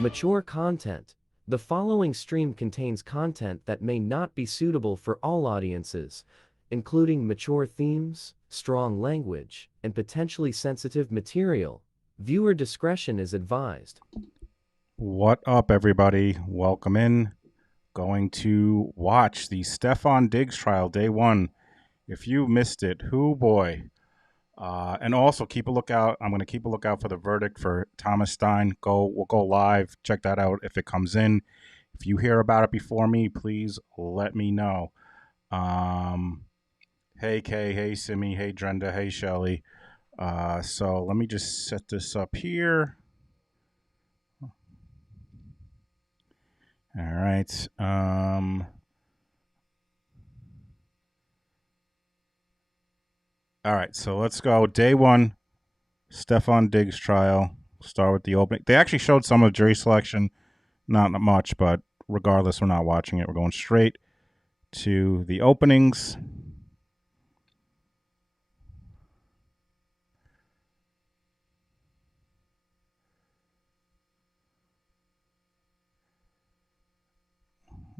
Mature content. The following stream contains content that may not be suitable for all audiences, including mature themes, strong language, and potentially sensitive material. Viewer discretion is advised. What up, everybody? Welcome in. Going to watch the Stefon Diggs trial, day one. If you missed it, whoo boy. And also keep a lookout. I'm going to keep a lookout for the verdict for Thomas Stein. We'll go live. Check that out if it comes in. If you hear about it before me, please let me know. Hey Kay, hey Simi, hey Drenda, hey Shelly. So let me just set this up here. All right. All right, so let's go. Day one, Stefon Diggs trial. Start with the opening. They actually showed some of jury selection. Not much, but regardless, we're not watching it. We're going straight to the openings.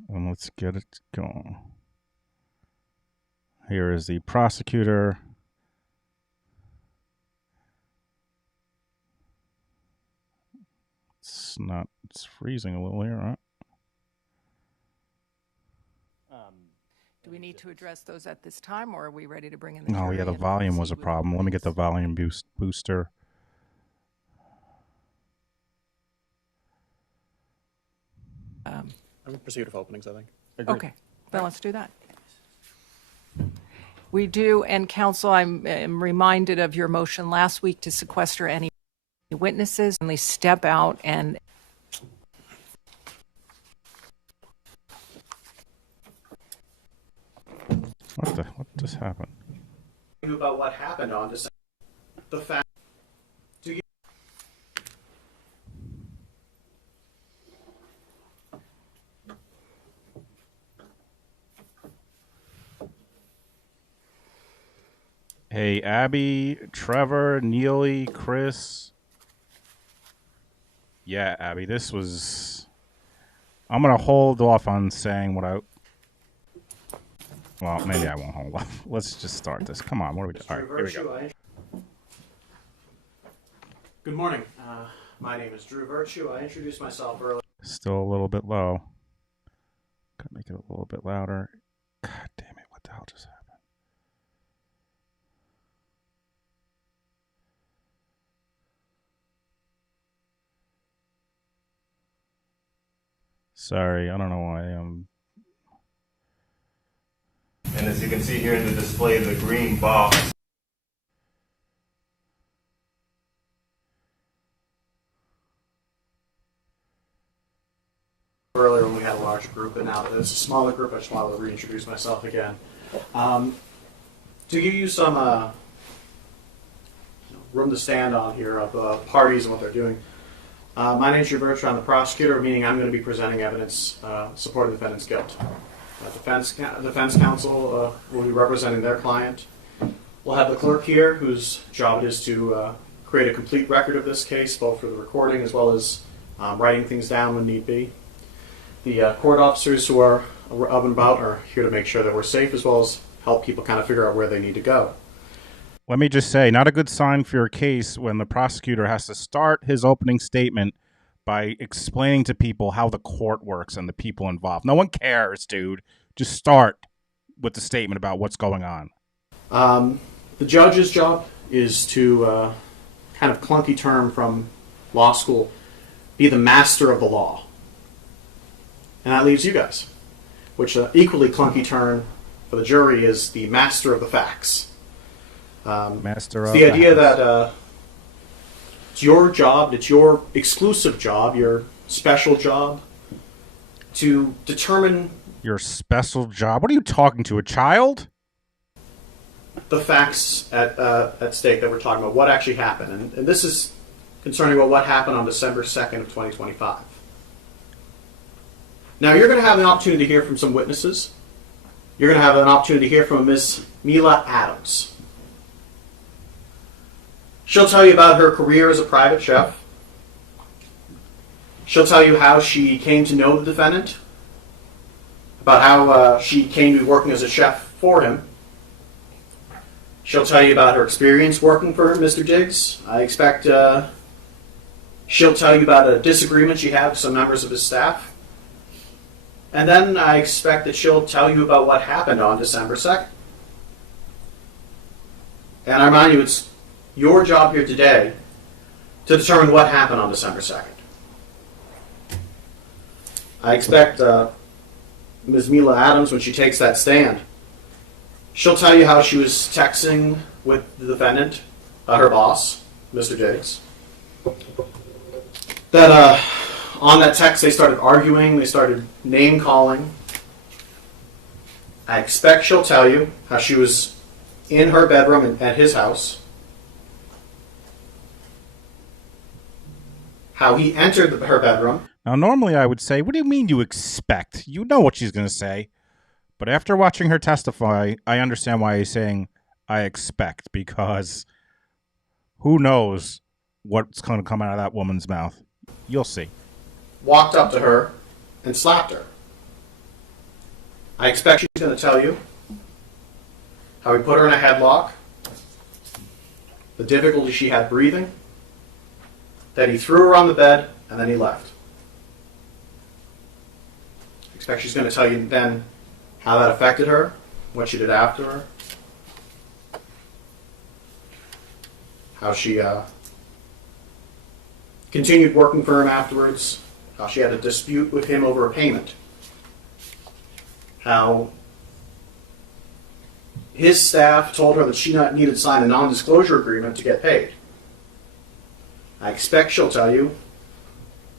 And let's get it going. Here is the prosecutor. It's freezing a little here, right? Do we need to address those at this time, or are we ready to bring in the Oh, jury yeah, the and volume was a proceed with problem. Let me get the volume booster. I would proceed with openings, I think. Agreed. Okay, then let's do that. We do, and counsel, I'm reminded of your motion last week to sequester any witnesses, and they step out and What just happened? About what happened on December. The fact. Hey, Abby, Trevor, Neely, Chris. Yeah, Abby, this was... I'm going to hold off on saying what I... Well, maybe I won't hold off. Let's just start this. Come on, what are we doing? All right, here we go. Good morning. My name is Drew Virtue. I introduced myself earlier. Still a little bit low. Gotta make it a little bit louder. God damn it, what the hell just happened? Sorry, I don't know why I'm... And as you can see here in the display, the green box. Earlier when we had a large group, and now that it's a smaller group, I just wanted to reintroduce myself again. To give you some room to stand on here of parties and what they're doing. My name is Drew Virtue. I'm the prosecutor, meaning I'm going to be presenting evidence supporting the defendant's guilt. Defense counsel will be representing their client. We'll have the clerk here, whose job it is to create a complete record of this case, both for the recording as well as writing things down when need be. The court officers who are up and about are here to make sure that we're safe, as well as help people kind of figure out where they need to go. Let me just say, not a good sign for your case when the prosecutor has to start his opening statement by explaining to people how the court works and the people involved. No one cares, dude. Just start with the statement about what's going on. The judge's job is to, kind of clunky term from law school, be the master of the law. And that leaves you guys, which equally clunky term for the jury is the master of the facts. Master of the idea facts. that it's your job, it's your exclusive job, your special job, to determine your special job. What are you talking to, a child? the facts at stake that we're talking about, what actually happened. And this is concerning what happened on December 2nd of 2025. Now, you're going to have an opportunity to hear from some witnesses. You're going to have an opportunity to hear from Miss Mila Adams. She'll tell you about her career as a private chef. She'll tell you how she came to know the defendant, about how she came to be working as a chef for him. She'll tell you about her experience working for Mr. Diggs. I expect she'll tell you about a disagreement she had with some members of his staff. And then I expect that she'll tell you about what happened on December 2nd. And I remind you, it's your job here today to determine what happened on December 2nd. I expect Ms. Mila Adams, when she takes that stand, she'll tell you how she was texting with the defendant, her boss, Mr. Diggs. That on that text they started arguing, they started name calling. I expect she'll tell you how she was in her bedroom at his house, how he entered her bedroom. Now, normally I would say, what do you mean you expect? You know what she's going to say. But after watching her testify, I understand why he's saying, I expect, because who knows what's going to come out of that woman's mouth. You'll see. Walked up to her and slapped her. I expect she's going to tell you how he put her in a headlock, the difficulty she had breathing, that he threw her on the bed, and then he left. I expect she's going to tell you then how that affected her, what she did after her, how she continued working for him afterwards, how she had a dispute with him over a payment, how his staff told her that she needed to sign a non-disclosure agreement to get paid. I expect she'll tell you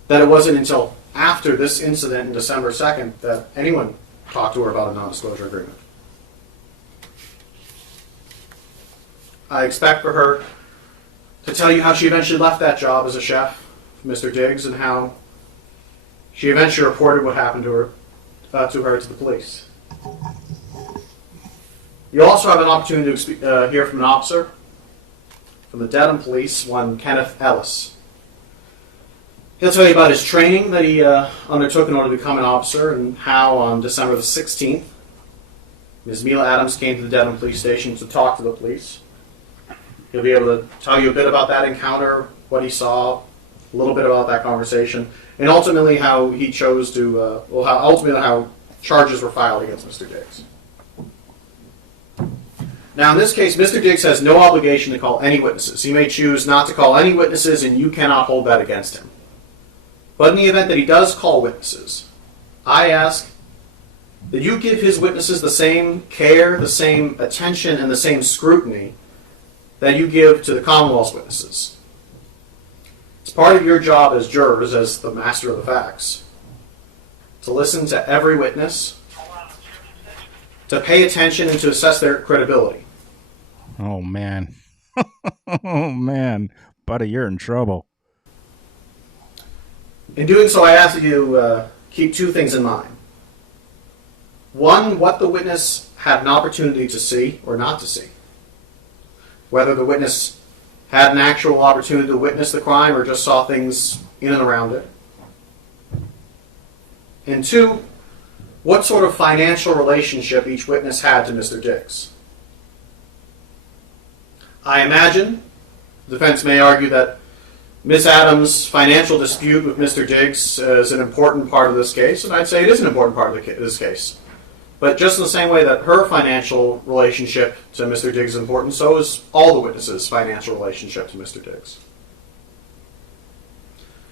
that it wasn't until after this incident in December 2nd that anyone talked to her about a non-disclosure agreement. I expect for her to tell you how she eventually left that job as a chef, Mr. Diggs, and how she eventually reported what happened to her to the police. You also have an opportunity to hear from an officer from the Dedham Police, one Kenneth Ellis. He'll tell you about his training that he undertook in order to become an officer, and how on December the 16th, Ms. Mila Adams came to the Dedham Police Station to talk to the police. He'll be able to tell you a bit about that encounter, what he saw, a little bit about that conversation, and ultimately how he chose to, how charges were filed against Mr. Diggs. Now, in this case, Mr. Diggs has no obligation to call any witnesses. He may choose not to call any witnesses, and you cannot hold that against him. But in the event that he does call witnesses, I ask that you give his witnesses the same care, the same attention, and the same scrutiny that you give to the Commonwealth's witnesses. It's part of your job as jurors, as the master of the facts, to listen to every witness, to pay attention, and to assess their credibility. Oh, man. Oh, man. Buddy, you're in trouble. In doing so, I ask that you keep two things in mind. One, what the witness had an opportunity to see or not to see. Whether the witness had an actual opportunity to witness the crime or just saw things in and around it. And two, what sort of financial relationship each witness had to Mr. Diggs. I imagine the defense may argue that Ms. Adams' financial dispute with Mr. Diggs is an important part of this case, and I'd say it is an important part of this case. But just in the same way that her financial relationship to Mr. Diggs is important, so is all the witnesses' financial relationship to Mr. Diggs.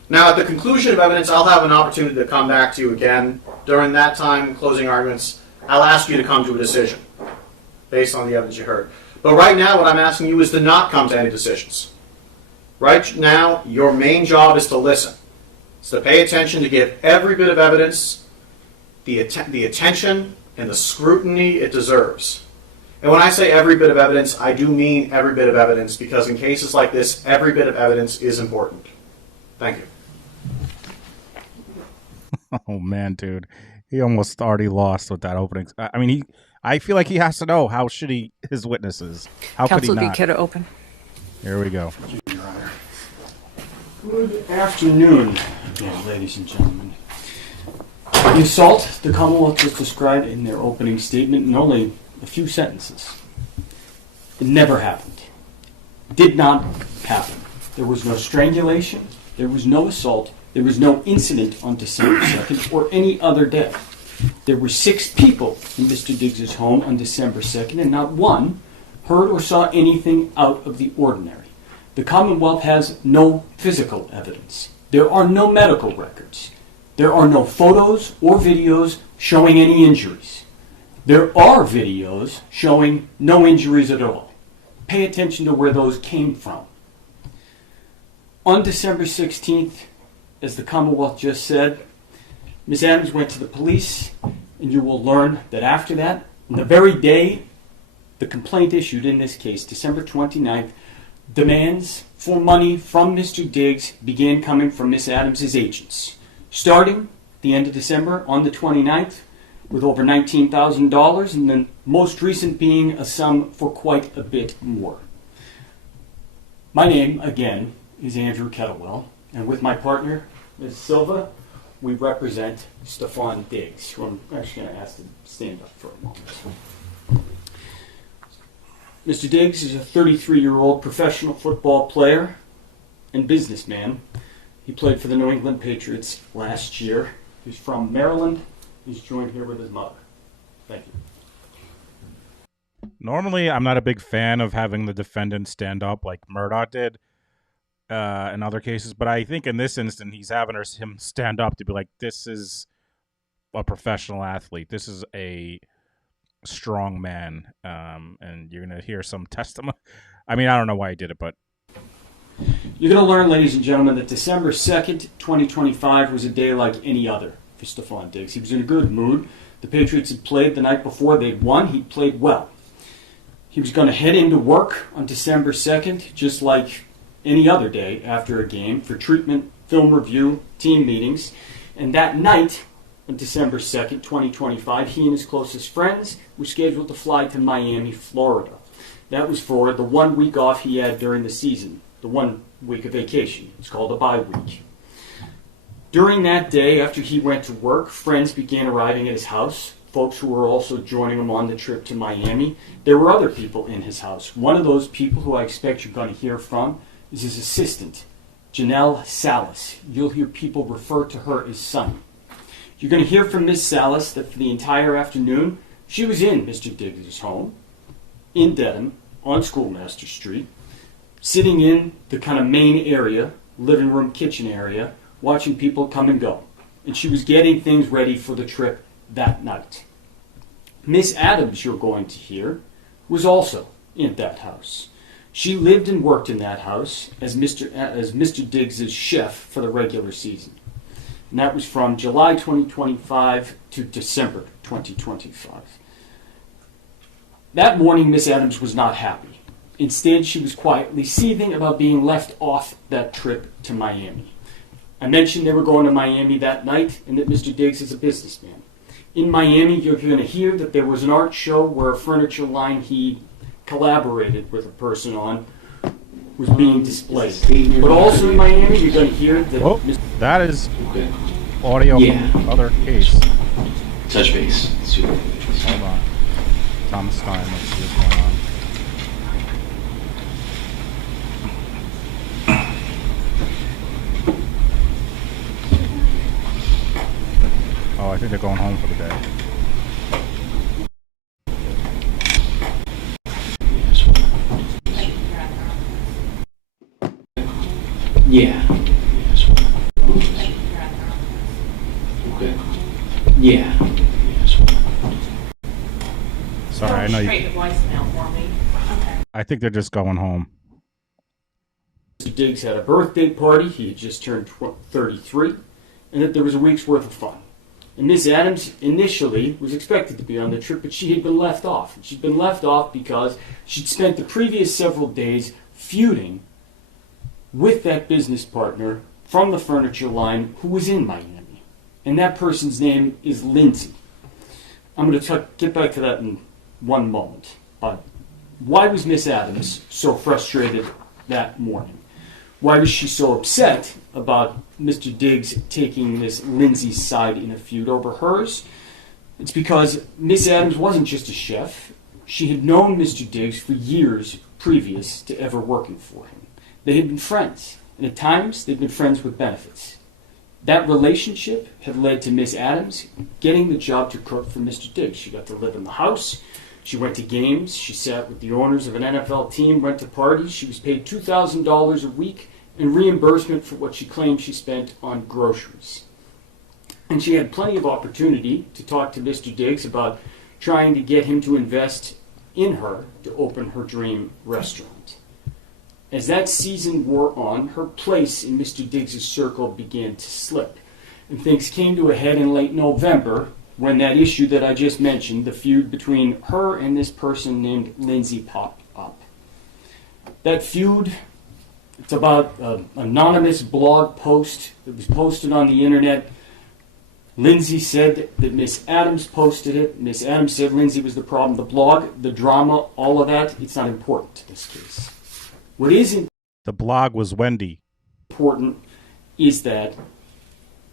Now, at the conclusion of evidence, I'll have an opportunity to come back to you again. During that time, closing arguments, I'll ask you to come to a decision based on the evidence you heard. But right now, what I'm asking you is to not come to any decisions. Right now, your main job is to listen. It's to pay attention, to give every bit of evidence the attention and the scrutiny it deserves. And when I say every bit of evidence, I do mean every bit of evidence, because in cases like this, every bit of evidence is important. Thank you. Oh, man, dude. He almost already lost with that opening. I mean, I feel like he has to know how shitty his witness is. How Counsel, could he do you not? care to open? Here we go. Good afternoon. Yeah, ladies and gentlemen. The assault the Commonwealth just described in their opening statement in only a few sentences. It never happened. Did not happen. There was no strangulation. There was no assault. There was no incident on December 2nd or any other day. There were 6 people in Mr. Diggs' home on December 2nd, and not one heard or saw anything out of the ordinary. The Commonwealth has no physical evidence. There are no medical records. There are no photos or videos showing any injuries. There are videos showing no injuries at all. Pay attention to where those came from. On December 16th, as the Commonwealth just said, Ms. Adams went to the police, and you will learn that after that, on the very day the complaint issued in this case, December 29th, demands for money from Mr. Diggs began coming from Ms. Adams' agents. Starting the end of December on the 29th with over $19,000, and the most recent being a sum for quite a bit more. My name, again, is Andrew Kettlewell, and with my partner, Ms. Silva, we represent Stefon Diggs, who I'm actually going to ask to stand up for a moment. Mr. Diggs is a 33-year-old professional football player and businessman. He played for the New England Patriots last year. He's from Maryland. He's joined here with his mother. Thank you. Normally, I'm not a big fan of having the defendant stand up like Murdoch did in other cases, but I think in this instance, he's having him stand up to be like, this is a professional athlete. This is a strong man, and you're going to hear some testimony. I mean, I don't know why he did it, but you're going to learn, ladies and gentlemen, that December 2nd, 2025 was a day like any other for Stefon Diggs. He was in a good mood. The Patriots had played the night before. They'd won. He played well. He was going to head into work on December 2nd, just like any other day after a game, for treatment, film review, team meetings. And that night, on December 2nd, 2025, he and his closest friends were scheduled to fly to Miami, Florida. That was for the 1 week off he had during the season, the 1 week of vacation. It's called a bye week. During that day, after he went to work, friends began arriving at his house, folks who were also joining him on the trip to Miami. There were other people in his house. One of those people who I expect you're going to hear from is his assistant, Janelle Salas. You'll hear people refer to her as Sonny. You're going to hear from Miss Salas that for the entire afternoon, she was in Mr. Diggs' home, in Dedham, on Schoolmaster Street, sitting in the kind of main area, living room, kitchen area, watching people come and go. And she was getting things ready for the trip that night. Miss Adams, you're going to hear, was also in that house. She lived and worked in that house as Mr. Diggs' chef for the regular season. And that was from July 2025 to December 2025. That morning, Miss Adams was not happy. Instead, she was quietly seething about being left off that trip to Miami. I mentioned they were going to Miami that night and that Mr. Diggs is a businessman. In Miami, you're going to hear that there was an art show where a furniture line he collaborated with a person on was being displayed. But also in Miami, you're going to hear that... Oh, that is audio from other case. Touch base. Super. Hold on. Thomas Stein, let's see what's going on. Oh, I think they're going home for the day. Yeah. Okay. Yeah. Sorry, I know Straight you. to voicemail for me. Okay. I think they're just going home. Mr. Diggs had a birthday party. He had just turned 33. And that there was a week's worth of fun. And Miss Adams initially was expected to be on the trip, but she had been left off. And she'd been left off because she'd spent the previous several days feuding with that business partner from the furniture line who was in Miami. And that person's name is Lindsay. I'm going to get back to that in one moment. But why was Miss Adams so frustrated that morning? Why was she so upset about Mr. Diggs taking Miss Lindsay's side in a feud over hers. It's because Miss Adams wasn't just a chef. She had known Mr. Diggs for years previous to ever working for him. They had been friends, and at times they'd been friends with benefits. That relationship had led to Miss Adams getting the job to cook for Mr. Diggs. She got to live in the house. She went to games. She sat with the owners of an NFL team, went to parties. She was paid $2,000 a week in reimbursement for what she claimed she spent on groceries. And she had plenty of opportunity to talk to Mr. Diggs about trying to get him to invest in her to open her dream restaurant. As that season wore on, her place in Mr. Diggs' circle began to slip. And things came to a head in late November when that issue that I just mentioned, the feud between her and this person named Lindsay, popped up. That feud, it's about an anonymous blog post that was posted on the internet. Lindsay said that Miss Adams posted it. Miss Adams said Lindsay was the problem. The blog, the drama, all of that, it's not important to this case. What is The blog was Wendy. important is that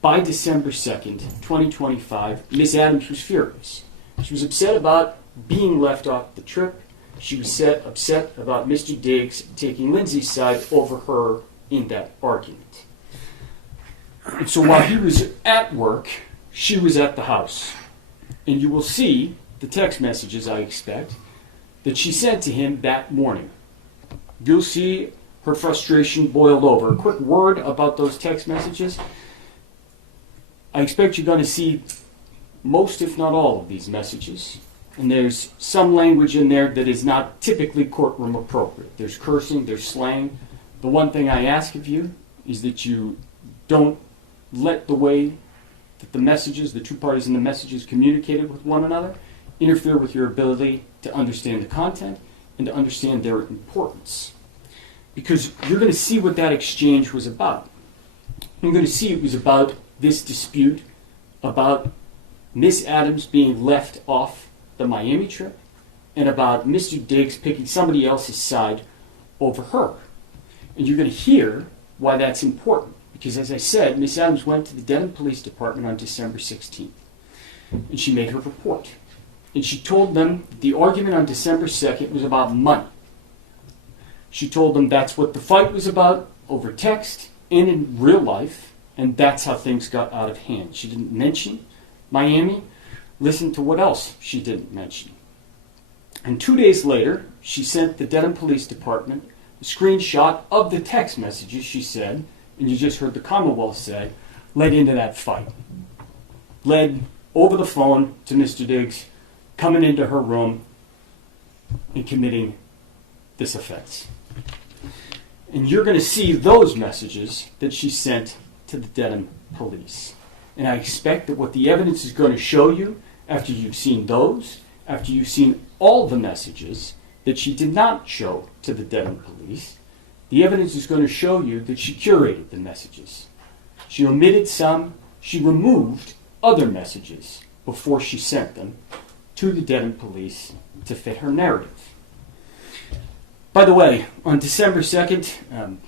by December 2nd, 2025, Miss Adams was furious. She was upset about being left off the trip. She was upset about Mr. Diggs taking Lindsay's side over her in that argument. And so while he was at work, she was at the house. And you will see the text messages, I expect, that she sent to him that morning. You'll see her frustration boiled over. A quick word about those text messages. I expect you're going to see most, if not all, of these messages. And there's some language in there that is not typically courtroom appropriate. There's cursing, there's slang. The one thing I ask of you is that you don't let the way that the messages, the two parties in the messages communicated with one another, interfere with your ability to understand the content and to understand their importance. Because you're going to see what that exchange was about. You're going to see it was about this dispute, about Miss Adams being left off the Miami trip, and about Mr. Diggs picking somebody else's side over her. And you're going to hear why that's important. Because as I said, Miss Adams went to the Denham Police Department on December 16th. And she made her report. And she told them that the argument on December 2nd was about money. She told them that's what the fight was about, over text and in real life, and that's how things got out of hand. She didn't mention Miami. Listen to what else she didn't mention. And 2 days later, she sent the Denham Police Department a screenshot of the text messages she said, and you just heard the Commonwealth say, led into that fight. Led over the phone to Mr. Diggs, coming into her room and committing this offense. And you're going to see those messages that she sent to the Denham police. And I expect that what the evidence is going to show you, after you've seen those, after you've seen all the messages that she did not show to the Denham police, the evidence is going to show you that she curated the messages. She omitted some, she removed other messages before she sent them to the Denham police to fit her narrative. By the way, on December 2nd,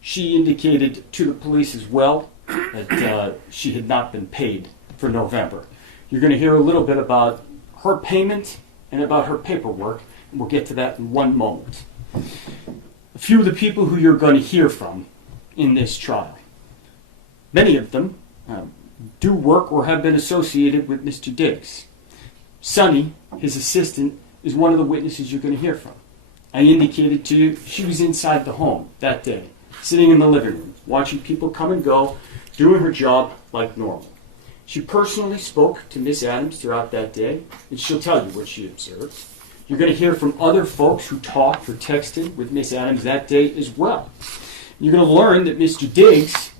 she indicated to the police as well that she had not been paid for November. You're going to hear a little bit about her payment and about her paperwork, and we'll get to that in one moment. A few of the people who you're going to hear from in this trial. Many of them do work or have been associated with Mr. Diggs. Sonny, his assistant, is one of the witnesses you're going to hear from. I indicated to you she was inside the home that day, sitting in the living room, watching people come and go, doing her job like normal. She personally spoke to Miss Adams throughout that day, and she'll tell you what she observed. You're going to hear from other folks who talked or texted with Miss Adams that day as well. You're going to learn that Mr. Diggs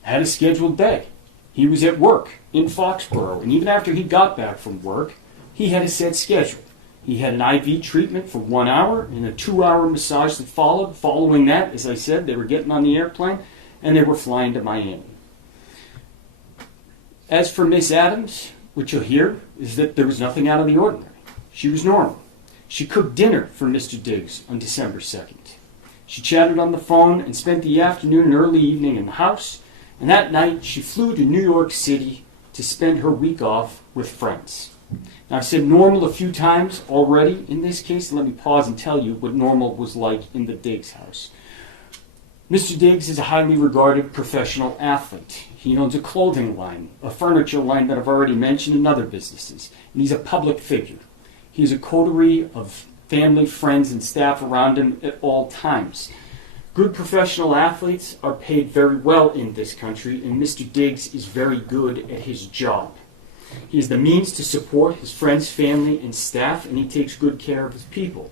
had a scheduled day. He was at work in Foxborough, and even after he got back from work, he had a set schedule. He had an IV treatment for 1 hour and a 2-hour massage that followed. Following that, as I said, they were getting on the airplane and they were flying to Miami. As for Miss Adams, what you'll hear is that there was nothing out of the ordinary. She was normal. She cooked dinner for Mr. Diggs on December 2nd. She chatted on the phone and spent the afternoon and early evening in the house, and that night she flew to New York City to spend her week off with friends. Now, I've said normal a few times already in this case, and let me pause and tell you what normal was like in the Diggs house. Mr. Diggs is a highly regarded professional athlete. He owns a clothing line, a furniture line that I've already mentioned, and other businesses. And he's a public figure. He's a coterie of family, friends, and staff around him at all times. Good professional athletes are paid very well in this country, and Mr. Diggs is very good at his job. He has the means to support his friends, family, and staff, and he takes good care of his people.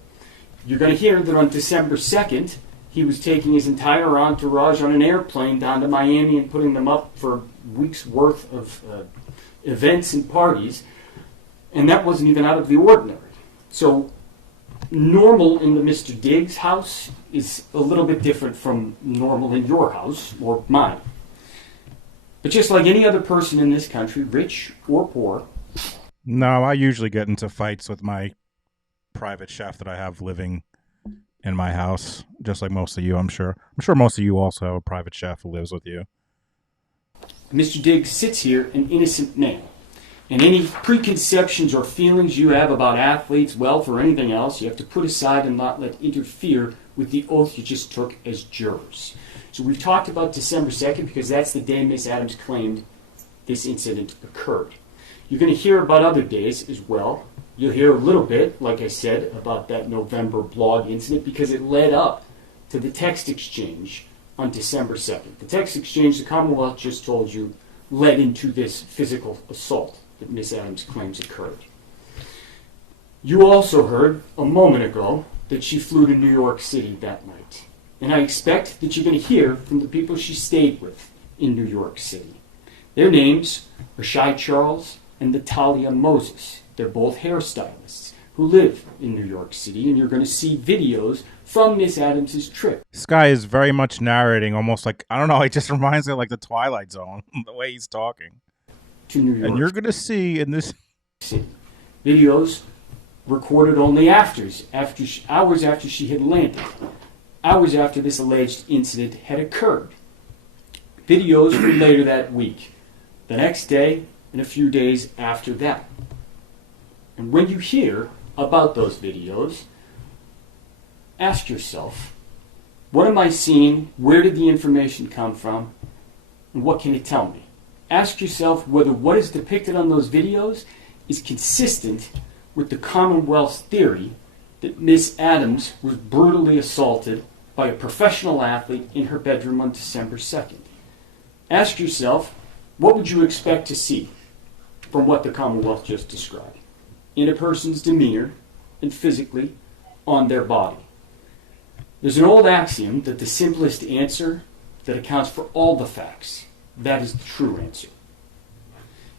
You're going to hear that on December 2nd, he was taking his entire entourage on an airplane down to Miami and putting them up for weeks' worth of events and parties, and that wasn't even out of the ordinary. So normal in the Mr. Diggs house is a little bit different from normal in your house or mine. But just like any other person in this country, rich or poor. No, I usually get into fights with my private chef that I have living in my house, just like most of you, I'm sure. I'm sure most of you also have a private chef who lives with you. Mr. Diggs sits here an innocent man. And any preconceptions or feelings you have about athletes, wealth, or anything else, you have to put aside and not let interfere with the oath you just took as jurors. So we've talked about December 2nd because that's the day Miss Adams claimed this incident occurred. You're going to hear about other days as well. You'll hear a little bit, like I said, about that November blog incident because it led up to the text exchange on December 2nd. The text exchange, the Commonwealth just told you, led into this physical assault that Miss Adams claims occurred. You also heard a moment ago that she flew to New York City that night. And I expect that you're going to hear from the people she stayed with in New York City. Their names are Shy Charles and Natalia Moses. They're both hairstylists who live in New York City, and you're going to see videos from Miss Adams' trip. This guy is very much narrating, almost like, I don't know, it just reminds me of like the Twilight Zone, the way he's talking. To New York. And you're going to see in this City. Videos recorded only hours after she had landed. Hours after this alleged incident had occurred. Videos from later that week, the next day, and a few days after that. And when you hear about those videos, ask yourself, what am I seeing? Where did the information come from? And what can it tell me? Ask yourself whether what is depicted on those videos is consistent with the Commonwealth's theory that Miss Adams was brutally assaulted by a professional athlete in her bedroom on December 2nd. Ask yourself, what would you expect to see from what the Commonwealth just described in a person's demeanor and physically on their body? There's an old axiom that the simplest answer that accounts for all the facts, that is the true answer.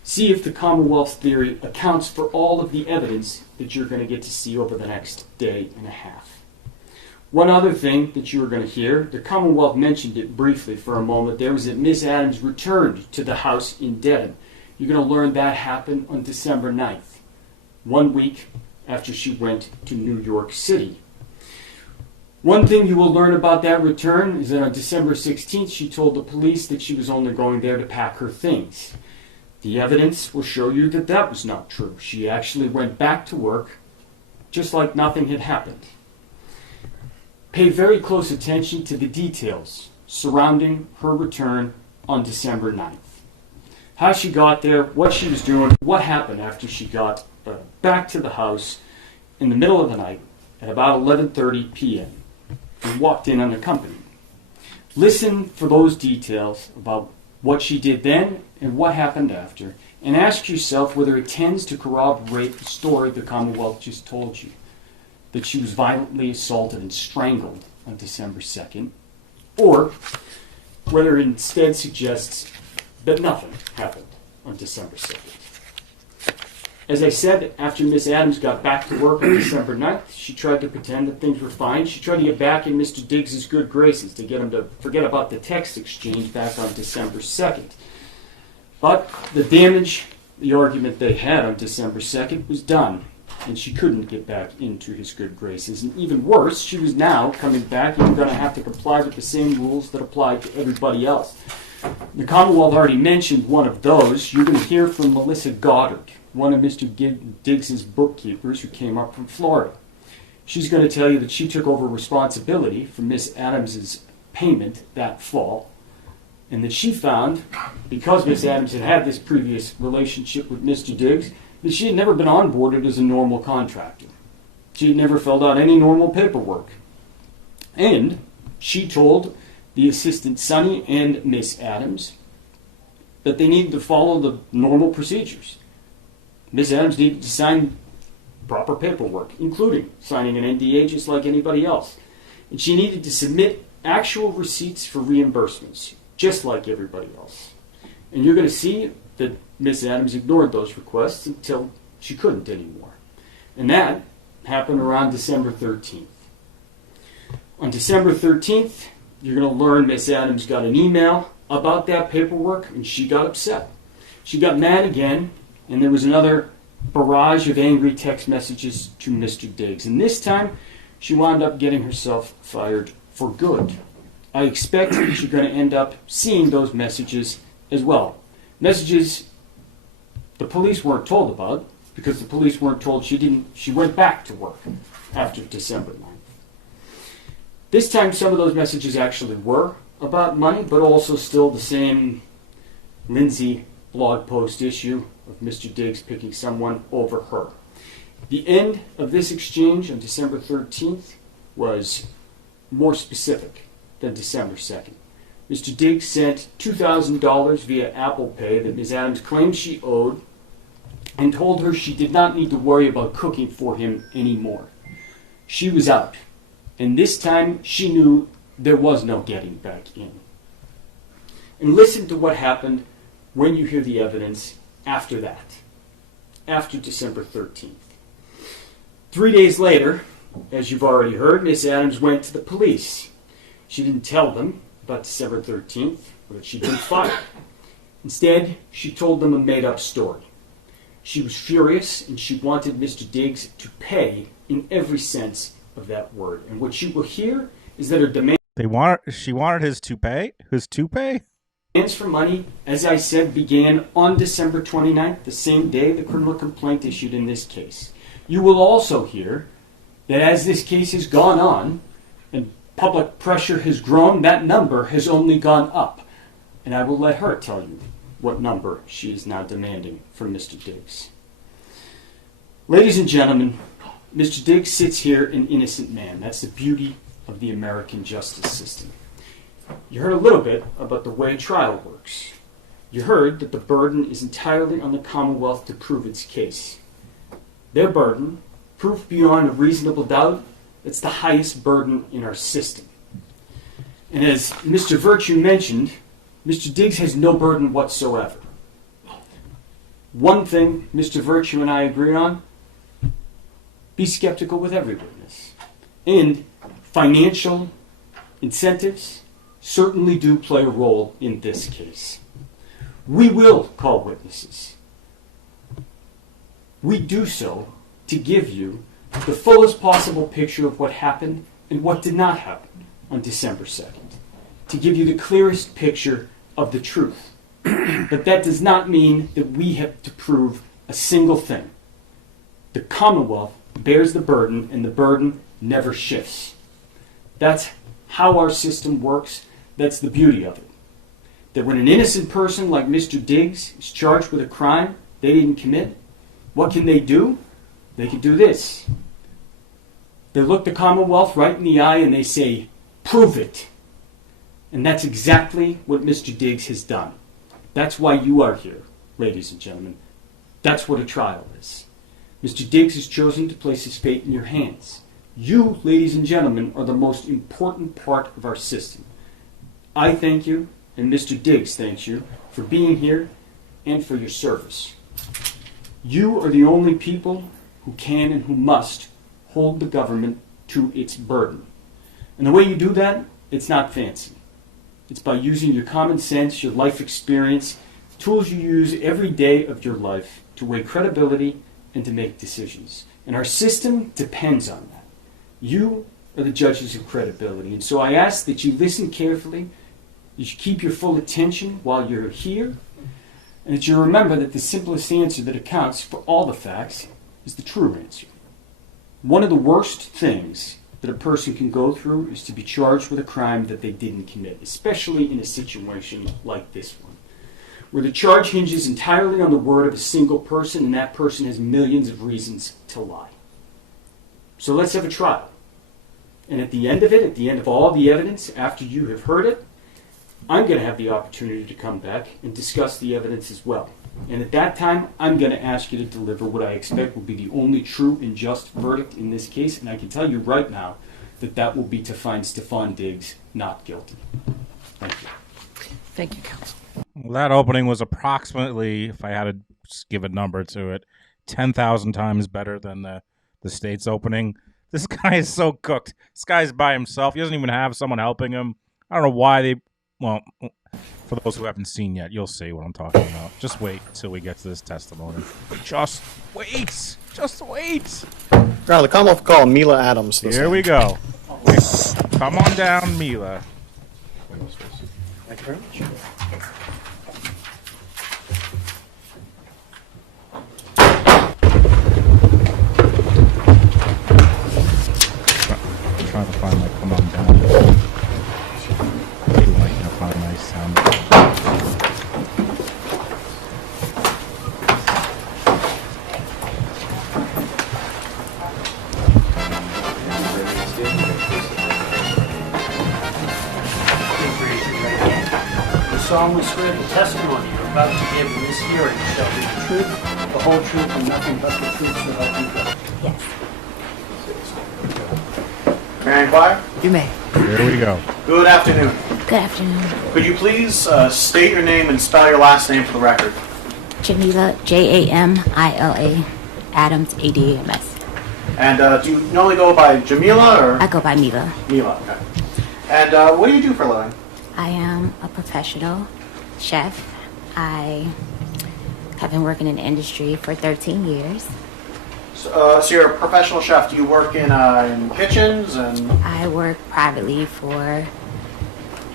See if the Commonwealth theory accounts for all of the evidence that you're going to get to see over the next day and a half. One other thing that you are going to hear, the Commonwealth mentioned it briefly for a moment there, was that Miss Adams returned to the house in Dedham. You're going to learn that happened on December 9th, 1 week after she went to New York City. One thing you will learn about that return is that on December 16th, she told the police that she was only going there to pack her things. The evidence will show you that that was not true. She actually went back to work just like nothing had happened. Pay very close attention to the details surrounding her return on December 9th. How she got there, what she was doing, what happened after she got back to the house in the middle of the night at about 11:30 p.m. and walked in unaccompanied. Listen for those details about what she did then and what happened after, and ask yourself whether it tends to corroborate the story the Commonwealth just told you, that she was violently assaulted and strangled on December 2nd, or whether it instead suggests that nothing happened on December 2nd. As I said, after Miss Adams got back to work on December 9th, she tried to pretend that things were fine. She tried to get back in Mr. Diggs' good graces to get him to forget about the text exchange back on December 2nd. But the damage, the argument they had on December 2nd was done. and she couldn't get back into his good graces. And even worse, she was now coming back and going to have to comply with the same rules that apply to everybody else. The Commonwealth already mentioned one of those. You're going to hear from Melissa Goddard, one of Mr. Diggs's bookkeepers who came up from Florida. She's going to tell you that she took over responsibility for Miss Adams's payment that fall, and that she found, because Miss Adams had had this previous relationship with Mr. Diggs, that she had never been onboarded as a normal contractor. She had never filled out any normal paperwork. And she told the assistant Sonny and Miss Adams that they needed to follow the normal procedures. Miss Adams needed to sign proper paperwork, including signing an NDA just like anybody else. And she needed to submit actual receipts for reimbursements, just like everybody else. And you're going to see that Miss Adams ignored those requests until she couldn't anymore. And that happened around December 13th. On December 13th, you're going to learn Miss Adams got an email about that paperwork, and she got upset. She got mad again, and there was another barrage of angry text messages to Mr. Diggs. And this time, she wound up getting herself fired for good. I expect she's going to end up seeing those messages as well. Messages the police weren't told about, because the police weren't told she went back to work after December 9th. This time, some of those messages actually were about money, but also still the same Lindsay blog post issue of Mr. Diggs picking someone over her. The end of this exchange on December 13th was more specific than December 2nd. Mr. Diggs sent $2,000 via Apple Pay that Ms. Adams claimed she owed, and told her she did not need to worry about cooking for him anymore. She was out. And this time, she knew there was no getting back in. And listen to what happened when you hear the evidence after that, after December 13th. 3 days later, as you've already heard, Miss Adams went to the police. She didn't tell them about December 13th, or that she'd been fired. Instead, she told them a made-up story. She was furious, and she wanted Mr. Diggs to pay in every sense of that word. And what you will hear is that her She wanted his toupee? His toupee? demands for money, as I said, began on December 29th, the same day the criminal complaint issued in this case. You will also hear that as this case has gone on, and public pressure has grown, that number has only gone up. And I will let her tell you what number she is now demanding from Mr. Diggs. Ladies and gentlemen, Mr. Diggs sits here an innocent man. That's the beauty of the American justice system. You heard a little bit about the way trial works. You heard that the burden is entirely on the Commonwealth to prove its case. Their burden, proof beyond a reasonable doubt, it's the highest burden in our system. And as Mr. Virtue mentioned, Mr. Diggs has no burden whatsoever. One thing Mr. Virtue and I agree on: be skeptical with every witness. And financial incentives certainly do play a role in this case. We will call witnesses. We do so to give you the fullest possible picture of what happened and what did not happen on December 2nd, to give you the clearest picture of the truth. But that does not mean that we have to prove a single thing. The Commonwealth bears the burden, and the burden never shifts. That's how our system works. That's the beauty of it. That when an innocent person like Mr. Diggs is charged with a crime they didn't commit, what can they do? They can do this. They look the Commonwealth right in the eye and they say, "Prove it." And that's exactly what Mr. Diggs has done. That's why you are here, ladies and gentlemen. That's what a trial is. Mr. Diggs has chosen to place his fate in your hands. You, ladies and gentlemen, are the most important part of our system. I thank you, and Mr. Diggs thanks you, for being here and for your service. You are the only people who can and who must hold the government to its burden. And the way you do that, it's not fancy. It's by using your common sense, your life experience, tools you use every day of your life to weigh credibility and to make decisions. And our system depends on that. You are the judges of credibility. And so I ask that you listen carefully, that you keep your full attention while you're here, and that you remember that the simplest answer that accounts for all the facts is the true answer. One of the worst things that a person can go through is to be charged with a crime that they didn't commit, especially in a situation like this one, where the charge hinges entirely on the word of a single person, and that person has millions of reasons to lie. So let's have a trial. And at the end of it, at the end of all the evidence, after you have heard it, I'm going to have the opportunity to come back and discuss the evidence as well. And at that time, I'm going to ask you to deliver what I expect will be the only true and just verdict in this case. And I can tell you right now that that will be to find Stefon Diggs not guilty. Thank you. Thank you, counsel. Well, that opening was approximately, if I had to just give a number to it, 10,000 times better than the state's opening. This guy is so cooked. This guy's by himself. He doesn't even have someone helping him. I don't know why they... Well, for those who haven't seen yet, you'll see what I'm talking about. Just wait till we get to this testimony. Just wait. Just wait. Your the Commonwealth call Mila Adams. Here we go. Come on down, Mila. Thank you very much. I'm trying to find my come on down. Find my sound. You solemnly swear the testimony you're about to give in this hearing shall be the truth, the whole truth, and nothing but the truth, so help you God. Yes. May I inquire? You may. Here we go. Good afternoon. Good afternoon. Could you please state your name and spell your last name for the record? Jamila, Jamila, Adams, Adams. And do you normally go by Jamila or? I go by Mila. Mila, okay. And what do you do for a living? I am a professional chef. I have been working in the industry for 13 years. So you're a professional chef. Do you work in kitchens and? I work privately for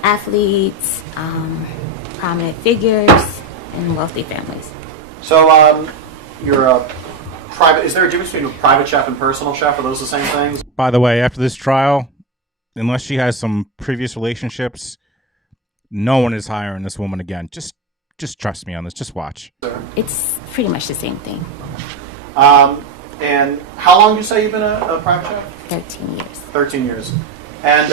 athletes, prominent figures, and wealthy families. So you're a private. Is there a difference between a private chef and personal chef? Are those the same things? By the way, after this trial, unless she has some previous relationships, no one is hiring this woman again. Just trust me on this. Just watch. It's pretty much the same thing. And how long do you say you've been a private chef? 13 years. 13 years. And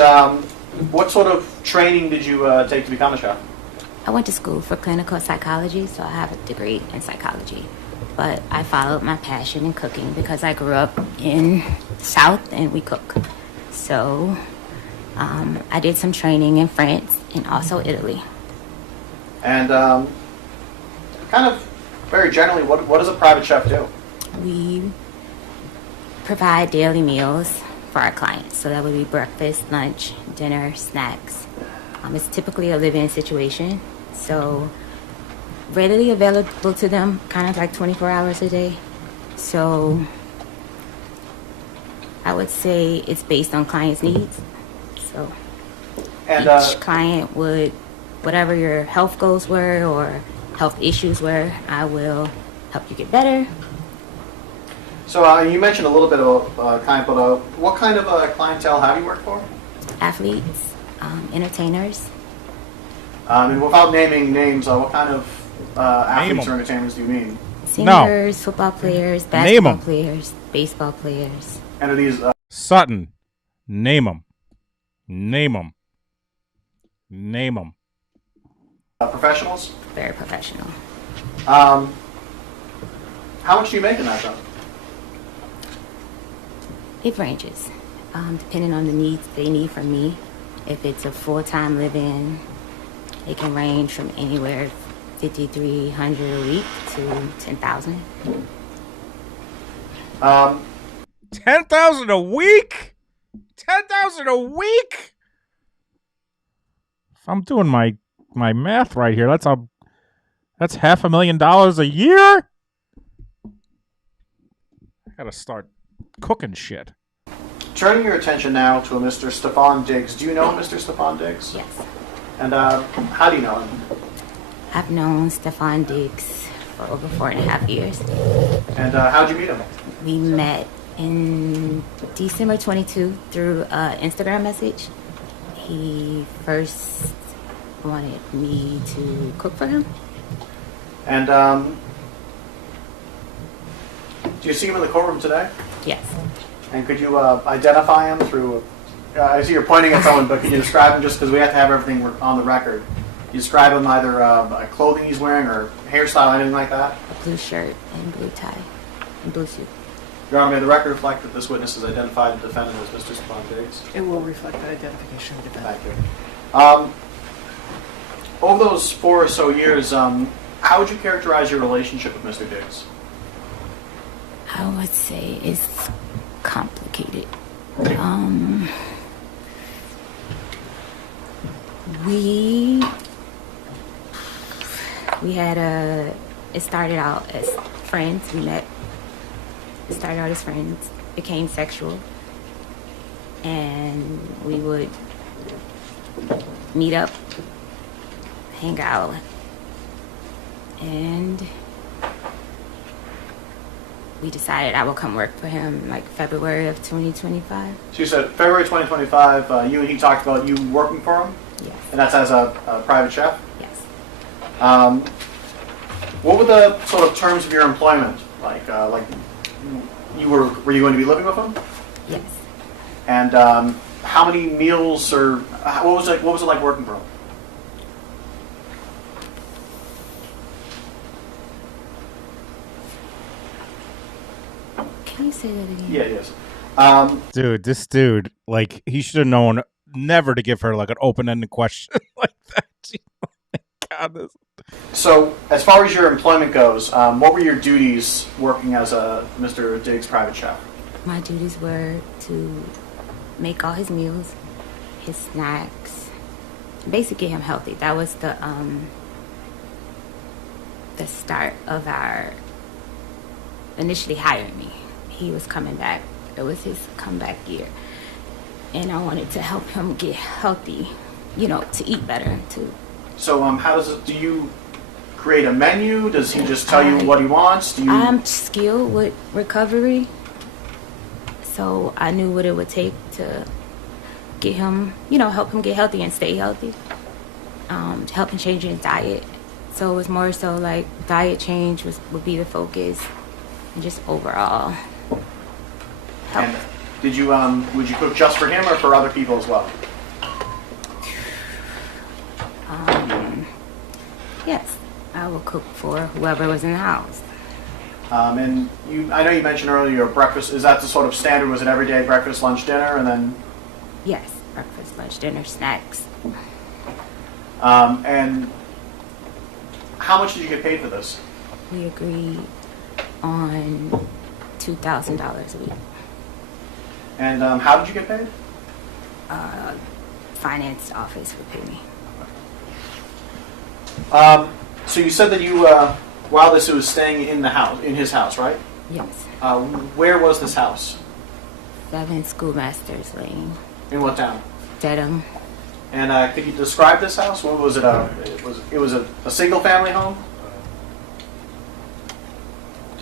what sort of training did you take to become a chef? I went to school for clinical psychology, so I have a degree in psychology. But I followed my passion in cooking because I grew up in the South and we cook. So I did some training in France and also Italy. And kind of very generally, what does a private chef do? We provide daily meals for our clients. So that would be breakfast, lunch, dinner, snacks. It's typically a live-in situation. So readily available to them, kind of like 24 hours a day. So I would say it's based on clients' needs. So And each client would, whatever your health goals were or health issues were, I will help you get better. so you mentioned a little bit about what kind of clientele have you worked for? Athletes, entertainers. And without naming names, what kind of athletes or entertainers do you mean? Singers, football players, basketball players, baseball players. And are these Sutton, name them. Name them. Name them. professionals? Very professional. How much do you make in that job? It ranges, depending on the needs they need from me. If it's a full-time live-in, it can range from anywhere $5,300 a week to $10,000. 10,000 a week? 10,000 a week? If I'm doing my math right here, that's $500,000 a year. I gotta start cooking shit. Turning your attention now to a Mr. Stefon Diggs. Do you know Mr. Stefon Diggs? Yes. And how do you know him? I've known Stefon Diggs for over 4.5 years. And how'd you meet him? We met in December 22 through an Instagram message. He first wanted me to cook for him. And do you see him in the courtroom today? Yes. And could you identify him through, I see you're pointing at someone, but could you describe him just because we have to have everything on the record? You describe him either by clothing he's wearing or hairstyle, anything like that? A blue shirt and blue tie and blue suit. Your Honor, may the record reflect that this witness has identified the defendant as Mr. Stefon Diggs? It will reflect that identification of the defendant. Thank you. Over those 4 or so years, how would you characterize your relationship with Mr. Diggs? I would say it's complicated. We had it started out as friends. It started out as friends, became sexual, and we would meet up, hang out, and we decided I would come work for him like February of 2025. So you said February 2025, you and he talked about you working for him? Yes. And that's as a private chef? Yes. What were the sort of terms of your employment? Like were you going to be living with him? Yes. And how many meals or what was it like working for him? Can you say that again? Yeah, yes. Dude, this dude, like, he should have known never to give her, like, an open-ended question like that. God, this... So, as far as your employment goes, what were your duties working as a Mr. Diggs private chef? My duties were to make all his meals, his snacks, basically get him healthy. That was the start of our initially hiring me. He was coming back. It was his comeback year. And I wanted to help him get healthy, to eat better, too. So, how does it, do you create a menu? Does he just tell you what he wants? Do you... I'm skilled with recovery, so I knew what it would take to get him, help him get healthy and stay healthy, to help him change his diet. So it was more so like diet change would be the focus, and just overall help. And did you would you cook just for him or for other people as well? Yes, I will cook for whoever was in the house. And I know you mentioned earlier your breakfast. Is that the sort of standard? Was it every day breakfast, lunch, dinner, and then? Yes, breakfast, lunch, dinner, snacks. And how much did you get paid for this? We agreed on $2,000 a week. And how did you get paid? Finance office would pay me. So you said that you, while this was staying in his house, right? Yes. Where was this house? 7 Schoolmasters Lane. In what town? Dedham. And could you describe this house? What was it? It was a single family home?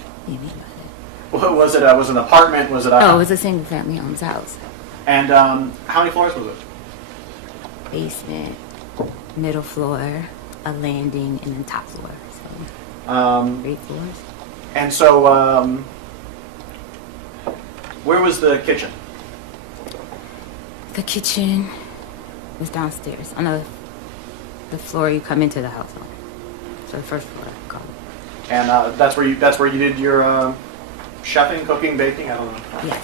What do you mean by that? What was it? Was it an apartment? Was it? It was a single family home's house. And how many floors was it? Basement, middle floor, a landing, and then top floor. So 3 floors. And so, where was the kitchen? The kitchen was downstairs on the floor you come into the house on. So the first floor, I call it. And that's where you did your chefing, cooking, baking. I don't know. Yes,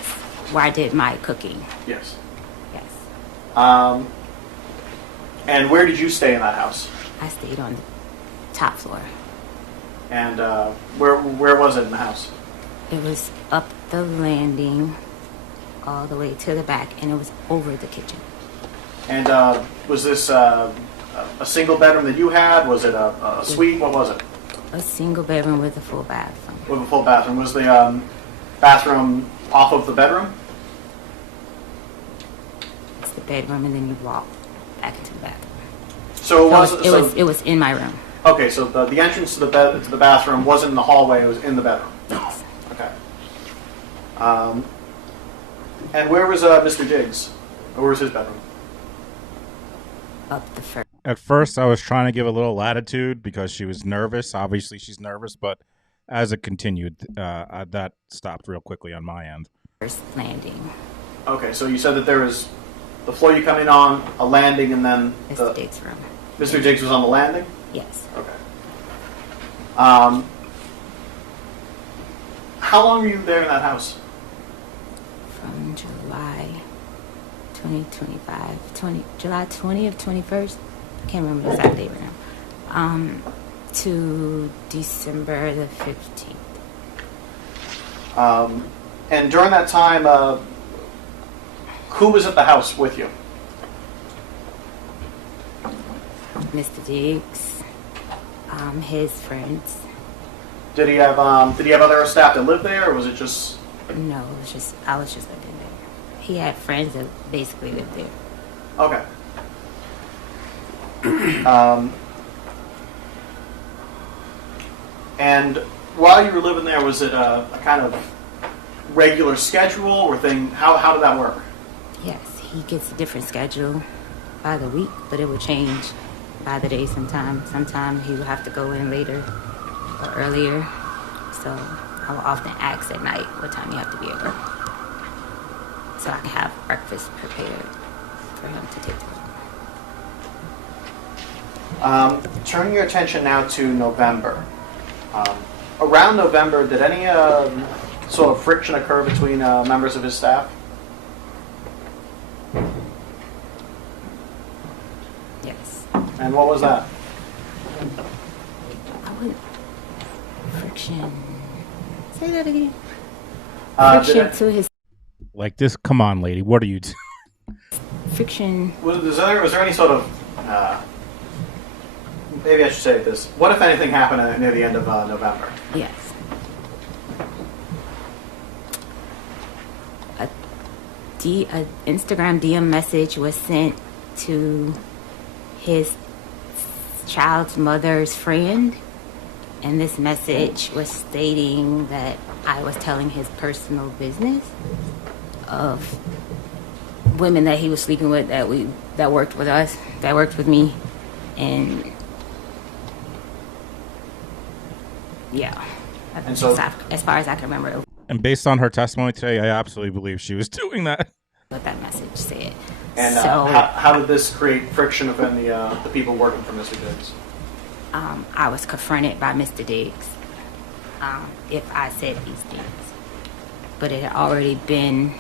where I did my cooking. Yes. Yes. And where did you stay in that house? I stayed on the top floor. And where was it in the house? It was up the landing all the way to the back, and it was over the kitchen. And was this a single bedroom that you had? Was it a suite? What was it? A single bedroom with a full bathroom. With a full bathroom. Was the bathroom off of the bedroom? It's the bedroom, and then you walk back into the bathroom. So It was in my room. Okay, so the entrance to the bathroom wasn't in the hallway; it was in the bedroom. Yes. Okay. And where was Mr. Diggs? Or where was his bedroom? Up the first. At first, I was trying to give a little latitude because she was nervous. Obviously, she's nervous, but as it continued, that stopped real quickly on my end. First landing. Okay, so you said that there was the floor you come in on, a landing, and then Mr. Diggs' room. Mr. Diggs was on the landing? Yes. Okay. How long were you there in that house? From July 2025, July 20th, 21st, I can't remember the exact date right now, to December the 15th. And during that time, who was at the house with you? Mr. Diggs, his friends. Did he have other staff that lived there, or was it just? No, I was just living there. He had friends that basically lived there. Okay. And while you were living there, was it a kind of regular schedule or thing? How did that work? Yes, he gets a different schedule by the week, but it would change by the day sometimes. Sometimes he would have to go in later or earlier. So I will often ask at night what time you have to be at work, so I can have breakfast prepared for him to take to work. Turning your attention now to November. Around November, did any sort of friction occur between members of his staff? Yes. And what was that? Friction. Say that again. Friction To his. Like this, come on, lady, what are you doing? Friction. Was there any sort of, maybe I should say this, what if anything happened near the end of November? Yes. A Instagram DM message was sent to his child's mother's friend, and this message was stating that I was telling his personal business of women that he was sleeping with that worked with us, that worked with me, and yeah. And so, as far as I can remember, And based on her testimony today, I absolutely believe she was doing that. what that message said. and So, how did this create friction within the people working for Mr. Diggs? I was confronted by Mr. Diggs if I said these things. But it had already been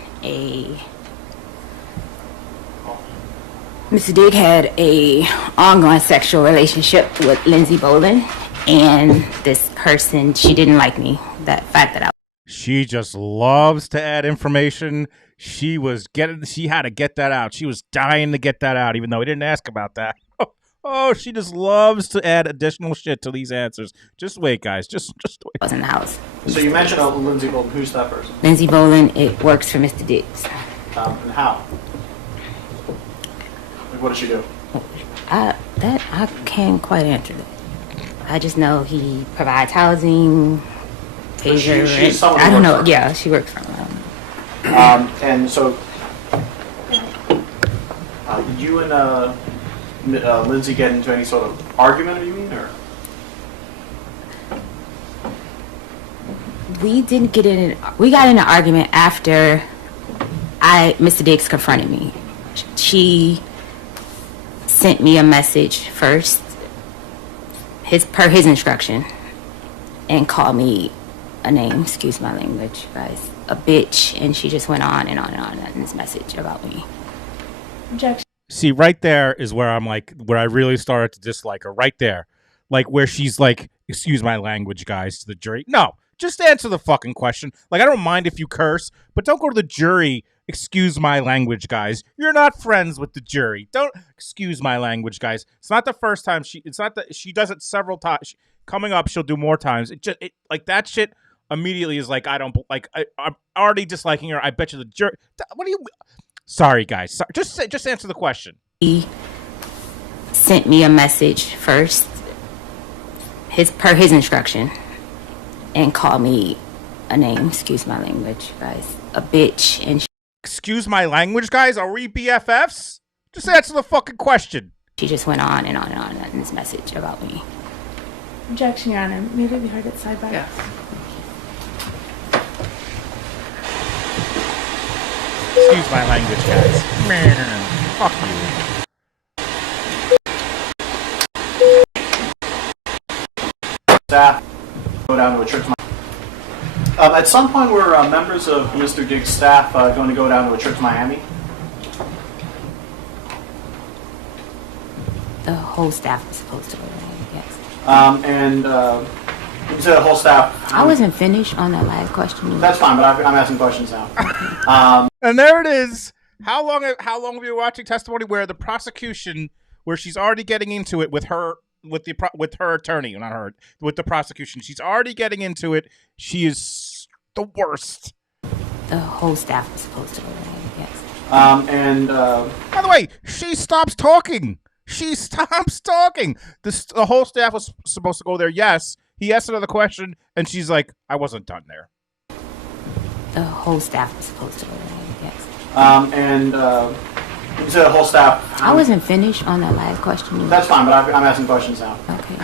Mr. Diggs had a ongoing sexual relationship with Lindsay Bolin, and this person, she didn't like me. That fact that I She just loves to add information. She had to get that out. She was dying to get that out, even though we didn't ask about that. Oh, she just loves to add additional shit to these answers. Just wait, guys. Just wait. was in the house. So you mentioned Lindsay Bolton. Who's that person? Lindsay Bolin, it works for Mr. Diggs. And how? Like, what does she do? I can't quite answer that. I just know he provides housing, pays her she's rent. someone I who don't know. works for him. Yeah, she works for him. And so, did you and Lindsay get into any sort of argument, you mean, or? We didn't get in. We got in an argument after Mr. Diggs confronted me. She sent me a message first, per his instruction, and called me a name. Excuse my language, guys. A bitch, and she just went on and on and on in this message about me. Objection. See, right there is where I'm like, where I really started to dislike her. Right there, like where she's like, "Excuse my language, guys," to the jury. No, just answer the fucking question. Like, I don't mind if you curse, but don't go to the jury. Excuse my language, guys. You're not friends with the jury. Don't excuse my language, guys. It's not the first time she does it several times. Coming up, she'll do more times. Like that shit. immediately is like, I don't like. I'm already disliking her. I bet you the jury. What do you? Sorry, guys. Just answer the question. He sent me a message first, per his instruction, and called me a name. Excuse my language, guys. A bitch. And excuse my language, guys. Are we BFFs? Just answer the fucking question. She just went on and on and on in this message about me. Objection, Your Honor. May it be heard at side by? Yes. Excuse my language, guys. Fuck you. Staff go down to a trip to Miami. At some point, were members of Mr. Diggs' staff going to go down to a trip to Miami? The whole staff was supposed to go there, yes. And you said the whole staff. I wasn't finished on that last question. That's fine, but I'm asking questions now. And there it is. How long have you been watching testimony where the prosecution, where she's already getting into it with her attorney, not her, with the prosecution. She's already getting into it. She is the worst. The whole staff was supposed to go there, yes. By the way, she stops talking. She stops talking. The whole staff was supposed to go there. Yes. He asked another question, and she's like, I wasn't done there. The whole staff was supposed to go there, yes. You said the whole staff. I wasn't finished on that last question. That's fine, but I'm asking questions now. Okay.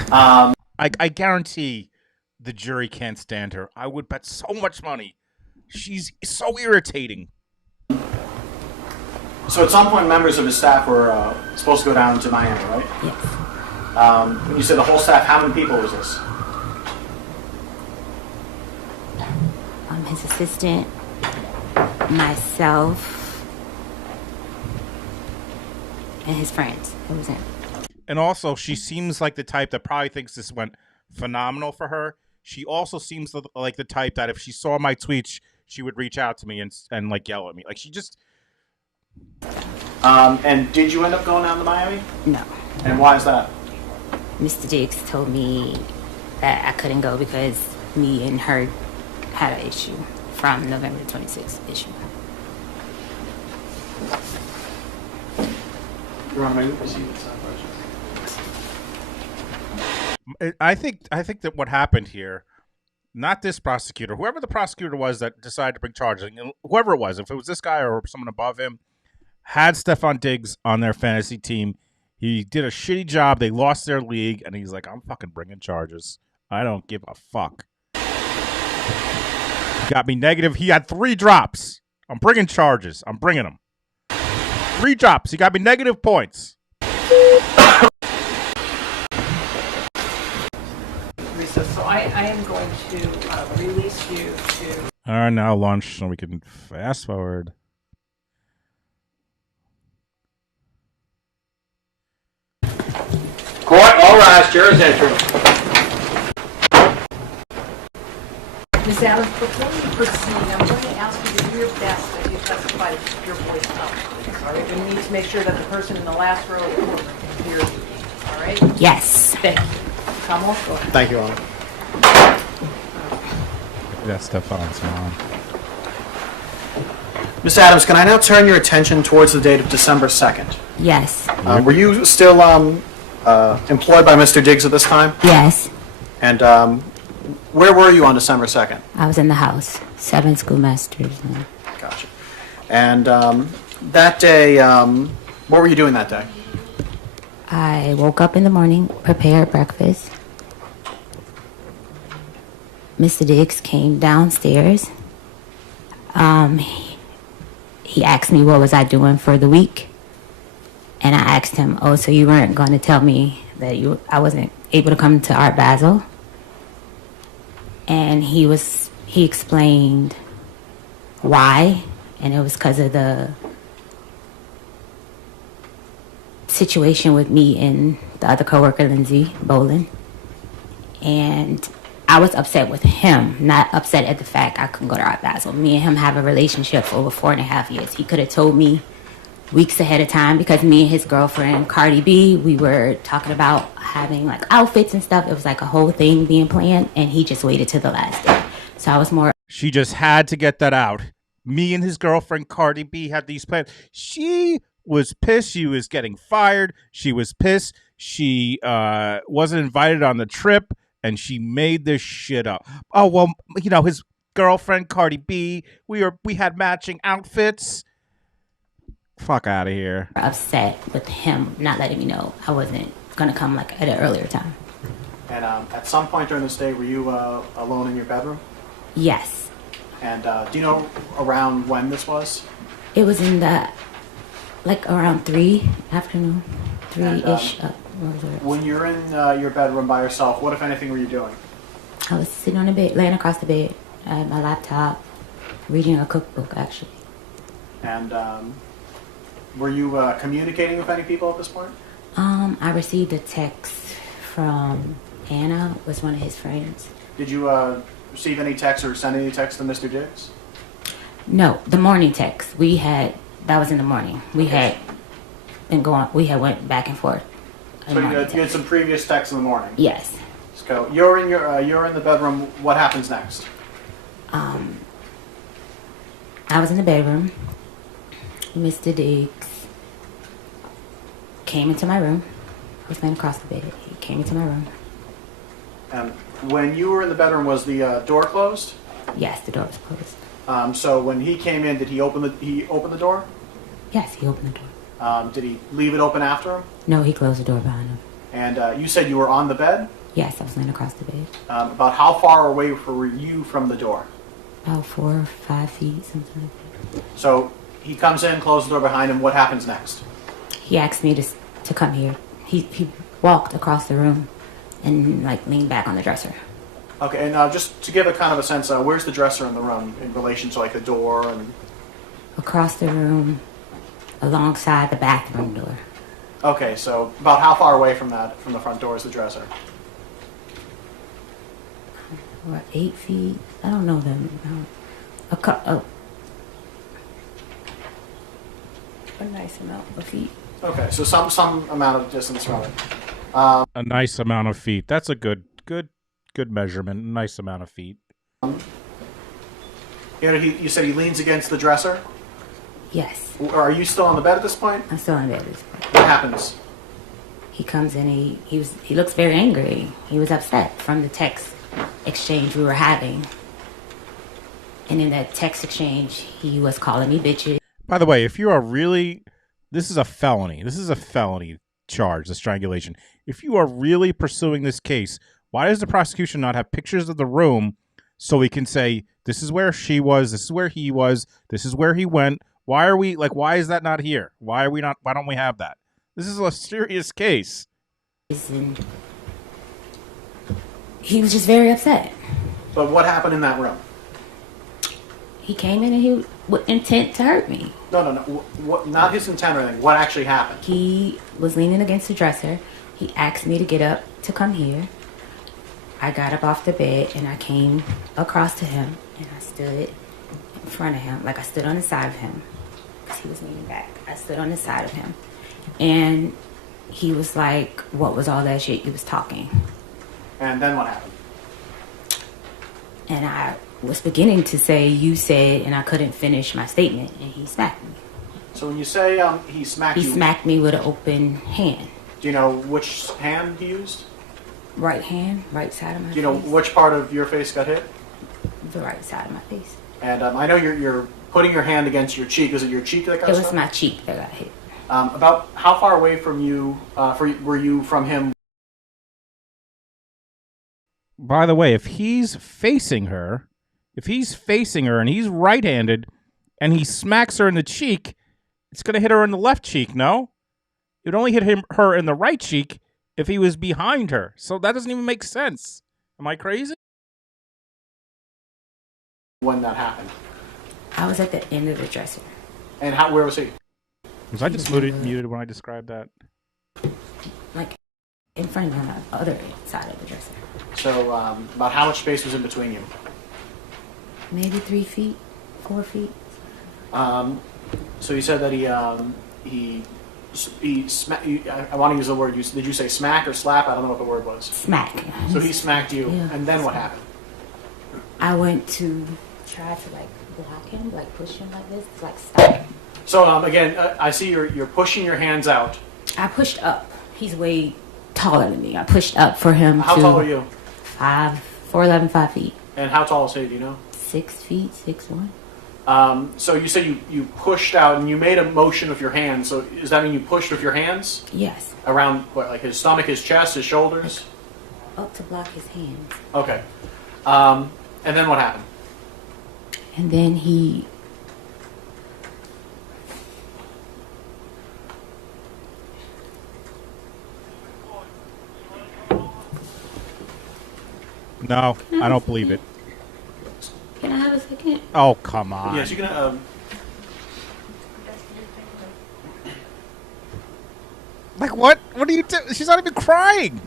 I guarantee the jury can't stand her. I would bet so much money. She's so irritating. So at some point, members of his staff were supposed to go down to Miami, right? Yes. When you said the whole staff, how many people was this? His assistant, myself, and his friends. It was him. And also, she seems like the type that probably thinks this went phenomenal for her. She also seems like the type that if she saw my tweets, she would reach out to me and like yell at me. Like she just. And did you end up going down to Miami? No. And why is that? Mr. Diggs told me that I couldn't go because me and her had an issue from November 26th issue. Your Honor, may we proceed with some questions? I think that what happened here, not this prosecutor, whoever the prosecutor was that decided to bring charges, whoever it was, if it was this guy or someone above him, had Stefon Diggs on their fantasy team. He did a shitty job. They lost their league, and he's like, I'm fucking bringing charges. I don't give a fuck. He got me negative. He had 3 drops. I'm bringing charges. I'm bringing them. 3 drops. He got me negative points. Lisa, so I am going to release you to... All right, now launch so we can fast forward. Court, all rise. Jurors entering. Ms. Adams, before you proceed, I'm going to ask you to do your best that you testify to keep your voice up. All right, we need to make sure that the person in the last row of the court can hear you. All right? Yes. Thank you. Come on, go ahead. Thank you, Honor. That's Stefon's mom. Ms. Adams, can I now turn your attention towards the date of December 2nd? Yes. Were you still employed by Mr. Diggs at this time? Yes. And where were you on December 2nd? I was in the house. 7 schoolmasters. Gotcha. And that day, what were you doing that day? I woke up in the morning, prepared breakfast. Mr. Diggs came downstairs. He asked me what was I doing for the week. And I asked him, oh, so you weren't going to tell me that I wasn't able to come to Art Basel? And he explained why, and it was because of the situation with me and the other coworker, Lindsay Bolin. And I was upset with him, not upset at the fact I couldn't go to Art Basel. Me and him have a relationship for over 4.5 years. He could have told me weeks ahead of time because me and his girlfriend, Cardi B, we were talking about having like outfits and stuff. It was like a whole thing being planned, and he just waited till the last day. So I was more. She just had to get that out. Me and his girlfriend Cardi B had these plans. She was pissed. She was getting fired. She was pissed. She wasn't invited on the trip, and she made this shit up. Oh well, you know, his girlfriend Cardi B. We had matching outfits. Fuck out of here. Upset with him not letting me know I wasn't gonna come like at an earlier time. And at some point during this day, were you alone in your bedroom? Yes. And do you know around when this was? It was in the, like around 3 afternoon, 3-ish. When you're in your bedroom by yourself, what, if anything, were you doing? I was sitting on the bed, laying across the bed. I had my laptop, reading a cookbook, actually. And were you communicating with any people at this point? I received a text from Anna, was one of his friends. Did you receive any text or send any text to Mr. Diggs? No, the morning text. That was in the morning. We had went back and forth. So you had some previous texts in the morning? Yes. So you're in the bedroom. What happens next? I was in the bedroom. Mr. Diggs came into my room. I was laying across the bed. He came into my room. When you were in the bedroom, was the door closed? Yes, the door was closed. So when he came in, did he open the door? Yes, he opened the door. Did he leave it open after him? No, he closed the door behind him. And you said you were on the bed? Yes, I was laying across the bed. About how far away were you from the door? About 4 or 5 feet, something like that. So he comes in, closes the door behind him. What happens next? He asked me to come here. He walked across the room and like leaned back on the dresser. Okay, and just to give a kind of a sense, where's the dresser in the room in relation to like the door and? Across the room, alongside the bathroom door. Okay, so about how far away from the front door is the dresser? Or 8 feet. I don't know them. A nice amount of feet. Okay, so some amount of distance from it. A nice amount of feet. That's a good measurement. Nice amount of feet. You said he leans against the dresser? Yes. Are you still on the bed at this point? I'm still on the bed at this point. What happens? He comes in. He looks very angry. He was upset from the text exchange we were having. And in that text exchange, he was calling me bitches. By the way, if you are really, this is a felony. This is a felony charge, the strangulation. If you are really pursuing this case, why does the prosecution not have pictures of the room so we can say, this is where she was, this is where he was, this is where he went? Why is that not here? Why don't we have that? This is a serious case. He was just very upset. But what happened in that room? He came in and he with intent to hurt me. No. What, not his intent or anything. What actually happened? He was leaning against the dresser. He asked me to get up to come here. I got up off the bed and I came across to him and I stood in front of him. Like I stood on the side of him because he was leaning back. I stood on the side of him. And he was like, what was all that shit you was talking? And then what happened? And I was beginning to say, you said, and I couldn't finish my statement, and he smacked me. So when you say he smacked you... He smacked me with an open hand. Do you know which hand he used? Right hand, right side of my face. Do you know which part of your face got hit? The right side of my face. And I know you're putting your hand against your cheek. Was it your cheek that got hit? It struck? was my cheek that got hit. About how far away from you were you from him? By the way, if he's facing her and he's right-handed and he smacks her in the cheek, it's going to hit her in the left cheek, no? It would only hit her in the right cheek if he was behind her. So that doesn't even make sense. Am I crazy? When that happened? I was at the end of the dresser. And where was he? Was I just muted when I described that? Like, in front of me on the other side of the dresser. So, about how much space was in between you? Maybe 3 feet, 4 feet. So you said that he smacked you. I want to use the word. Did you say smack or slap? I don't know what the word was. Smack. So he smacked you, Yeah. and then what happened? I went to try to like block him, like push him like this, like stop. So again, I see you're pushing your hands out. I pushed up. He's way taller than me. I pushed up for him. How tall are you? 4'11", 5 feet. And how tall is he? Do you know? 6 feet, 6'1". So you said you pushed out and you made a motion with your hands. So does that mean you pushed with your hands? Yes. Around what, like his stomach, his chest, his shoulders? Up to block his hands. Okay. And then what happened? And then he... No, I don't believe it. Can I have a second? Oh, come on. Yes, you can. Like, what? What are you doing? She's not even crying.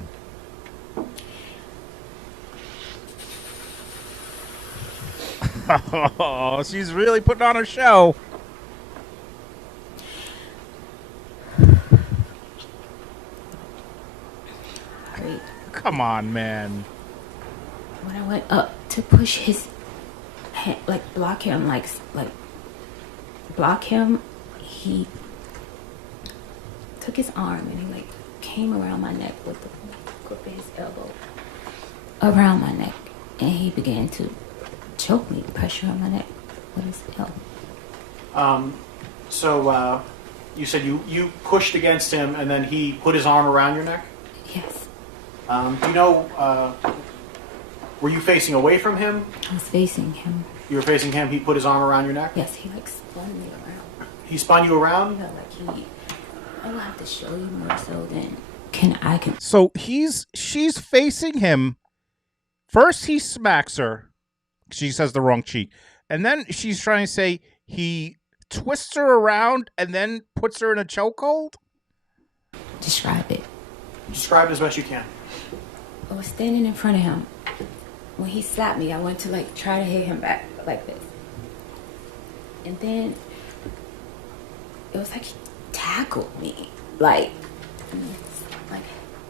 Oh, she's really putting on a show. Great. Come on, man. When I went up to push his hand, like block him, like block him, he took his arm and he like came around my neck with the grip of his elbow around my neck, and he began to choke me, pressure on my neck with his elbow. So you said you pushed against him and then he put his arm around your neck? Yes. Do you know, were you facing away from him? I was facing him. You were facing him, he put his arm around your neck? Yes, he like spun me around. He spun you around? No, like I will have to show you more so than I can. So she's facing him. First he smacks her. She says the wrong cheek. And then she's trying to say he twists her around and then puts her in a chokehold? Describe it. Describe it as best you can. I was standing in front of him. When he slapped me, I went to like try to hit him back like this. And then it was like he tackled me. Like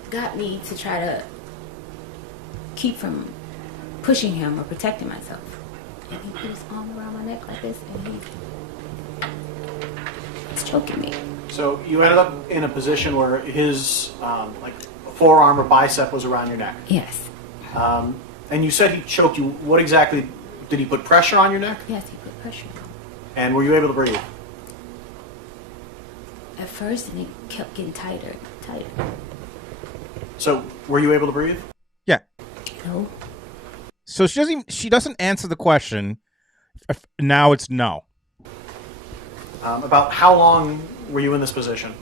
got me to try to keep from pushing him or protecting myself. And he put his arm around my neck like this, and he's choking me. So you ended up in a position where his like forearm or bicep was around your neck. Yes. And you said he choked you. What exactly? Did he put pressure on your neck? Yes, he put pressure on me. And were you able to breathe? At first, and it kept getting tighter, tighter. So were you able to breathe? Yeah. No. So she doesn't answer the question. Now it's no. About how long were you in this position?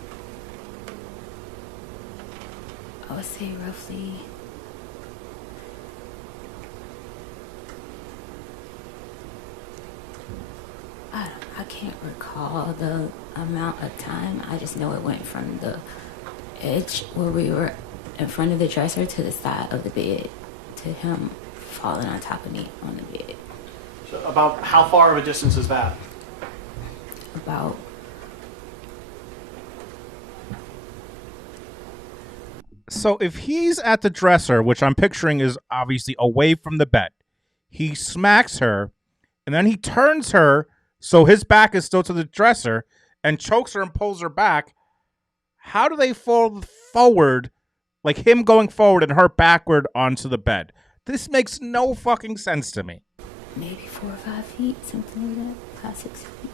I would say roughly I can't recall the amount of time. I just know it went from the edge where we were in front of the dresser to the side of the bed to him falling on top of me on the bed. So about how far of a distance is that? About So if he's at the dresser, which I'm picturing is obviously away from the bed, he smacks her, and then he turns her so his back is still to the dresser and chokes her and pulls her back. How do they fall forward, like him going forward and her backward onto the bed? This makes no fucking sense to me. maybe 4 or 5 feet, something like that, 5, 6 feet.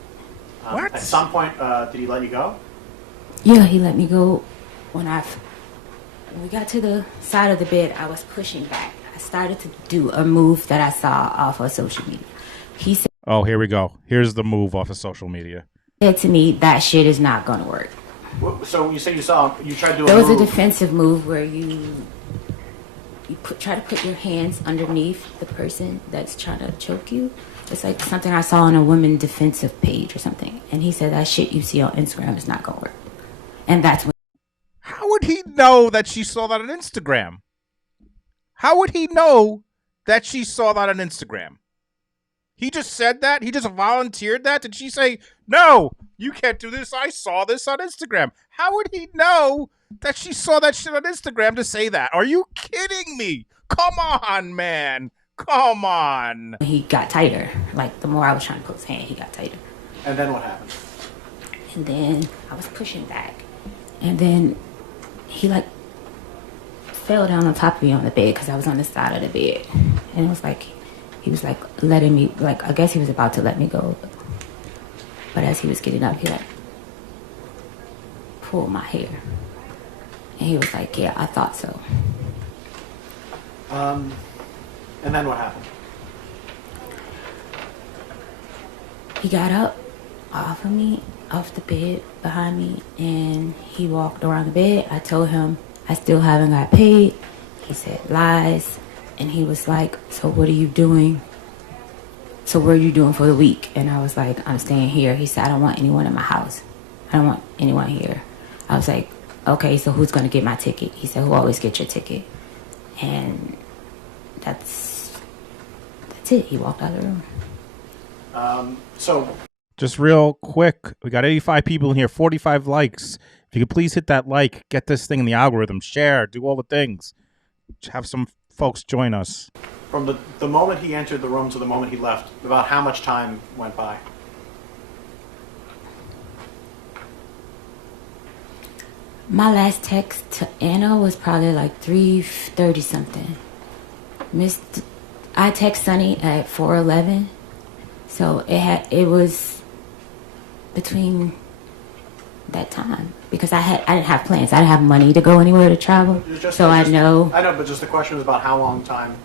What? At some point, did he let you go? Yeah, he let me go. When we got to the side of the bed, I was pushing back. I started to do a move that I saw off of social media. He said, Oh, here we go. Here's the move off of social media. said to me, that shit is not going to work. So you say you tried to do There a was a move. defensive move where you try to put your hands underneath the person that's trying to choke you. It's like something I saw on a women defensive page or something. And he said that shit you see on Instagram is not going to work. And that's when... How would he know that she saw that on Instagram? How would he know that she saw that on Instagram? He just said that? He just volunteered that? Did she say, no, you can't do this. I saw this on Instagram. How would he know that she saw that shit on Instagram to say that? Are you kidding me? Come on, man. Come on. He got tighter. Like, the more I was trying to put his hand, he got tighter. And then what happened? And then I was pushing back. And then he, like, fell down on top of me on the bed because I was on the side of the bed. And it was like, he was, like, letting me, like, I guess he was about to let me go. But as he was getting up, he, like, pulled my hair. And he was like, yeah, I thought so. And then what happened? He got up off of me, off the bed behind me, and he walked around the bed. I told him I still haven't got paid. He said lies. And he was like, so what are you doing? So what are you doing for the week? And I was like, I'm staying here. He said, I don't want anyone in my house. I don't want anyone here. I was like, okay, so who's going to get my ticket? He said, who always gets your ticket? And that's it. He walked out of the room. So just real quick, we got 85 people in here, 45 likes. If you could please hit that like, get this thing in the algorithm, share, do all the things. Have some folks join us. from the moment he entered the room to the moment he left, about how much time went by? My last text to Anna was probably like 3:30 something. I text Sunny at 4:11, so it was between that time because I didn't have plans. I didn't have money to go anywhere to travel, I know. I know, but just the question was about how long time.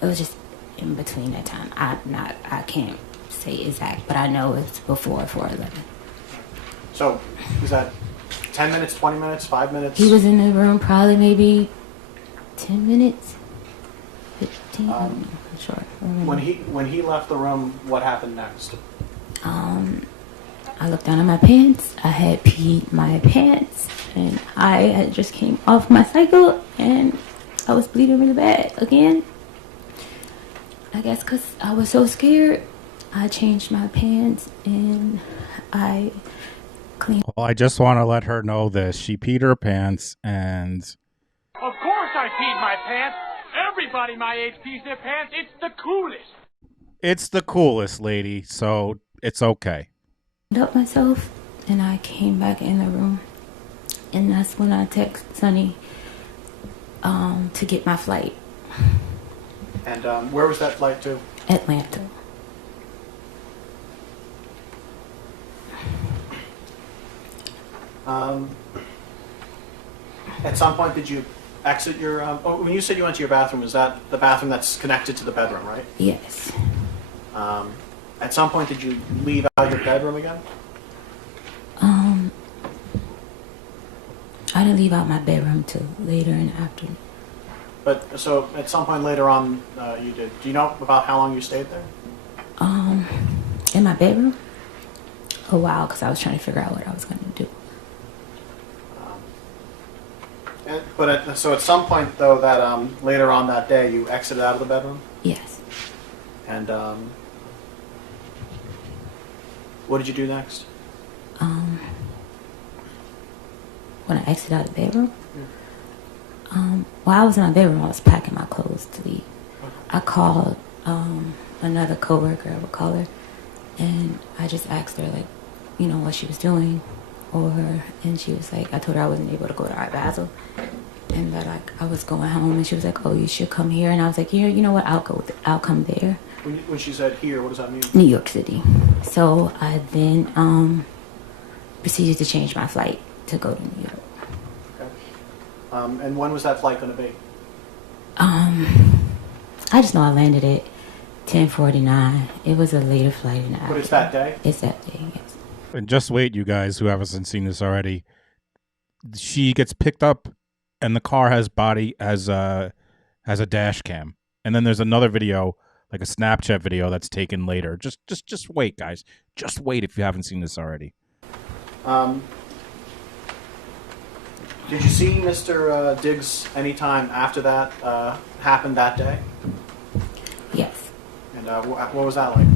It was just in between that time. I can't say exact, but I know it's before 4:11. So, is that 10 minutes, 20 minutes, 5 minutes? He was in the room probably maybe 10 minutes, 15. I'm not sure. When he left the room, what happened next? I looked down at my pants. I had peed my pants, and I had just came off my cycle, and I was bleeding really bad again. I guess because I was so scared, I changed my pants and I cleaned. Well, I just want to let her know this. She peed her pants, and of course I peed my pants. Everybody my age pees their pants. It's the coolest. It's the coolest, lady, so it's okay. Up myself, and I came back in the room, and that's when I text Sunny to get my flight. And where was that flight to? Atlanta. At some point, did you exit your... when you said you went to your bathroom, is that the bathroom that's connected to the bedroom, right? Yes. At some point, did you leave out your bedroom again? I didn't leave out my bedroom till later in the afternoon. But, so, at some point later on, you did. Do you know about how long you stayed there? In my bedroom? A while, because I was trying to figure out what I was going to do. So at some point, though, that later on that day, you exited out of the bedroom? Yes. And what did you do next? When I exited out of the bedroom? While I was in my bedroom, I was packing my clothes to leave. I called another coworker, I would call her, and I just asked her, like, what she was doing, and she was like, I told her I wasn't able to go to Art Basel, and that I was going home, and she was like, oh, you should come here, and I was like, yeah, you know what, I'll come there. When she said here, what does that mean? New York City. So I then proceeded to change my flight to go to New York. Okay. And when was that flight going to be? I just know I landed at 10:49. It was a later flight in the afternoon. But it's that day? It's that day, yes. And just wait, you guys who haven't seen this already. She gets picked up, and the car has a dash cam, and then there's another video, like a Snapchat video, that's taken later. Just wait, guys. Just wait if you haven't seen this already. Did you see Mr. Diggs anytime after that happened that day? Yes. And what was that like?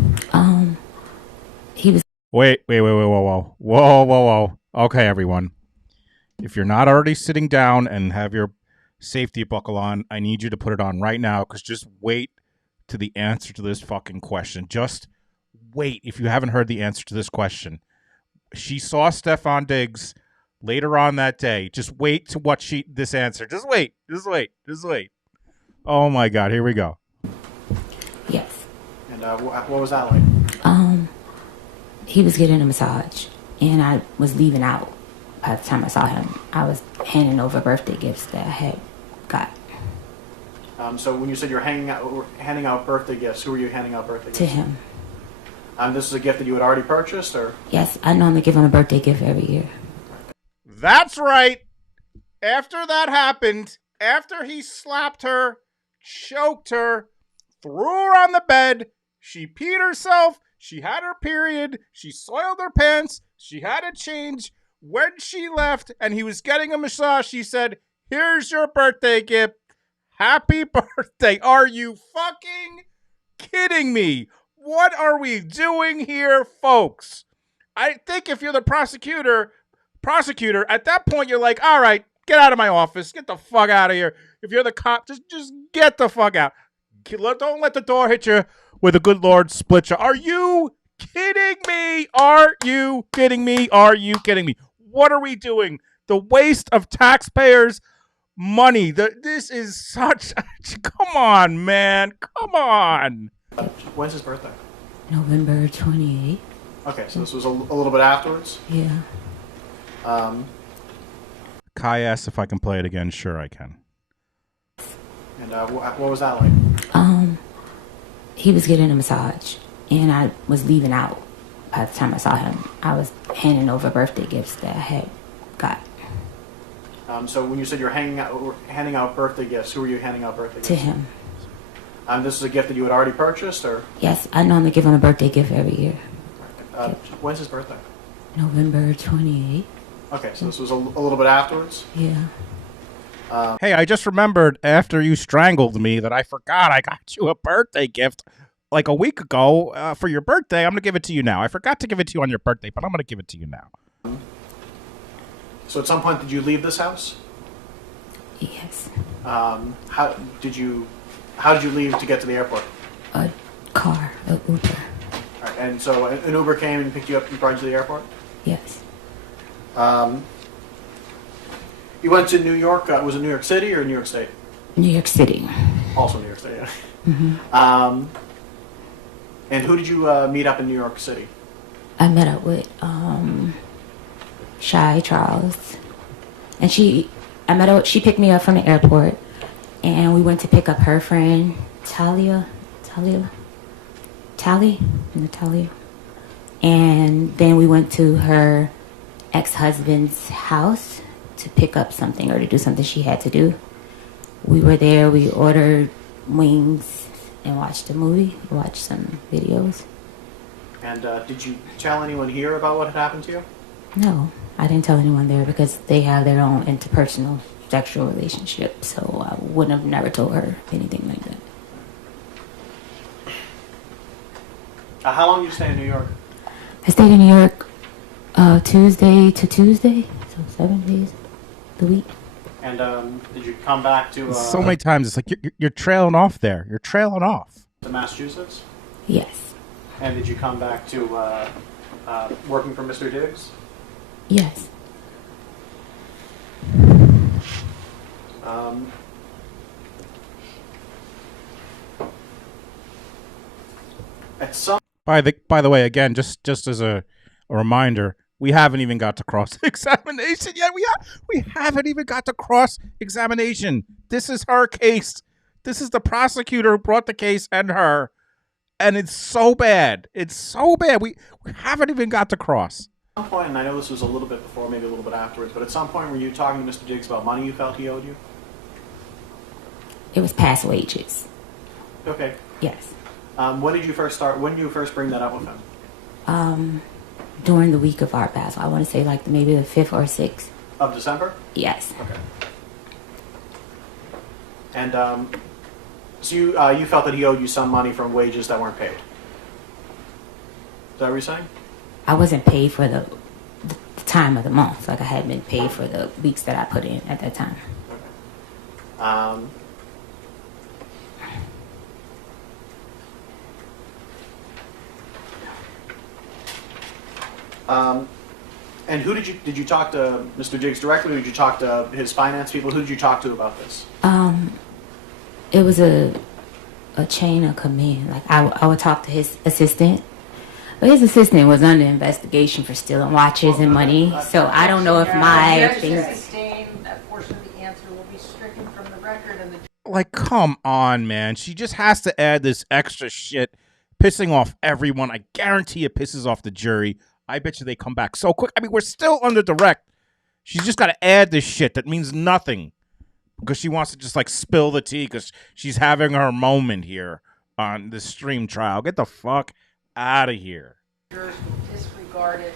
He was. Wait, whoa. Okay, everyone. If you're not already sitting down and have your safety buckle on. I need you to put it on right now, because just wait to the answer to this fucking question. Just wait if you haven't heard the answer to this question. She saw Stefon Diggs later on that day. Just wait to what this answer. Just wait. Just wait. Just wait. Oh my God, here we go. Yes. And what was that like? He was getting a massage, and I was leaving out. By the time I saw him, I was handing over birthday gifts that I had got. So when you said you're handing out birthday gifts, who were you handing out birthday gifts? To him. This is a gift that you had already purchased, or? Yes, I normally give him a birthday gift every year. That's right. After that happened, after he slapped her, choked her, threw her on the bed, she peed herself, she had her period, she soiled her pants, she had a change. When she left and he was getting a massage, she said, "Here's your birthday gift. Happy birthday." Are you fucking kidding me? What are we doing here, folks? I think if you're the prosecutor, at that point you're like, all right, get out of my office. Get the fuck out of here. If you're the cop, just get the fuck out. Don't let the door hit you with a good Lord split you. Are you kidding me? Are you kidding me? Are you kidding me? What are we doing? The waste of taxpayers' money. This is such... Come on, man. Come on. When's his birthday? November 28th. Okay, so this was a little bit afterwards? Yeah. Kai asked if I can play it again. Sure, I can. And what was that like? He was getting a massage, and I was leaving out. By the time I saw him, I was handing over birthday gifts that I had got. So when you said you're handing out birthday gifts, who were you handing out birthday gifts? To him. This is a gift that you had already purchased, or? Yes, I normally give him a birthday gift every year. When's his birthday? November 28th. Okay, so this was a little bit afterwards? Yeah. Hey, I just remembered after you strangled me that I forgot I got you a birthday gift like a week ago for your birthday. I'm going to give it to you now. I forgot to give it to you on your birthday, but I'm going to give it to you now. So at some point, did you leave this house? Yes. How did you leave to get to the airport? A car, an Uber. All right, and so an Uber came and picked you up and brought you to the airport? Yes. You went to New York. Was it New York City or New York State? New York City. Also New York State, yeah. Mm-hmm. And who did you meet up in New York City? I met up with Shy Charles, and she picked me up from the airport, and we went to pick up her friend Talia, and then we went to her ex-husband's house to pick up something or to do something she had to do. We were there. We ordered wings and watched a movie, watched some videos. And did you tell anyone here about what had happened to you? No, I didn't tell anyone there because they have their own interpersonal sexual relationship, so I wouldn't have never told her anything like that. How long did you stay in New York? I stayed in New York Tuesday to Tuesday, so 7 days the week. And did you come back to... so many times, it's like you're trailing off there. You're trailing off. To Massachusetts? Yes. And did you come back to working for Mr. Diggs? Yes. At some... By the way, again, just as a reminder, we haven't even got to cross-examination yet. We haven't even got to cross-examination. This is her case. This is the prosecutor who brought the case and her. And it's so bad. It's so bad. We haven't even got to cross. At some point, and I know this was a little bit before, maybe a little bit afterwards, but at some point were you talking to Mr. Diggs about money you felt he owed you? It was past wages. Okay. Yes. When did you first bring that up with him? During the week of Art Basel. I want to say like maybe the 5th or 6th. Of December? Yes. Okay. And so you felt that he owed you some money from wages that weren't paid? Is that what you're saying? I wasn't paid for the time of the month. Like I had been paid for the weeks that I put in at that time. Okay. And who did you talk to Mr. Diggs directly, or did you talk to his finance people? Who did you talk to about this? It was a chain of command. Like I would talk to his assistant, but his assistant was under investigation for stealing watches and money. So I don't know if my things. Sustain that portion of the answer will be stricken from the record, and the Like, come on, man. She just has to add this extra shit, pissing off everyone. I guarantee it pisses off the jury. I bet you they come back so quick. I mean, we're still under direct. She's just got to add this shit that means nothing because she wants to just, like, spill the tea because she's having her moment here on this stream trial. Get the fuck out of here. jurors will disregard it,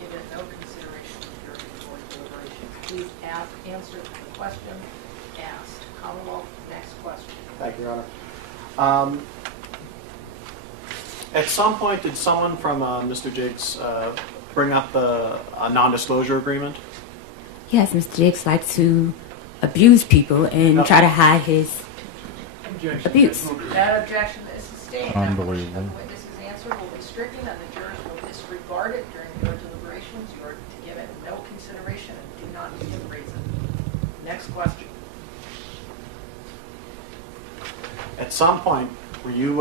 give it no consideration to jury before deliberation. Please answer the question asked. Commonwealth, next question. Thank you, Your Honor. At some point, did someone from Mr. Diggs bring up the non-disclosure agreement? Yes, Mr. Diggs likes to abuse people and try to hide his abuse. That objection is sustained. Unbelievable. The witness's answer will be stricken, and the jurors will disregard it during your deliberations. You are to give it no consideration and do not use the reason. Next question. At some point, were you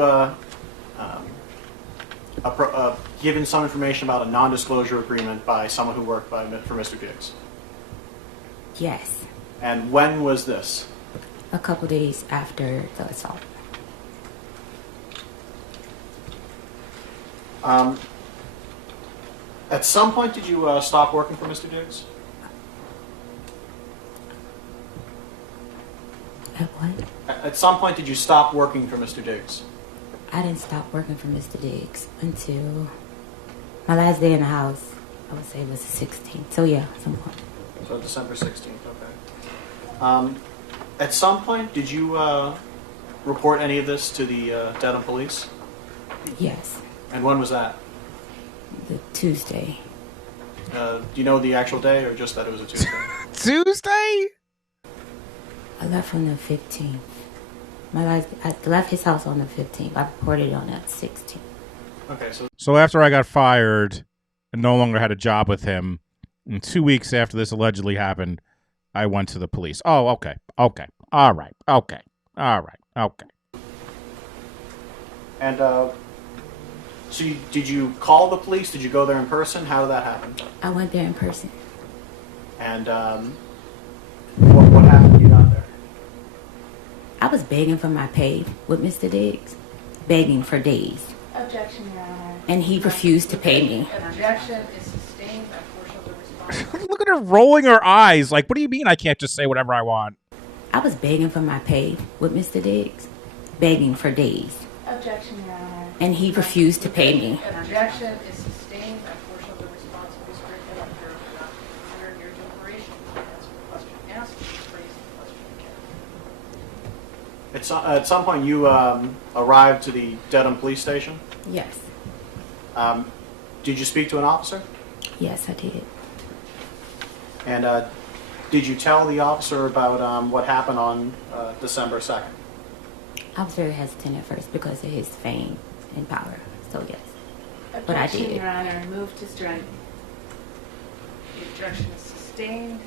given some information about a non-disclosure agreement by someone who worked for Mr. Diggs? Yes, And when was this? a couple days after the assault. At some point, did you stop working for Mr. Diggs? At what? At some point, did you stop working for Mr. Diggs? I didn't stop working for Mr. Diggs until my last day in the house. I would say it was the 16th. So yeah, at some point. So December 16th, okay. At some point, did you report any of this to the Dedham police? Yes, And when was that? the Tuesday. Do you know the actual day, or just that it was a Tuesday? Tuesday? I left on the 15th. I left his house on the 15th. I reported on the 16th. Okay, So after I got fired and no longer had a job with him, and 2 weeks after this allegedly happened, I went to the police. Oh, okay. Okay. All right. Okay. All right. Okay. And did you call the police? Did you go there in person? How did that happen? I went there in person. And what happened when you got there? I was begging for my pay with Mr. Diggs, begging for days, Objection, Your Honor. and he refused to pay me. Objection is sustained. That portion of the response. Look at her rolling her eyes. Like, what do you mean I can't just say whatever I want? I was begging for my pay with Mr. Diggs, begging for days, Objection, Your Honor. and he refused to pay me. Objection is sustained. That portion of the response will be stricken and jurors will not consider in your deliberation. Answer the question asked. Phrase the question again. At some point, you arrived to the Dedham police station. Yes, Did you speak to an officer? yes, I did. And did you tell the officer about what happened on December 2nd? I was very hesitant at first because of his fame and power. So yes, but I Objection, did. Your Honor. Move to strike. The objection is sustained.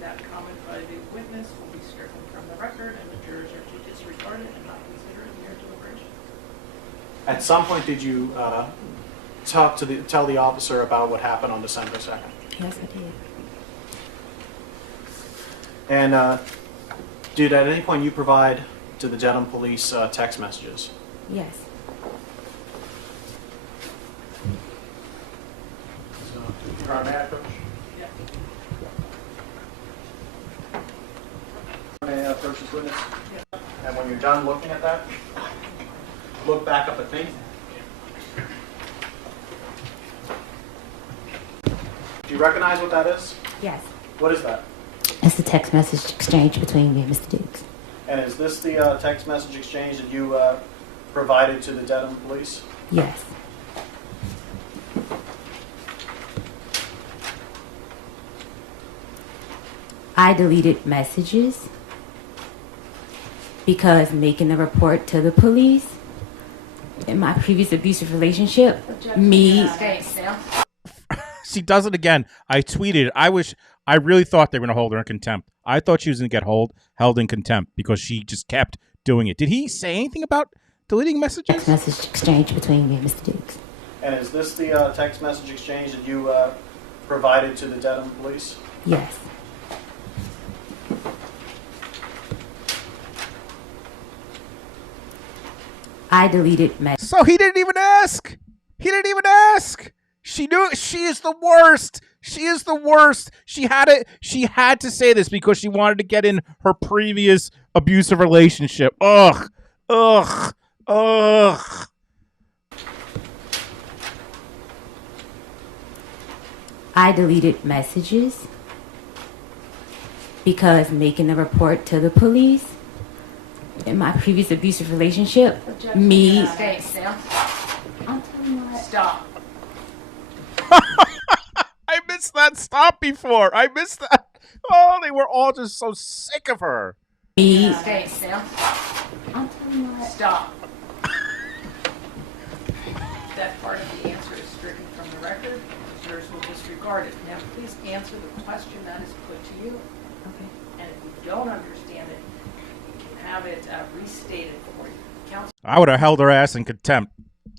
That comment by the witness will be stricken from the record, and the jurors are to disregard it and not consider it in their deliberation. At some point, did you tell the officer about what happened on December 2nd? Yes, I did. And did at any point you provide to the Dedham police text messages? Yes. Your Honor, may I approach? Yeah. May I approach this witness? And when you're done looking at that, look back up at me. Do you recognize what that is? Yes. What is that? It's the text message exchange between me and Mr. Diggs. And is this the text message exchange that you provided to the Dedham police? Yes. I deleted messages Because making a report to the police in my previous abusive relationship, me. She does it again. I tweeted. I really thought they were going to hold her in contempt. I thought she was going to get held in contempt because she just kept doing it. Did he say anything about deleting messages? Text message exchange between me and Mr. Diggs. And is this the text message exchange that you provided to the Dedham police? Yes. I deleted messages. So he didn't even ask. He didn't even ask. She knew. She is the worst. She is the worst. She had to say this because she wanted to get in her previous abusive relationship. Ugh. Ugh. Ugh. I deleted messages because making a report to the police in my previous abusive relationship, me. Okay, Sam. Stop. I missed that stop before. I missed that. Oh, they were all just so sick of her. Me. Okay, Sam. Stop. That part of the answer is stricken from the record. Jurors will disregard it. Now, please answer the question that is put to you. Okay. And if you don't understand it, you can have it restated for you. Counsel. I would have held her ass in contempt.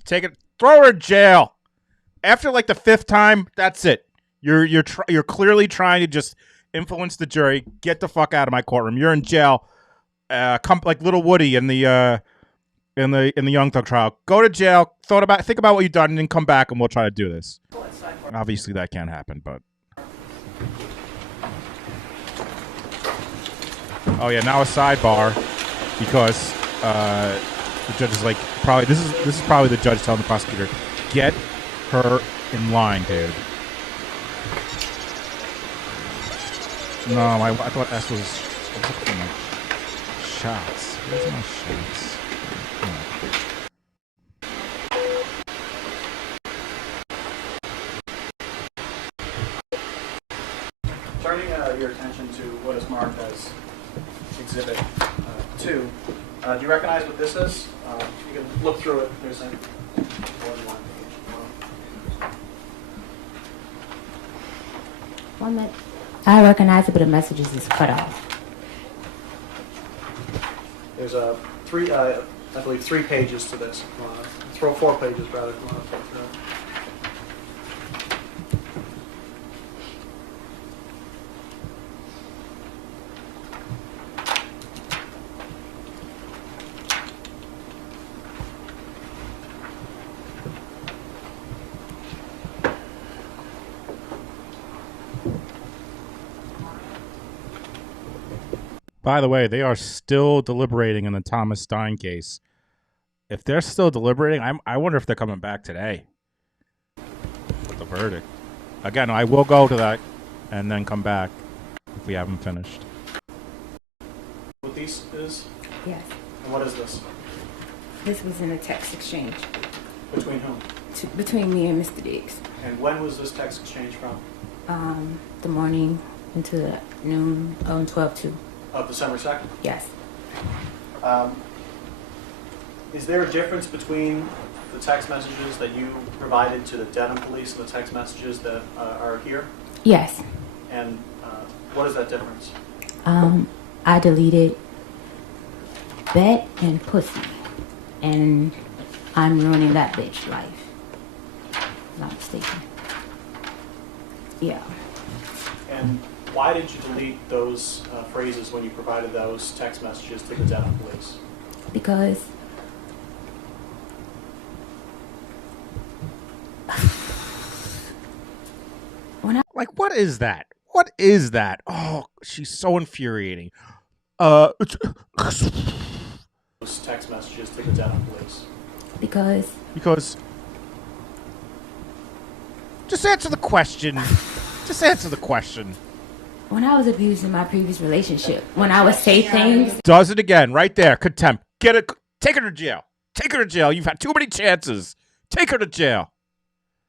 Throw her in jail. After like the 5th time, that's it. You're clearly trying to just influence the jury. Get the fuck out of my courtroom. You're in jail. Come like little Woody in the Young Thug trial. Go to jail. Think about what you've done, and then come back, and we'll try to do this. Obviously, that can't happen, but. Oh yeah, now a sidebar because the judge is like probably this is probably the judge telling the prosecutor, get her in line, dude. No, I thought S was my shots. Where's my shots? Turning your attention to what is marked as Exhibit 2, do you recognize what this is? You can look through it. There's more than one page. 1 minute. I recognize it, but the messages is cut off. There's I believe 3 pages to this. Throw 4 pages rather. By the way, they are still deliberating in the Thomas Stein case. If they're still deliberating, I wonder if they're coming back today with the verdict. Again, I will go to that and then come back if we haven't finished. What these is? Yes. And what is this? This was in a text exchange. Between whom? Between me and Mr. Diggs. And when was this text exchange from? The morning into the noon, 12/2. Of December 2nd? Yes. Is there a difference between the text messages that you provided to the Dedham police and the text messages that are here? Yes. And what is that difference? I deleted bet and pussy, and I'm ruining that bitch life. Not mistaken. Yeah. And why did you delete those phrases when you provided those text messages to the Dedham police? Because Like, what is that? What is that? Oh, she's so infuriating. It's those text messages to the Dedham police. Because just answer the question. Just answer the question. when I was abused in my previous relationship, when I would say things. Does it again, right there. Contempt. Get it. Take her to jail. Take her to jail. You've had too many chances. Take her to jail.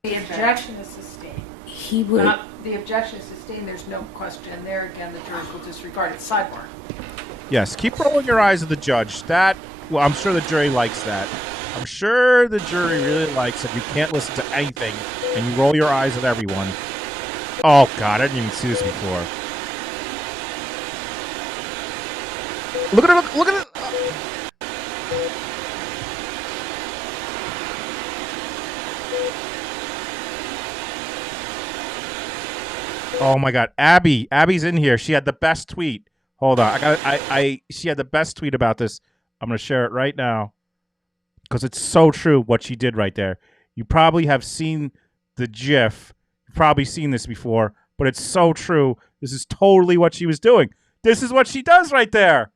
The objection is sustained. He would. The objection is sustained. There's no question there. Again, the jurors will disregard it. Sidebar. Yes, keep rolling your eyes at the judge. That, well, I'm sure the jury likes that. I'm sure the jury really likes if you can't listen to anything and you roll your eyes at everyone. Oh, God, I didn't even see this before. Look at it, look at it. Oh, my God. Abby's in here. She had the best tweet. Hold on. She had the best tweet about this. I'm going to share it right now because it's so true what she did right there. You probably have seen the GIF. You've probably seen this before, but it's so true. This is totally what she was doing. This is what she does right there.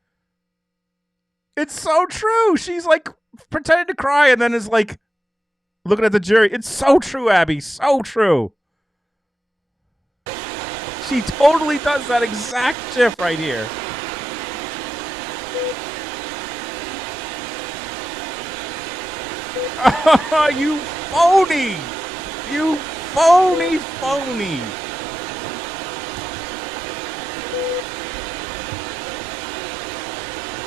It's so true. She's like pretending to cry and then is like looking at the jury. It's so true, Abby. So true. She totally does that exact GIF right here. You phony! You phony!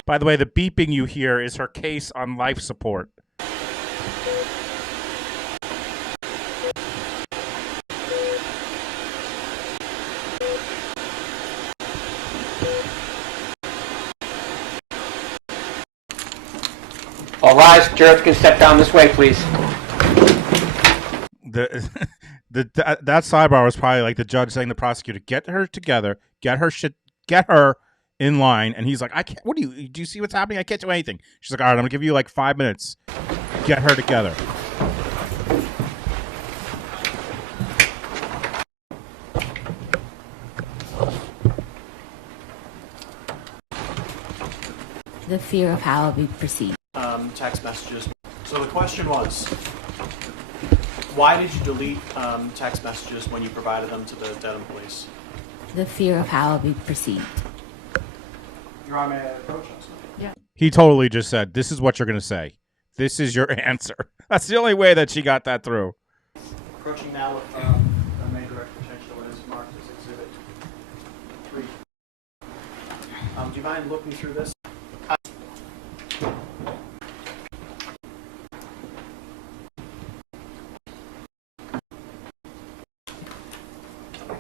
By the way, the beeping you hear is her case on life support. All rise. Jurors can step down this way, please. That sidebar was probably like the judge saying to the prosecutor, "Get her together, get her in line." And he's like, "I can't. What do you see what's happening? I can't do anything." She's like, "All right, I'm gonna give you like 5 minutes. Get her together." The fear of how we proceed. Text messages. So the question was, why did you delete text messages when you provided them to the Dedham police? The fear of how we proceed. Your Honor, may I approach us? Yeah. He totally just said, "This is what you're gonna say. This is your answer." That's the only way that she got that through. Approaching now with may direct attention to what is marked as Exhibit 3. Do you mind looking through this?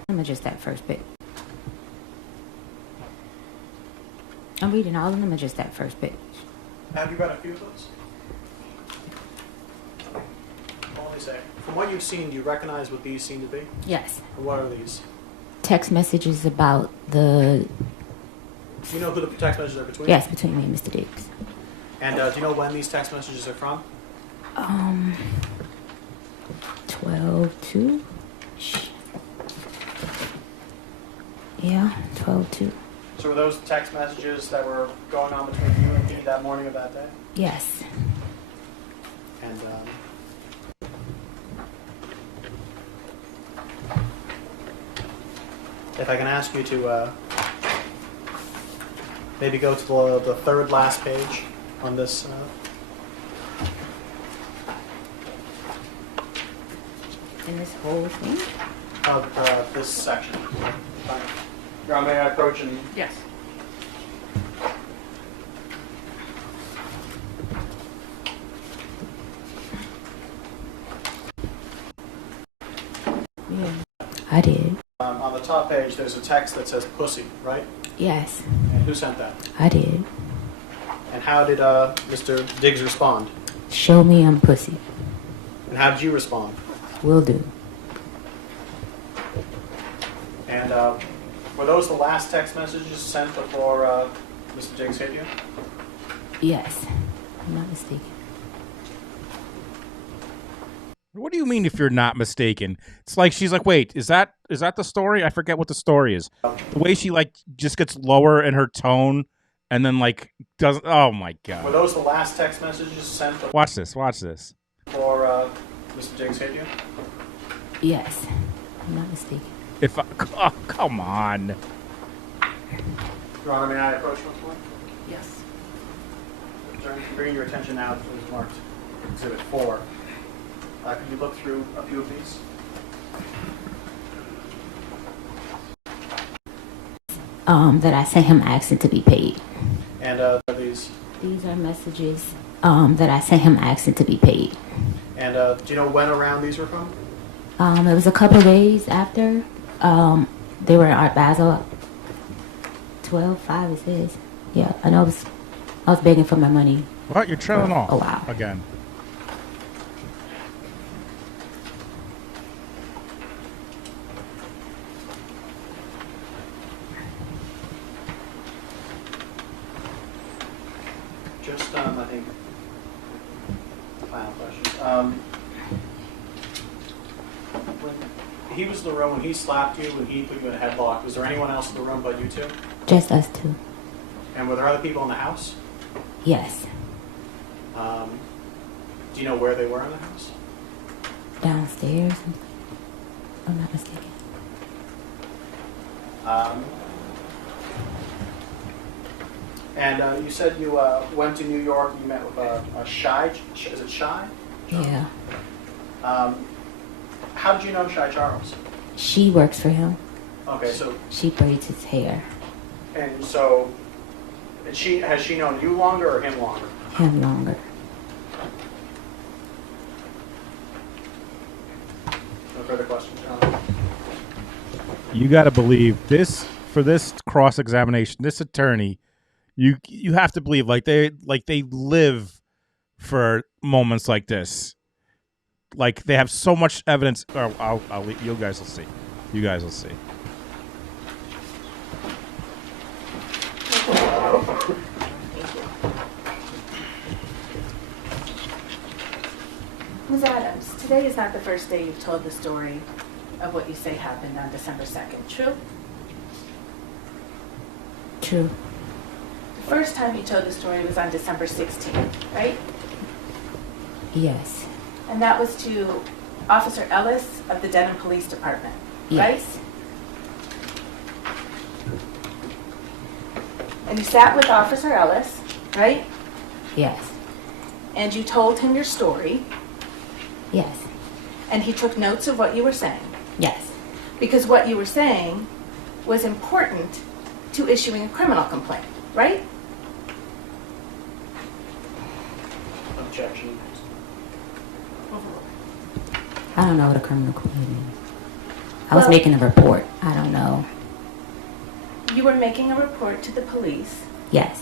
Let me just that first bit. I'm reading all of them or just that first bit? Have you read a few of those? Only say, from what you've seen, do you recognize what these seem to be? Yes. And what are these? Text messages about the... Do you know who the text messages are between? Yes, between me and Mr. Diggs. And do you know when these text messages are from? 12/2. Yeah, 12/2. So were those text messages that were going on between you and me that morning of that day? Yes. And if I can ask you to maybe go to the third last page on this. In this whole thing? Of this section. Your Honor, may I approach and... Yes. Yeah, I did. On the top page, there's a text that says pussy, right? Yes. And who sent that? I did. And how did Mr. Diggs respond? Show me I'm pussy. And how did you respond? Will do. And were those the last text messages sent before Mr. Diggs hit you? Yes. I'm not mistaken. What do you mean if you're not mistaken? It's like she's like, "Wait, is that the story?" I forget what the story is. The way she like just gets lower in her tone and then like doesn't. Oh my God. Were those the last text messages sent Watch this. Watch this. before Mr. Diggs hit you? Yes. I'm not mistaken. Oh, come on. Your Honor, may I approach once more? Yes. Bringing your attention now to what's marked Exhibit 4. Could you look through a few of these? That I sent him asking to be paid. these? These are messages that I sent him asking to be paid. And do you know when around these were from? It was a couple of days after. They were in Art Basel. 12/5 it says. Yeah, I know. I was begging for my money. What? You're trailing off? Oh wow! Again. Just, I think, final question. When he was in the room, when he slapped you, when he put you in a headlock, was there anyone else in the room but you two? Just us two. And were there other people in the house? Yes. Do you know where they were in the house? Downstairs. If I'm not mistaken. And you said you went to New York and you met with a Shy. Is it Shy? Yeah. How did you know Shy Charles? She works for him. Okay, so She braids his hair. and so, and has she known you longer or him longer? Him longer. No further questions, John. You got to believe this for this cross-examination. This attorney, you have to believe like they live for moments like this. Like they have so much evidence. I'll you guys will see. You guys will see. Ms. Adams, today is not the first day you've told the story of what you say happened on December 2nd, true? True. The first time you told the story was on December 16th, right? Yes. And that was to Officer Ellis of the Denham Police Department, right? Yes. And you sat with Officer Ellis, right? Yes. And you told him your story, Yes. and he took notes of what you were saying. Yes. Because what you were saying was important to issuing a criminal complaint, right? Objection. I don't know what a criminal complaint is. I was Well- making a report. I don't know. You were making a report to the police Yes.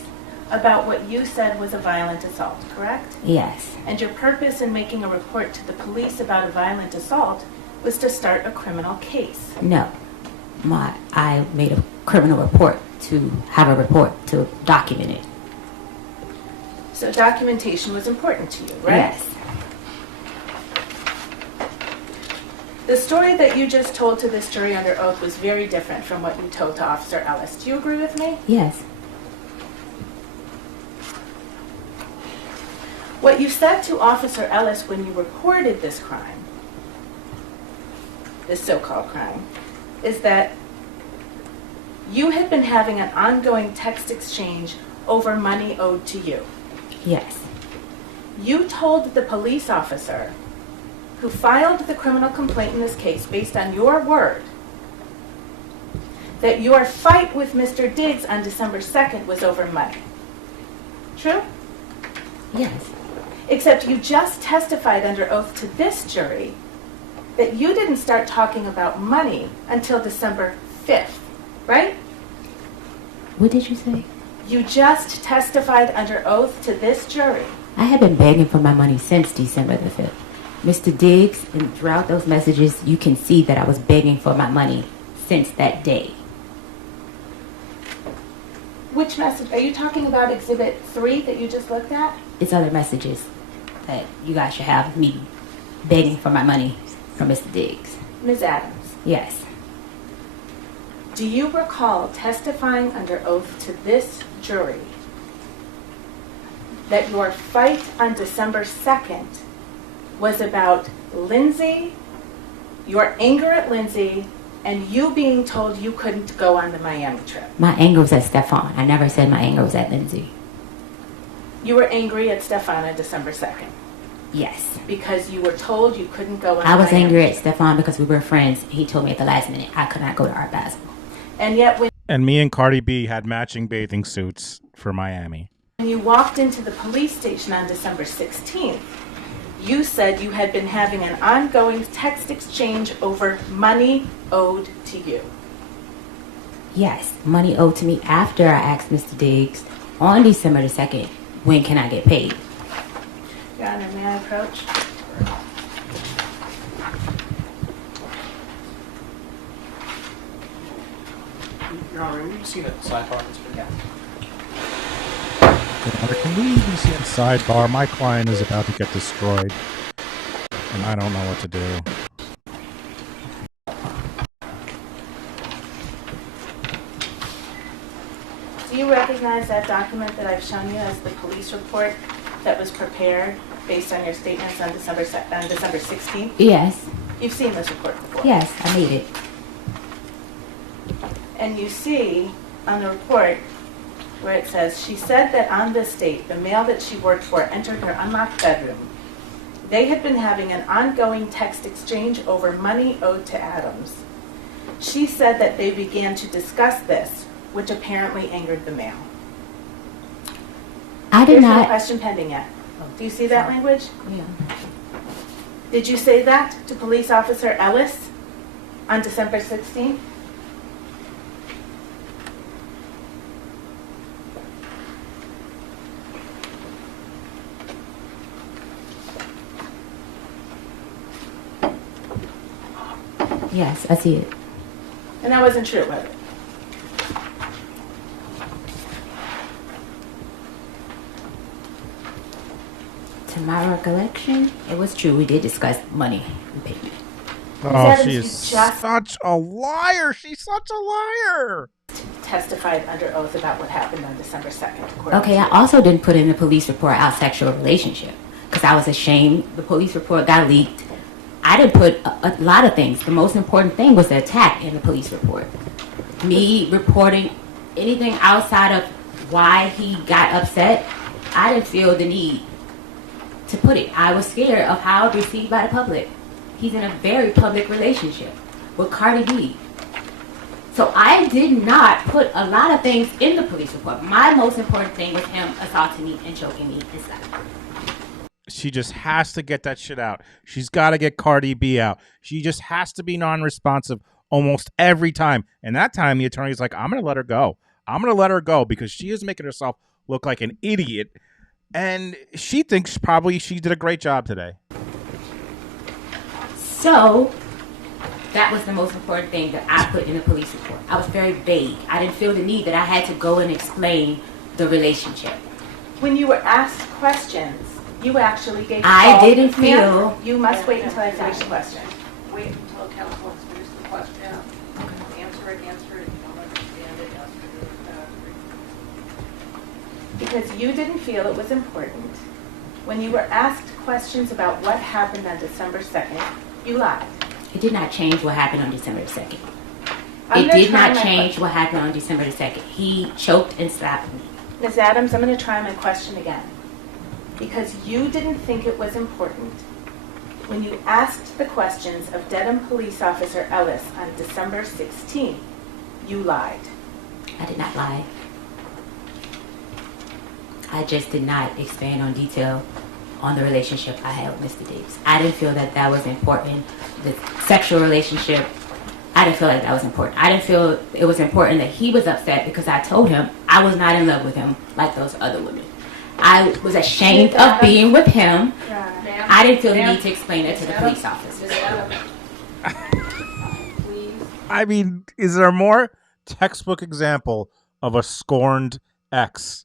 about what you said was a violent assault, correct? Yes. And your purpose in making a report to the police about a violent assault was to start a criminal case. No. I made a criminal report to have a report to document it. So documentation was important to you, right? Yes. The story that you just told to this jury under oath was very different from what you told to Officer Ellis. Do you agree with me? Yes. What you said to Officer Ellis when you reported this crime, this so-called crime, is that you had been having an ongoing text exchange over money owed to you. Yes. You told the police officer who filed the criminal complaint in this case, based on your word, that your fight with Mr. Diggs on December 2nd was over money. True? Yes. Except you just testified under oath to this jury that you didn't start talking about money until December 5th, right? What did you say? You just testified under oath to this jury. I have been begging for my money since December the 5th. Mr. Diggs, and throughout those messages, you can see that I was begging for my money since that day. Which message? Are you talking about Exhibit 3 that you just looked at? It's other messages that you guys should have of me begging for my money from Mr. Diggs. Ms. Adams, Yes. do you recall testifying under oath to this jury that your fight on December 2nd was about Lindsay, your anger at Lindsay, and you being told you couldn't go on the Miami trip? My anger was at Stefon. I never said my anger was at Lindsay. You were angry at Stefon on December 2nd Yes. because you were told you couldn't go on I the was Miami angry at trip. Stefon because we were friends. He told me at the last minute I could not go to Art Basel. And yet when And me and Cardi B had matching bathing suits for Miami. When you walked into the police station on December 16th, you said you had been having an ongoing text exchange over money owed to you. Yes, money owed to me after I asked Mr. Diggs on December the 2nd, when can I get paid? Your Honor, may I approach? Your Honor, have you seen a sidebar? Yeah. Can we even see a sidebar? My client is about to get destroyed, and I don't know what to do. Do you recognize that document that I've shown you as the police report that was prepared based on your statements on December 16th? Yes. You've seen this report before? Yes, I made it. And you see on the report where it says, she said that on this date, the male that she worked for entered her unlocked bedroom. They had been having an ongoing text exchange over money owed to Adams. She said that they began to discuss this, which apparently angered the male. I did There's not. no question pending yet. Do you see that language? Yeah. Did you say that to Police Officer Ellis on December 16th? Yes, I see it. And that wasn't true, was it? To my recollection, it was true. We did discuss money and payment. Oh, she is such a liar. She's such a liar. Testified under oath about what happened on December 2nd. Okay, I also didn't put in the police report our sexual relationship because I was ashamed. The police report got leaked. I didn't put a lot of things. The most important thing was the attack in the police report. Me reporting anything outside of why he got upset, I didn't feel the need to put it. I was scared of how it was received by the public. He's in a very public relationship with Cardi B. So I did not put a lot of things in the police report. My most important thing was him assaulting me and choking me and slapping me. She just has to get that shit out. She's got to get Cardi B out. She just has to be non-responsive almost every time. And that time, the attorney's like, I'm going to let her go. I'm going to let her go because she is making herself look like an idiot. And she thinks probably she did a great job today. So that was the most important thing that I put in the police report. I was very vague. I didn't feel the need that I had to go and explain the relationship. When you were asked questions, you actually gave I didn't feel... Ma'am, you must wait until I finish the question. Wait until counsel has finished the question. Answer it. If you don't understand it, ask it. Because you didn't feel it was important. When you were asked questions about what happened on December 2nd, you lied. It did not change what happened on December 2nd. It did not change what happened on December 2nd. He choked and slapped me. Ms. Adams, I'm going to try my question again. Because you didn't think it was important. When you asked the questions of Dedham Police Officer Ellis on December 16th, you lied. I did not lie. I just did not expand on detail on the relationship I had with Mr. Diggs. I didn't feel that that was important. The sexual relationship, I didn't feel like that was important. I didn't feel it was important that he was upset because I told him I was not in love with him like those other women. I was ashamed of being with him. I didn't feel the need to explain it to the police officers. I mean, is there a more textbook example of a scorned ex?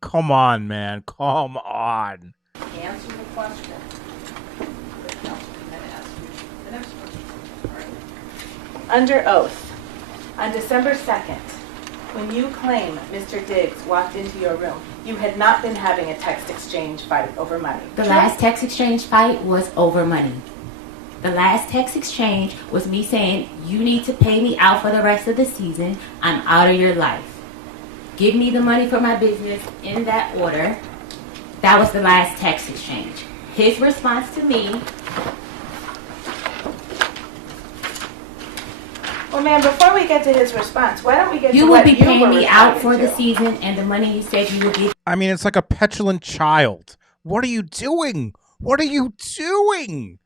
Come on, man. Come on. Answer the question. The next question. Under oath, on December 2nd, when you claim Mr. Diggs walked into your room, you had not been having a text exchange fight over money. The last text exchange fight was over money. The last text exchange was me saying, you need to pay me out for the rest of the season. I'm out of your life. Give me the money for my business in that order. That was the last text exchange. His response to me... Well, ma'am, before we get to his response, why don't we get You to will what be you paying were me out responding for the to? season, and the money you said you would give. I mean, it's like a petulant child. What are you doing? What are you doing?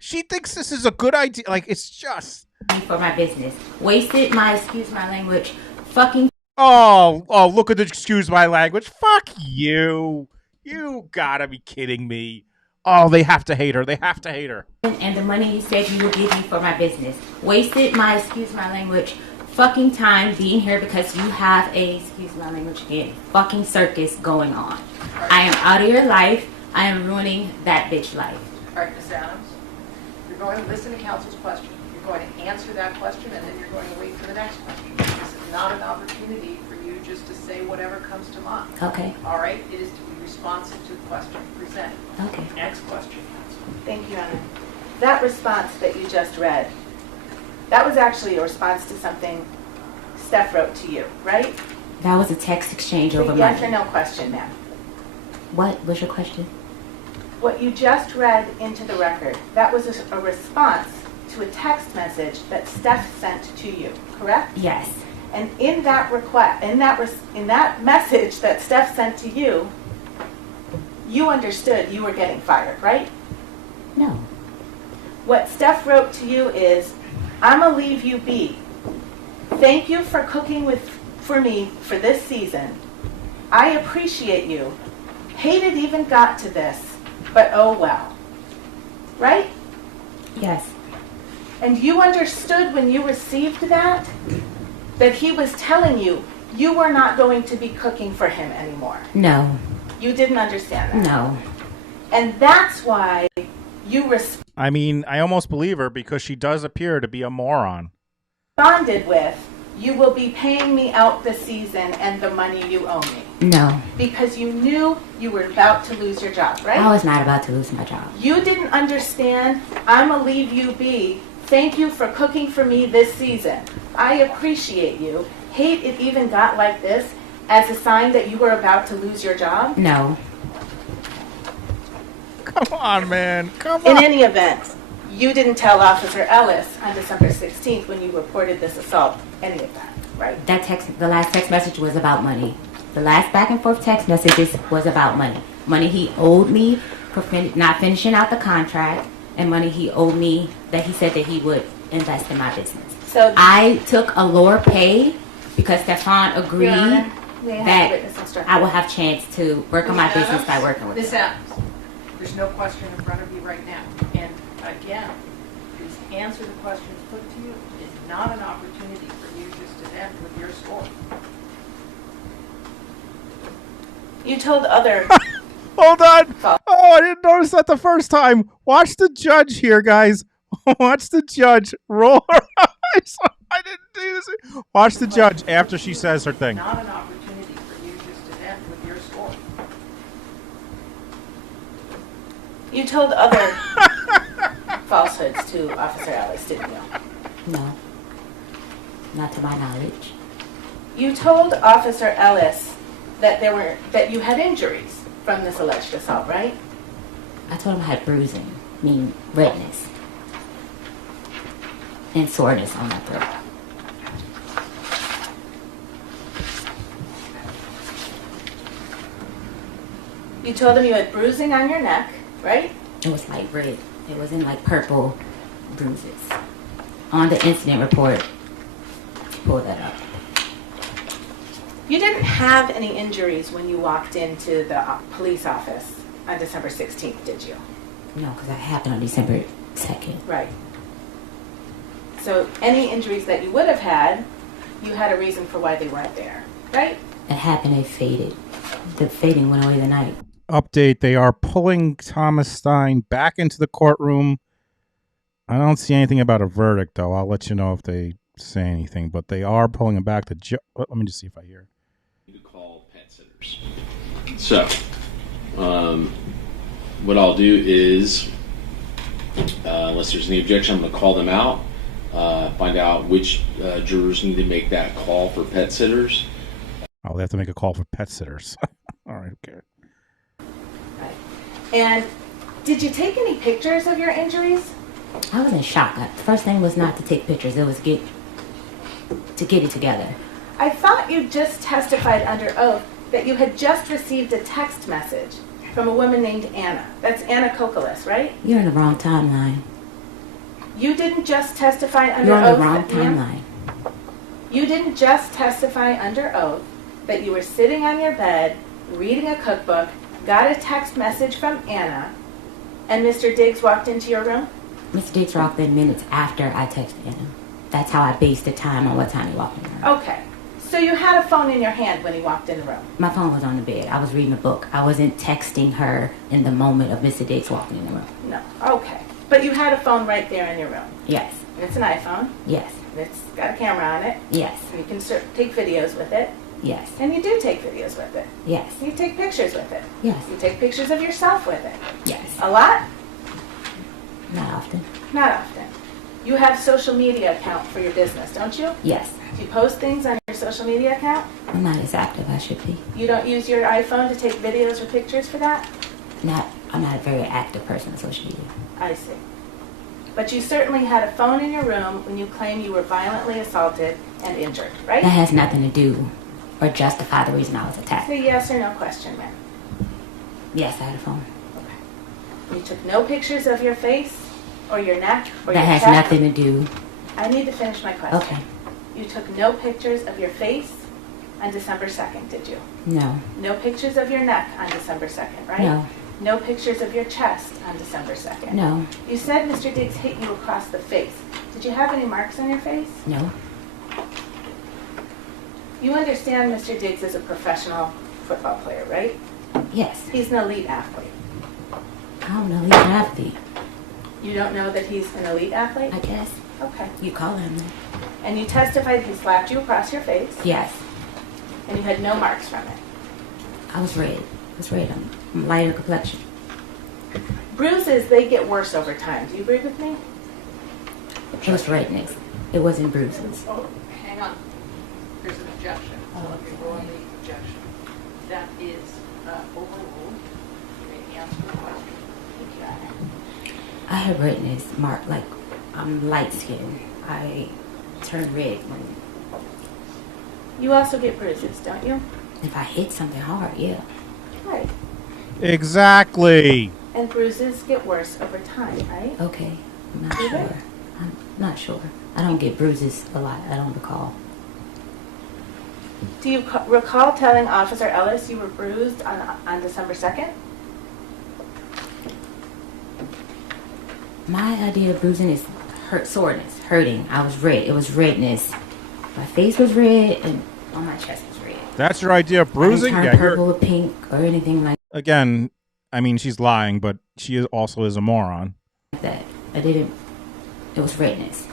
She thinks this is a good idea. Like, it's just... For my business. Wasted my, excuse my language, fucking... Oh, look at the excuse my language. Fuck you. You gotta be kidding me. Oh, they have to hate her. They have to hate her. And the money you said you would give me for my business. Wasted my, excuse my language, fucking time being here because you have a, excuse my language again, fucking circus going on. I am out of your life. I am ruining that bitch life. All right, Ms. Adams, you're going to listen to counsel's question. You're going to answer that question, and then you're going to wait for the next question. This is not an opportunity for you just to say whatever comes to mind. Okay. All right? It is to be responsive to the question presented. Okay. Next question, counsel. Thank you, Anna. That response that you just read, that was actually a response to something Steph wrote to you, right? That was a text exchange It's a over yes money. or no question, ma'am. What was your question? What you just read into the record, that was a response to a text message that Steph sent to you, correct? Yes. And in that request, in that message that Steph sent to you, you understood you were getting fired, right? No. What Steph wrote to you is, "I'ma leave you be. Thank you for cooking for me for this season. I appreciate you. Hate it even got to this, but oh well." Right? Yes. And you understood when you received that he was telling you you were not going to be cooking for him anymore. No. You didn't understand that. No. And that's why you I mean, I almost believe her because she does appear to be a moron. responded with, "You will be paying me out this season and the money you owe me." No. Because you knew you were about to lose your job, right? I was not about to lose my job. You didn't understand, "I'ma leave you be. Thank you for cooking for me this season. I appreciate you. Hate it even got like this," as a sign that you were about to lose your job? No. Come on, man. Come on. In any event, you didn't tell Officer Ellis on December 16th when you reported this assault any of that, right? The last text message was about money. The last back and forth text messages was about money. Money he owed me for not finishing out the contract, and money he owed me that he said that he would invest in my business. So I took a lower pay because Stefon agreed Your Honor, may I have that witness instruction? I will have chance to work on my Ms. business by Adams? working with Ms. him. Adams, there's no question in front of you right now. And again, please answer the questions put to you. It's not an opportunity for you just to end with your score. You told other... Hold on. Oh, I didn't notice that the first time. Watch the judge here, guys. Watch the judge roll her eyes. I didn't do this. Watch the judge after she says her thing. Not an opportunity for you just to end with your score. You told other falsehoods to Officer Ellis, didn't you? No. Not to my knowledge. You told Officer Ellis that you had injuries from this alleged assault, right? I told him I had bruising, meaning redness, and soreness on my throat. You told him you had bruising on your neck, right? It was like red. It wasn't like purple bruises. On the incident report, pull that up. You didn't have any injuries when you walked into the police office on December 16th, did you? No, because that happened on December 2nd. Right. So any injuries that you would have had, you had a reason for why they weren't there, right? It happened, it faded. The fading went away the night. Update, they are pulling Thomas Stein back into the courtroom. I don't see anything about a verdict, though. I'll let you know if they say anything. But they are pulling him back to let me just see if I hear. To call pet sitters. So, what I'll do is, unless there's any objection, I'm going to call them out, find out which jurors need to make that call for pet sitters. Oh, they have to make a call for pet sitters. All right, okay. Right. And did you take any pictures of your injuries? I was in shock. The first thing was not to take pictures. It was get to get it together. I thought you just testified under oath that you had just received a text message from a woman named Anna. That's Anna Kokolas, right? You're in the wrong timeline. You didn't just testify under You're on oath. the wrong that timeline. You didn't just testify under oath that you were sitting on your bed, reading a cookbook, got a text message from Anna, and Mr. Diggs walked into your room? Mr. Diggs walked in minutes after I texted him. That's how I based the time on what time he walked in the room. Okay. So you had a phone in your hand when he walked in the room? My phone was on the bed. I was reading a book. I wasn't texting her in the moment of Mr. Diggs walking in the room. No. Okay. But you had a phone right there in your room? Yes. And it's an iPhone? Yes. And it's got a camera on it? Yes. And you can take videos with it? Yes. And you do take videos with it? Yes. You take pictures with it? Yes. You take pictures of yourself with it? Yes. A lot? Not often. Not often. You have social media account for your business, don't you? Yes. Do you post things on your social media account? I'm not as active as I should be. You don't use your iPhone to take videos or pictures for that? I'm not a very active person on social media. I see. But you certainly had a phone in your room when you claim you were violently assaulted and injured, right? That has nothing to do or justify the reason I was attacked. Say yes or no question, ma'am. Yes, I had a phone. Okay. You took no pictures of your face or your neck or That your has chest? nothing to do. I need to finish my question. Okay. You took no pictures of your face on December 2nd, did you? No. No pictures of your neck on December 2nd, right? No. No pictures of your chest on December 2nd? No. You said Mr. Diggs hit you across the face. Did you have any marks on your face? No. You understand Mr. Diggs is a professional football player, right? Yes. He's an elite athlete. I don't know. He's an athlete. You don't know that he's an elite athlete? I guess. Okay. You call him that. And you testified he slapped you across your face? Yes. And you had no marks from it? I was red. I was red. I'm lighter complexion. Bruises, they get worse over time. Do you agree with me? It was redness. It wasn't bruises. Oh, hang on. There's an objection. Let me go on the objection. That is overruled. You may answer the question. I had redness, mark, like I'm light skinned. I turn red when. You also get bruises, don't you? If I hit something hard, yeah. Right. Exactly. And bruises get worse over time, right? Okay. I'm not Do they? sure. I'm not sure. I don't get bruises a lot. I don't recall. Do you recall telling Officer Ellis you were bruised on December 2nd? My idea of bruising is soreness, hurting. I was red. It was redness. My face was red and on my chest was red. That's your idea of bruising? I didn't turn purple or pink or anything like Again, I mean, she's lying, but she also is a moron. that. I didn't. It was redness.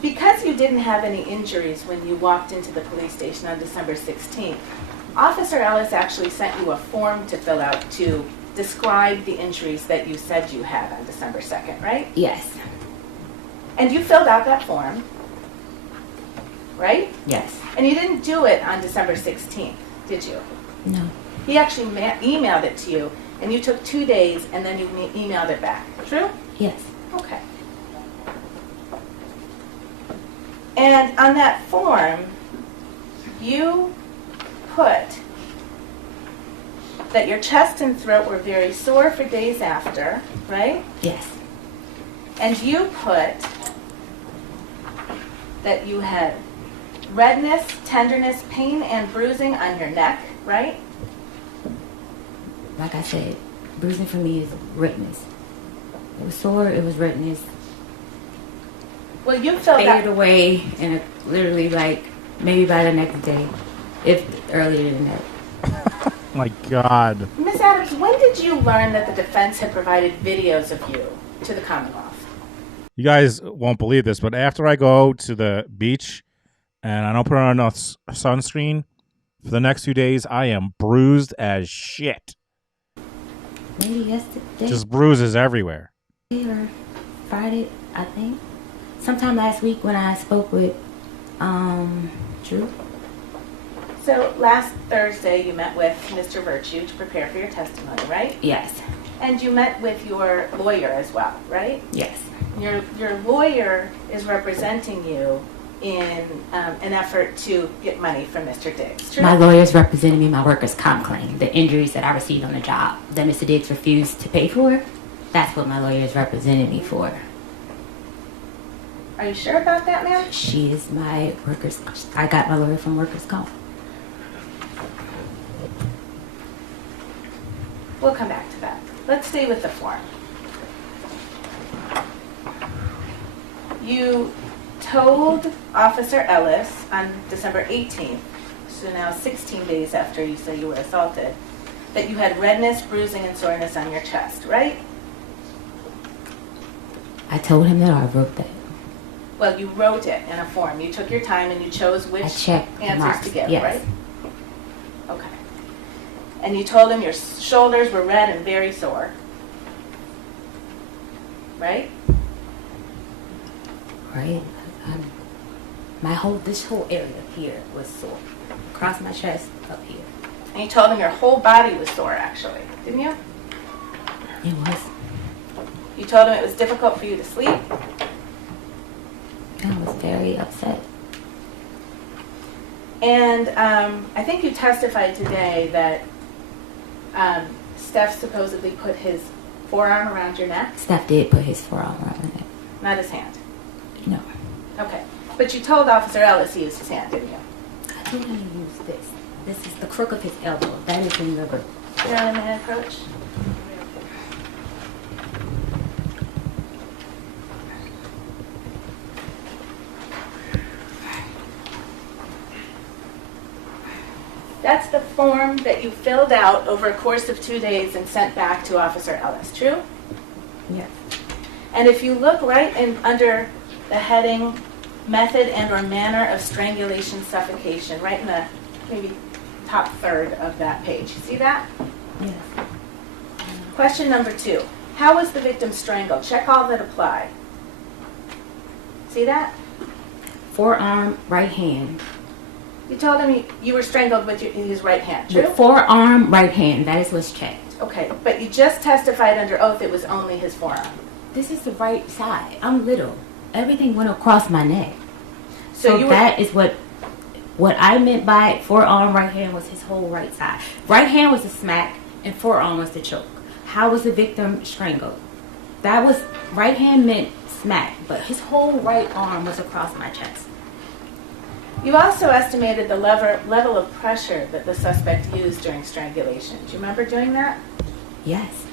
Because you didn't have any injuries when you walked into the police station on December 16th, Officer Ellis actually sent you a form to fill out to describe the injuries that you said you had on December 2nd, right? Yes. And you filled out that form, right? Yes. And you didn't do it on December 16th, did you? No. He actually emailed it to you, and you took 2 days, and then you emailed it back. True? Yes. Okay. And on that form, you put that your chest and throat were very sore for days after, right? Yes. And you put that you had redness, tenderness, pain, and bruising on your neck, right? Like I said, bruising for me is redness. It was sore. It was redness. Well, you filled faded out away, and literally like maybe by the next day, if earlier than that. My God. Miss Adams, when did you learn that the defense had provided videos of you to the Commonwealth? You guys won't believe this, but after I go to the beach and I don't put on enough sunscreen, for the next 2 days, I am bruised as shit. Maybe yesterday. Just bruises everywhere. Or Friday, I think. Sometime last week when I spoke with Drew. So last Thursday you met with Mr. Virtue to prepare for your testimony, right? Yes. And you met with your lawyer as well, right? Yes. Your lawyer is representing you in an effort to get money from Mr. Diggs. True? My lawyer's representing me my workers' comp claim, the injuries that I received on the job that Mr. Diggs refused to pay for. That's what my lawyer is representing me for. Are you sure about that, ma'am? She is my workers. I got my lawyer from workers' comp. We'll come back to that. Let's stay with the form. You told Officer Ellis on December 18th, so now 16 days after you say you were assaulted, that you had redness, bruising, and soreness on your chest, right? I told him that, or I wrote that. Well, you wrote it in a form. You took your time and you chose which answers to give, yes. right? Okay. And you told him your shoulders were red and very sore, right? Right. This whole area here was sore. Across my chest, up here. And you told him your whole body was sore, actually, didn't you? It was. You told him it was difficult for you to sleep. I was very upset. And I think you testified today that Steph supposedly put his forearm around your neck. Steph did put his forearm around my neck. Not his hand. No. Okay. But you told Officer Ellis he used his hand, didn't you? I told him to use this. This is the crook of his elbow. That is in the grip. Gentleman approach. That's the form that you filled out over a course of 2 days and sent back to Officer Ellis, true? Yes. And if you look right in under the heading method and or manner of strangulation suffocation, right in the maybe top third of that page. You see that? Yes. Question number 2. How was the victim strangled? Check all that apply. See that? Forearm, right hand. You told him you were strangled with his right hand, true? With forearm, right hand. That is what's checked. Okay, but you just testified under oath it was only his forearm. This is the right side. I'm little. Everything went across my neck. So that is what I meant by forearm, right hand was his whole right side. Right hand was the smack and forearm was the choke. How was the victim strangled? That was, right hand meant smack, but his whole right arm was across my chest. You also estimated the level of pressure that the suspect used during strangulation. Do you remember doing that? Yes.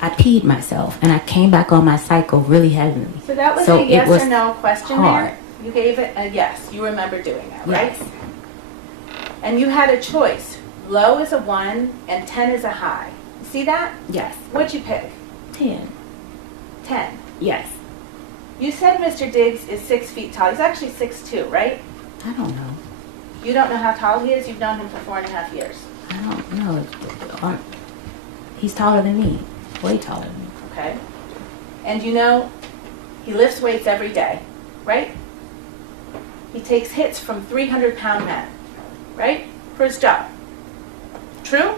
I peed myself, and I came back on my cycle really heavily. So that was a yes or no question there? You gave it a yes. You remember doing that, right? Yes. And you had a choice. Low is a 1 and 10 is a high. You see that? Yes. What'd you pick? 10. 10. Yes. You said Mr. Diggs is 6 feet tall. He's actually 6'2", right? I don't know. You don't know how tall he is? You've known him for 4.5 years. I don't know. He's taller than me. Way taller than me. Okay. And you know he lifts weights every day, right? He takes hits from 300-pound men, right? For his job. True?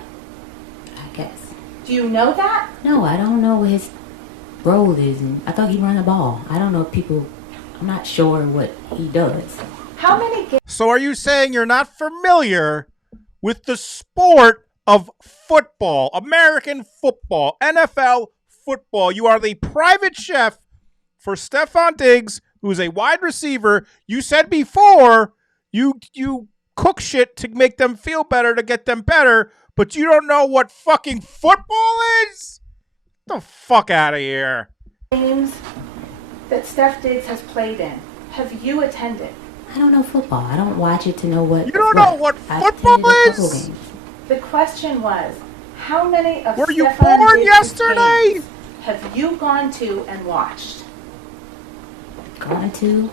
I guess. Do you know that? No, I don't know what his role is. And I thought he ran the ball. I don't know if people... I'm not sure what he does. How many games... So are you saying you're not familiar with the sport of football, American football, NFL football? You are the private chef for Stefon Diggs, who's a wide receiver. You said before you cook shit to make them feel better, to get them better, but you don't know what fucking football is? Get the fuck out of here. Games that Steph Diggs has played in, have you attended? I don't know football. I don't watch it to know what... You don't know what football is? The question was, how many of Were you Stefon born Diggs' yesterday? games have you gone to and watched? Gone to?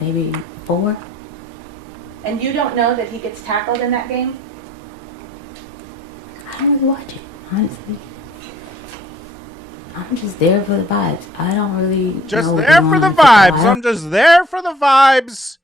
Maybe 4. And you don't know that he gets tackled in that game? I don't really watch it, honestly. I'm just there for the vibes. I don't really just know there for the vibes. I'm just there for the vibes.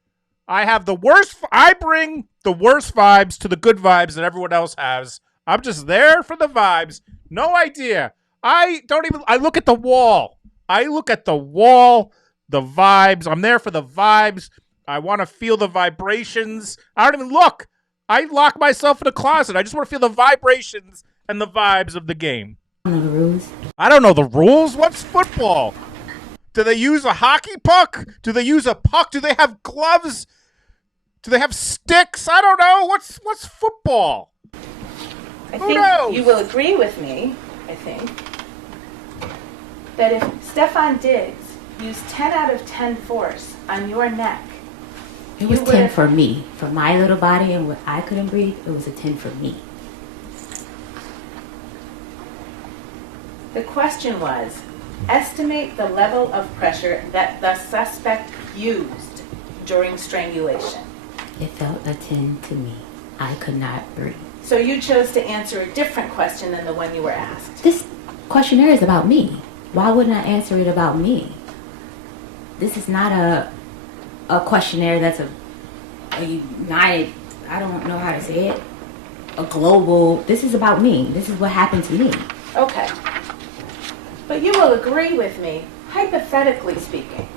I have the worst. I bring the worst vibes to the good vibes that everyone else has. I'm just there for the vibes. No idea. I don't even. I look at the wall. I look at the wall, the vibes. I'm there for the vibes. I want to feel the vibrations. I don't even look. I lock myself in a closet. I just want to feel the vibrations and the vibes of the game. I don't know the rules. I don't know the rules. What's football? Do they use a hockey puck? Do they use a puck? Do they have gloves? Do they have sticks? I don't know. What's football? I Who think knows? you will agree with me, I think, that if Stefon Diggs used 10 out of 10 force on your neck, It was 10 for me. For my little body and what I couldn't breathe, it was a 10 for me. the question was, estimate the level of pressure that the suspect used during strangulation. It felt a 10 to me. I could not breathe. So you chose to answer a different question than the one you were asked. This questionnaire is about me. Why wouldn't I answer it about me? This is not a questionnaire that's a united, I don't know how to say it, a global, this is about me. This is what happened to me. Okay. But you will agree with me, hypothetically speaking,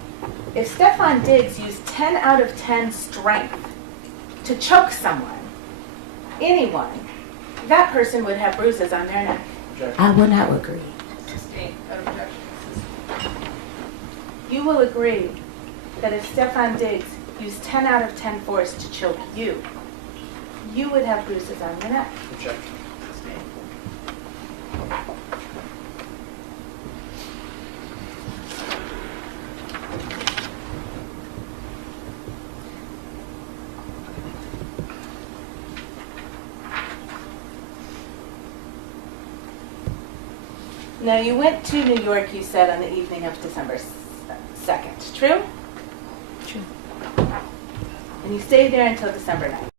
if Stefon Diggs used 10 out of 10 strength to choke someone, anyone, that person would have bruises on their neck. I will not agree. You will agree that if Stefon Diggs used 10 out of 10 force to choke you, you would have bruises on your neck. Now, you went to New York, you said, on the evening of December 2nd, true? True. And you stayed there until December 9th.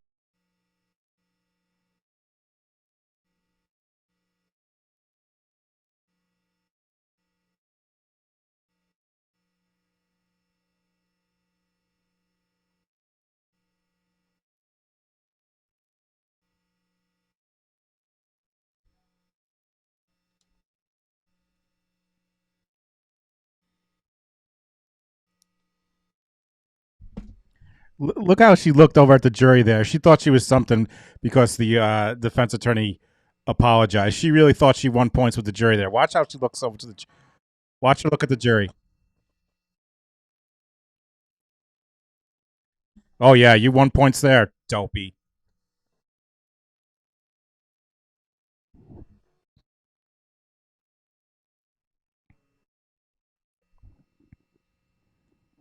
Look how she looked over at the jury there. She thought she was something because the defense attorney apologized. She really thought she won points with the jury there. Watch how she looks over to the. Watch her look at the jury. Oh yeah, you won points there, dopey.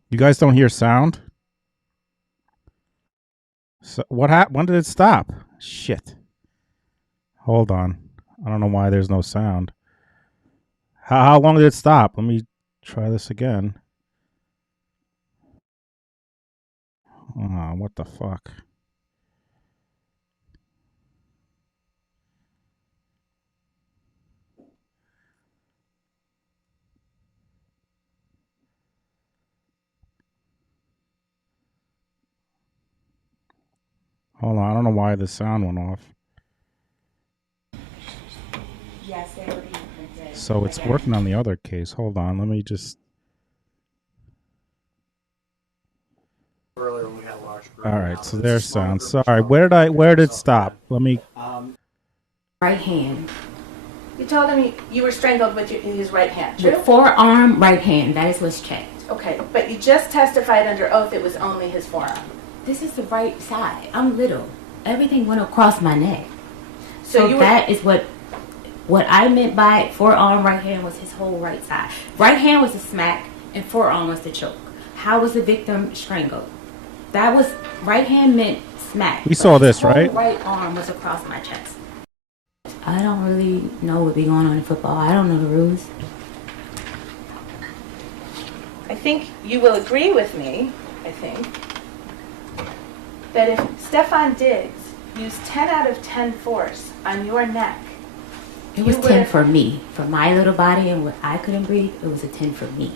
You guys don't hear sound? So what happened? When did it stop? Shit. Hold on. I don't know why there's no sound. How long did it stop? Let me try this again. Oh, what the fuck? Hold on. I don't know why the sound went off. Yes, they were being printed. So it's working on the other case. Hold on. Let me just. Earlier when we had a large group. All right. So there's sound. Sorry. Where did it stop? Let me. Right hand. You told him you were strangled with his right hand, true? With forearm, right hand. That is what's checked. Okay, but you just testified under oath it was only his forearm. This is the right side. I'm little. Everything went across my neck. So you that is what I meant by forearm, right hand was his whole right side. Right hand was the smack and forearm was the choke. How was the victim strangled? That was, right hand meant smack. We saw this, His whole right? Right arm was across my chest. I don't really know what be going on in football. I don't know the rules. I think you will agree with me, that if Stefon Diggs used 10 out of 10 force on your neck, It was 10 for me. For my little body and what I couldn't breathe, it was a 10 for me.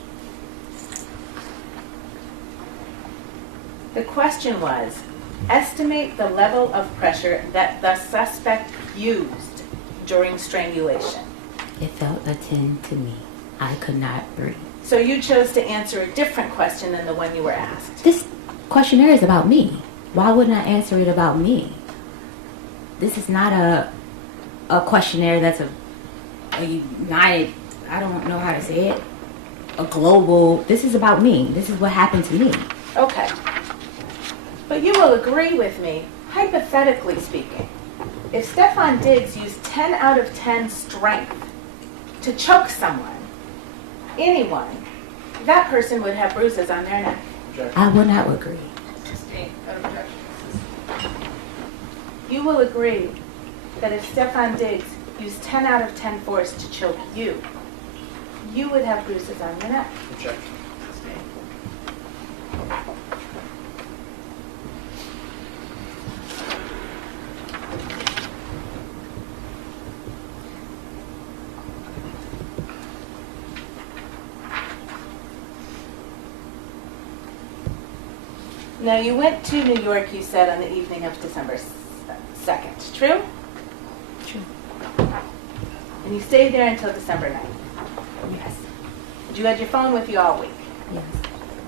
the question was, estimate the level of pressure that the suspect used during strangulation. It felt a 10 to me. I could not breathe. So you chose to answer a different question than the one you were asked. This questionnaire is about me. Why wouldn't I answer it about me? This is not a questionnaire that's a united, I don't know how to say it, a global, this is about me. This is what happened to me. Okay. But you will agree with me, hypothetically speaking, if Stefon Diggs used 10 out of 10 strength to choke someone, anyone, that person would have bruises on their neck. I would not agree. You will agree that if Stefon Diggs used 10 out of 10 force to choke you, you would have bruises on your neck. Check. Now, you went to New York, you said, on the evening of December 2nd. True? True. And you stayed there until December 9th. Yes. And you had your phone with you all week. Yes.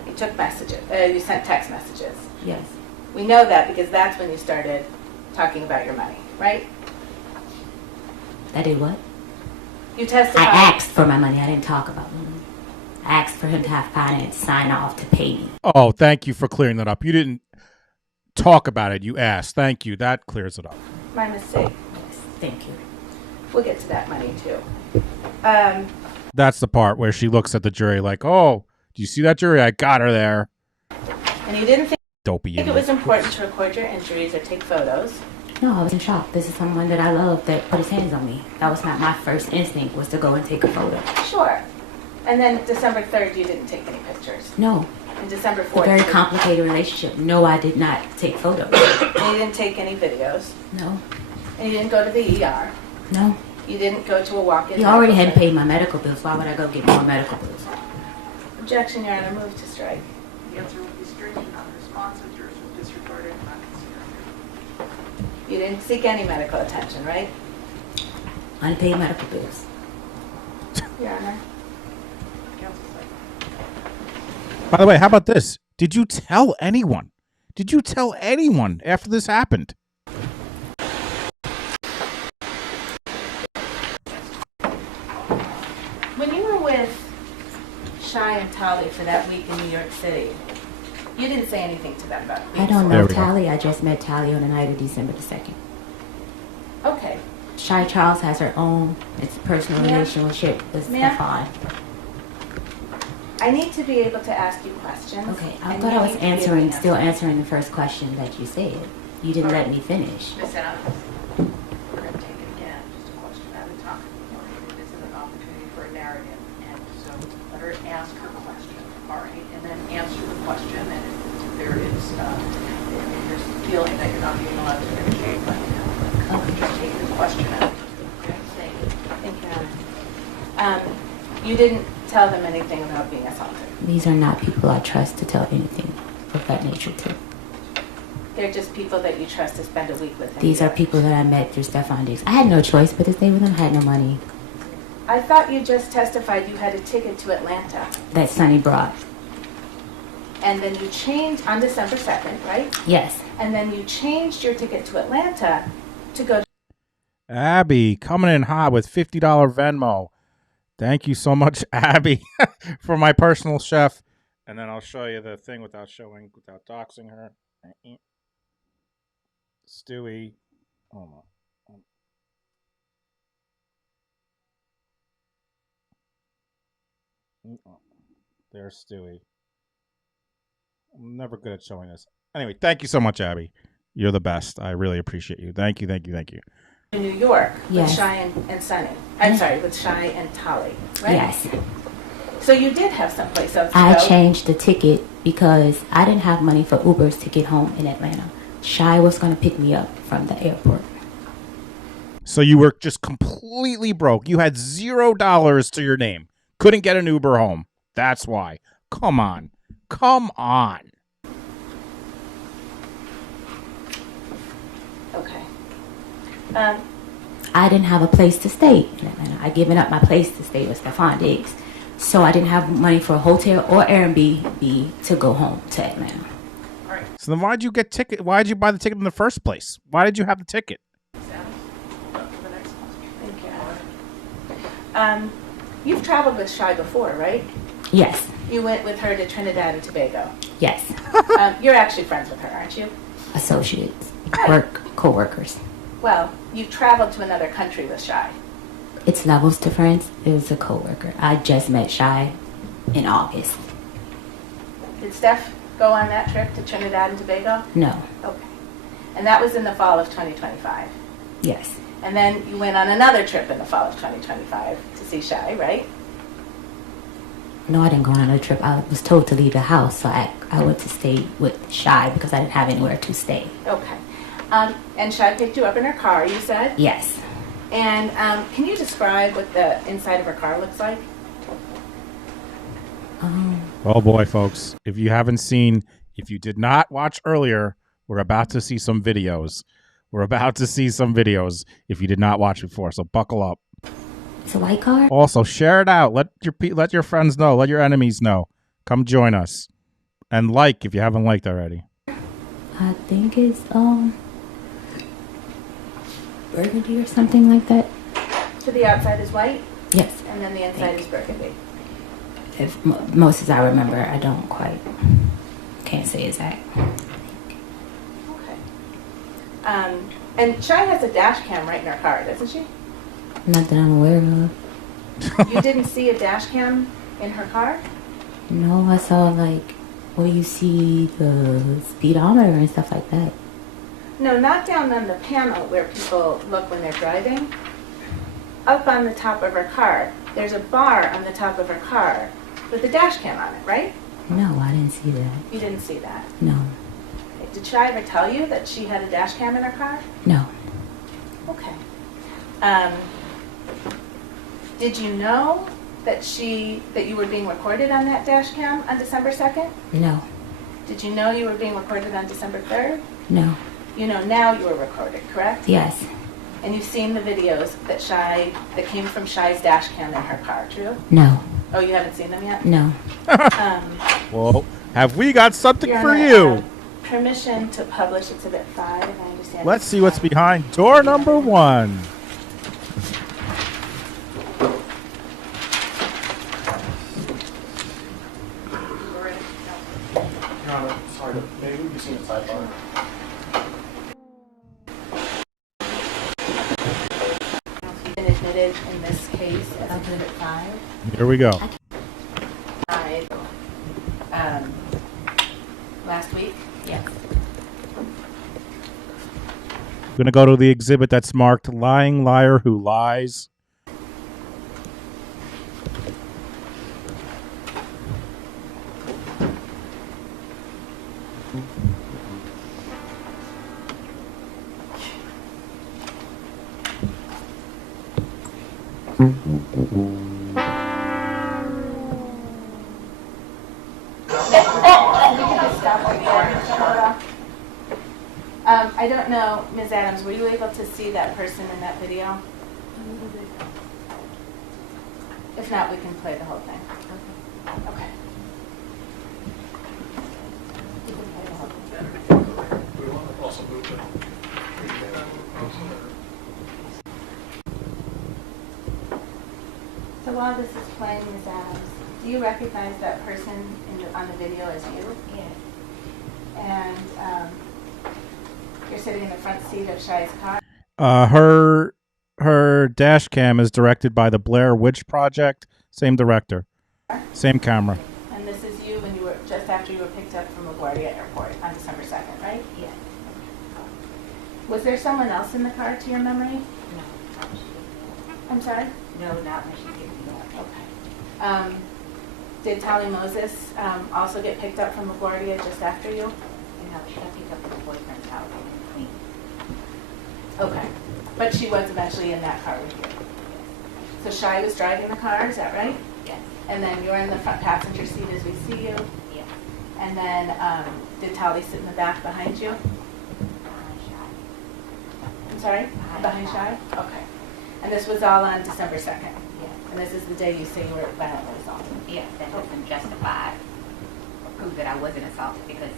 You took messages. You sent text messages. Yes. We know that because that's when you started talking about your money, right? I did what? You testified. I asked for my money. I didn't talk about money. I asked for him to have finance sign off to pay me. Oh, thank you for clearing that up. You didn't talk about it. You asked. Thank you. That clears it up. My mistake. Yes. Thank you. We'll get to that money, too. That's the part where she looks at the jury like, oh, do you see that jury? I got her there. And you didn't think Dopey it was important to record your injuries or take photos? No, I was in shock. This is someone that I love that put his hands on me. That was not my first instinct, was to go and take a photo. Sure. And then December 3rd, you didn't take any pictures? No. And December 4th? It's a very complicated relationship. No, I did not take photos. And you didn't take any videos? No. And you didn't go to the ER? No. You didn't go to a walk-in? He already hadn't paid my medical bills. Why would I go get more medical bills? Objection, Your Honor. Move to strike. The answer would be stricken, non-responsive, jurors would disregard it, not consider it. You didn't seek any medical attention, right? Unpaid medical bills. Your Honor. By the way, how about this? Did you tell anyone? Did you tell anyone after this happened? When you were with Shai and Tali for that week in New York City, you didn't say anything to them about it. I don't know Tali. I just met Tali on the night of December the 2nd. Okay. Shai Charles has her own personal relationship with Stefon. I need to be able to ask you questions. Okay, I thought I was still answering the first question that you said. You didn't let me finish. Ms. Adams, we're going to take it again, just a question at a time. It isn't an opportunity for a narrative, and so let her ask her question, all right, and then answer the question, and if there is, if there's a feeling that you're not being allowed to communicate, just take the question out. Okay, thank you. Thank you, Your Honor. You didn't tell them anything about being assaulted? These are not people I trust to tell anything of that nature to. They're just people that you trust to spend a week with. These are people that I met through Stefon Diggs. I had no choice but to stay with them. I had no money. I thought you just testified you had a ticket to Atlanta. That Sonny brought. And then you changed on December 2nd, right? Yes. And then you changed your ticket to Atlanta to go to Abby coming in hot with $50 Venmo. Thank you so much, Abby, for my personal chef. And then I'll show you the thing without doxing her. Stewie. Hold on. There's Stewie. I'm never good at showing this. Anyway, thank you so much, Abby. You're the best. I really appreciate you. Thank you. New York Yes. with Shai and Sonny. I'm sorry, with Shai and Tali, right? Yes. So you did have someplace else to I go. changed the ticket because I didn't have money for Ubers to get home in Atlanta. Shai was going to pick me up from the airport. So you were just completely broke. You had $0 to your name. Couldn't get an Uber home. That's why. Come on. Okay. I didn't have a place to stay in Atlanta. I'd given up my place to stay with Stefon Diggs. So I didn't have money for a hotel or Airbnb to go home to Atlanta. All right. So then why'd you get ticket? Why'd you buy the ticket in the first place? Why did you have the ticket? You've traveled with Shy before, right? Yes. You went with her to Trinidad and Tobago. Yes. You're actually friends with her, aren't you? Associates, Right. co-workers. Well, you've traveled to another country with Shy. It's levels difference. It was a co-worker. I just met Shy in August. Did Steph go on that trip to Trinidad and Tobago? No. Okay. And that was in the fall of 2025. Yes. And then you went on another trip in the fall of 2025 to see Shy, right? No, I didn't go on another trip. I was told to leave the house, so I went to stay with Shy because I didn't have anywhere to stay. Okay. And Shy picked you up in her car, you said? Yes. And can you describe what the inside of her car looks like? Oh boy, folks. If you did not watch earlier, we're about to see some videos. We're about to see some videos if you did not watch before, so buckle up. It's a white car? Also, share it out. Let your friends know. Let your enemies know. Come join us. And like if you haven't liked already. I think it's burgundy or something like that. So the outside is white? Yes. And then the inside is burgundy. If most as I remember, I can't say exact. Okay. And Shy has a dash cam right in her car, doesn't she? Not that I'm aware of. You didn't see a dash cam in her car? No, I saw where you see the speedometer and stuff like that. No, not down on the panel where people look when they're driving. Up on the top of her car. There's a bar on the top of her car with a dash cam on it, right? No, I didn't see that. You didn't see that? No. Okay. Did Shy ever tell you that she had a dash cam in her car? No. Okay. Did you know that you were being recorded on that dash cam on December 2nd? No. Did you know you were being recorded on December 3rd? No. You know now you were recorded, correct? Yes. And you've seen the videos that came from Shy's dash cam in her car, true? No. Oh, you haven't seen them yet? No. Well, have we got something Your for Honor, you? Permission to publish Exhibit 5, if I understand. Let's see what's behind door number 1. Your Honor, sorry, maybe we've seen a sidebar. Been admitted in this case as Exhibit 5. Here we go. Last week? Yes. We're going to go to the exhibit that's marked Lying Liar Who Lies. I don't know, Ms. Adams, were you able to see that person in that video? If not, we can play the whole thing. Okay. So while this is playing, Ms. Adams, do you recognize that person on the video as you? Yes. And you're sitting in the front seat of Shy's car? Her dash cam is directed by the Blair Witch Project. Same director. Same camera. And this is you when you were just after you were picked up from LaGuardia Airport on December 2nd, right? Yes. Was there someone else in the car to your memory? No. I'm sorry? No, not when she picked me up. Okay. Did Tally Moses also get picked up from LaGuardia just after you? No, she got picked up at her boyfriend's house in Queens. Okay. But she was eventually in that car with you? So Shy was driving the car, is that right? Yes. And then you're in the front passenger seat as we see you? Yes. And then did Tally sit in the back behind you? Behind Shy. I'm sorry? Behind Shy? Okay. And this was all on December 2nd? Yes. And this is the day you say you were violently assaulted. Yes, that doesn't justify or prove that I wasn't assaulted because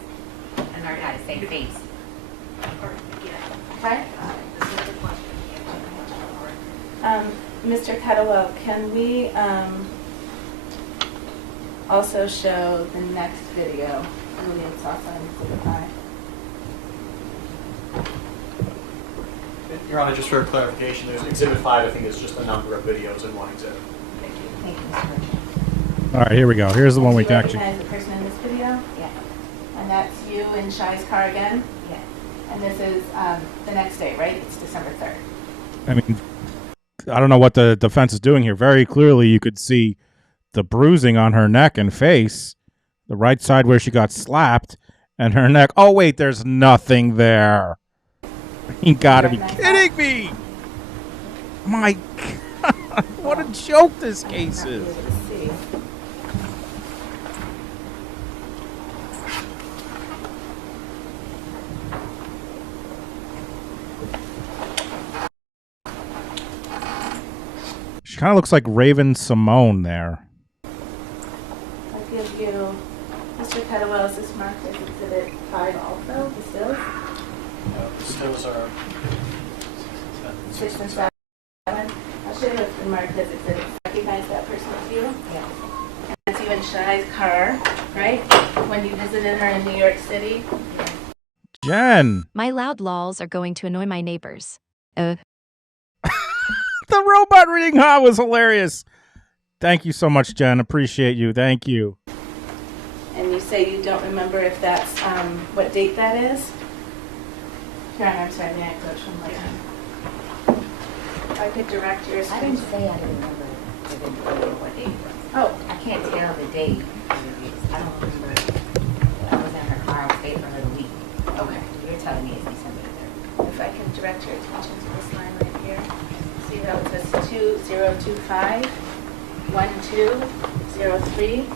I learned how to save face. Okay? Mr. Kettlewell, can we also show the next video? Julian saw something. Your Honor, just for clarification, there's Exhibit 5, I think is just a number of videos in one exhibit. Thank you. Thank you, Mr. Richard. All right, here we go. Here's the one we Do you can actually. recognize the person in this video? Yes. And that's you in Shai's car again? Yes. And this is the next day, right? It's December 3rd. I mean, I don't know what the defense is doing here. Very clearly, you could see the bruising on her neck and face, the right side where she got slapped, and her neck. Oh, wait, there's nothing there. You gotta be kidding me. My God, what a joke this case is. She kind of looks like Raven Simone there. I'll give you, Mr. Kettlewell, is this marked as Exhibit 5 also, the stills? The stills are 6 and 7. I should have been marked as Exhibit. Recognize that person as you? Yes. And that's you in Shai's car, right? When you visited her in New York City? Jen. My loud lols are going to annoy my neighbors. The robot reading Ha was hilarious. Thank you so much, Jen. Appreciate you. Thank you. And you say you don't remember if that's, what date that is? Your Honor, I'm sorry, may I coach one more time? If I could direct your I didn't say I didn't remember what date it was. Oh. I can't tell the date. I don't remember. I was in her car. I stayed for another week. Okay. You're telling me it's December 3rd. If I can direct your attention to this line right here. See how it says 2025 1203.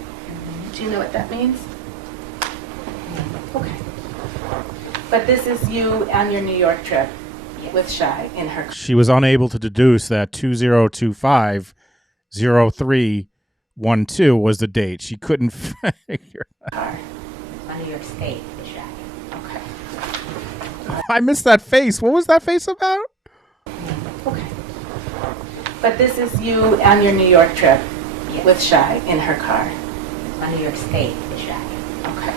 Do you know what that means? Okay. But this is you on your New York trip with Shai in her car. She was unable to deduce that 2025 0312 was the date. She couldn't figure My New York State is Shai. Okay. I missed that face. What was that face about? Okay. But this is you on your New York trip with Shai in her car. My New York State is Shai. Okay.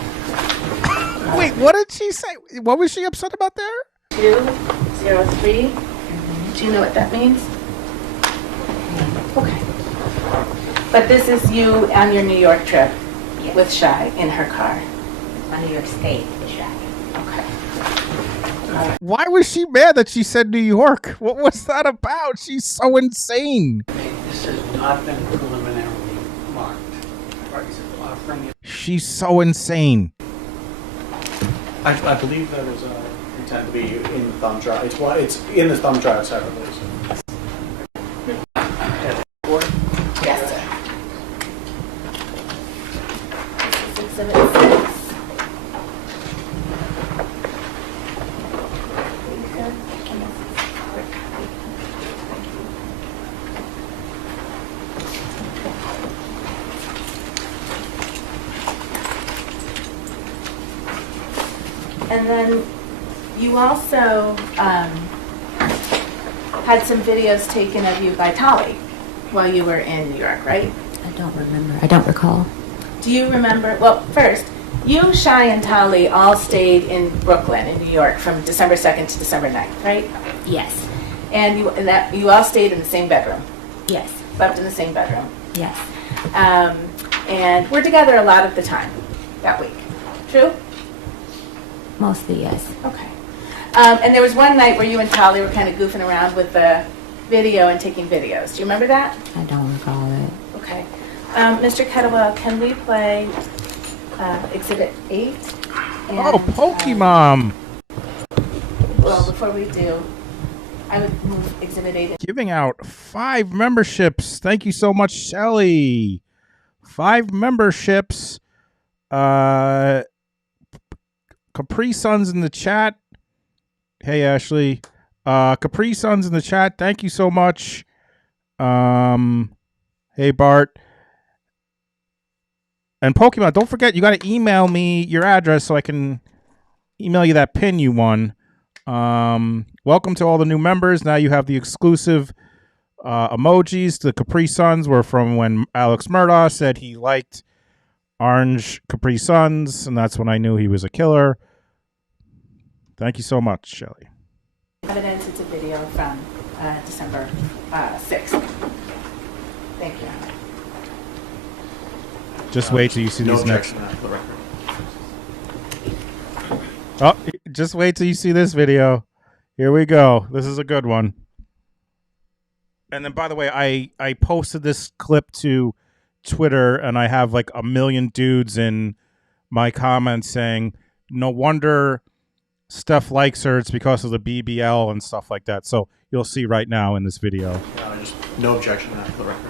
Wait, what did she say? What was she upset about there? 203. Do you know what that means? Okay. But this is you on your New York trip with Shai in her car. My New York State is Shai. Okay. Why was she mad that she said New York? What was that about? She's so insane. This has not been preliminarily marked. Offering it. She's so insane. I believe that is intended to be in the thumb drive. It's in the thumb drive separately. Yes, sir. This is Exhibit 6. And then you also had some videos taken of you by Tali while you were in New York, right? I don't remember. I don't recall. Do you remember? Well, first, you, Shai, and Tali all stayed in Brooklyn, in New York, from December 2nd to December 9th, right? Yes. And you all stayed in the same bedroom? Yes. Slept in the same bedroom? Yes. And we're together a lot of the time that week. True? Mostly, yes. Okay. And there was one night where you and Tali were kind of goofing around with the video and taking videos. Do you remember that? I don't recall it. Okay. Mr. Kettlewell, can we play Exhibit 8? Oh, Pokemon! Well, before we do, I would move Exhibit 8. Giving out 5 memberships. Thank you so much, Shelly. 5 memberships. Capri Sun's in the chat. Hey, Ashley. Capri Sun's in the chat. Thank you so much. Hey, Bart. And Pokemon, don't forget, you got to email me your address so I can email you that pin you won. Welcome to all the new members. Now you have the exclusive emojis. The Capri Suns were from when Alex Murdaugh said he liked orange Capri Suns, and that's when I knew he was a killer. Thank you so much, Shelley. Evidence, it's a video from December 6th. Thank you. Just wait till you see these next. For the record. Oh, just wait till you see this video. Here we go. This is a good one. And then, by the way, I posted this clip to Twitter, and I have like 1 million dudes in my comments saying, no wonder Steph likes her. It's because of the BBL and stuff like that. So you'll see right now in this video. Just no objection to that for the record.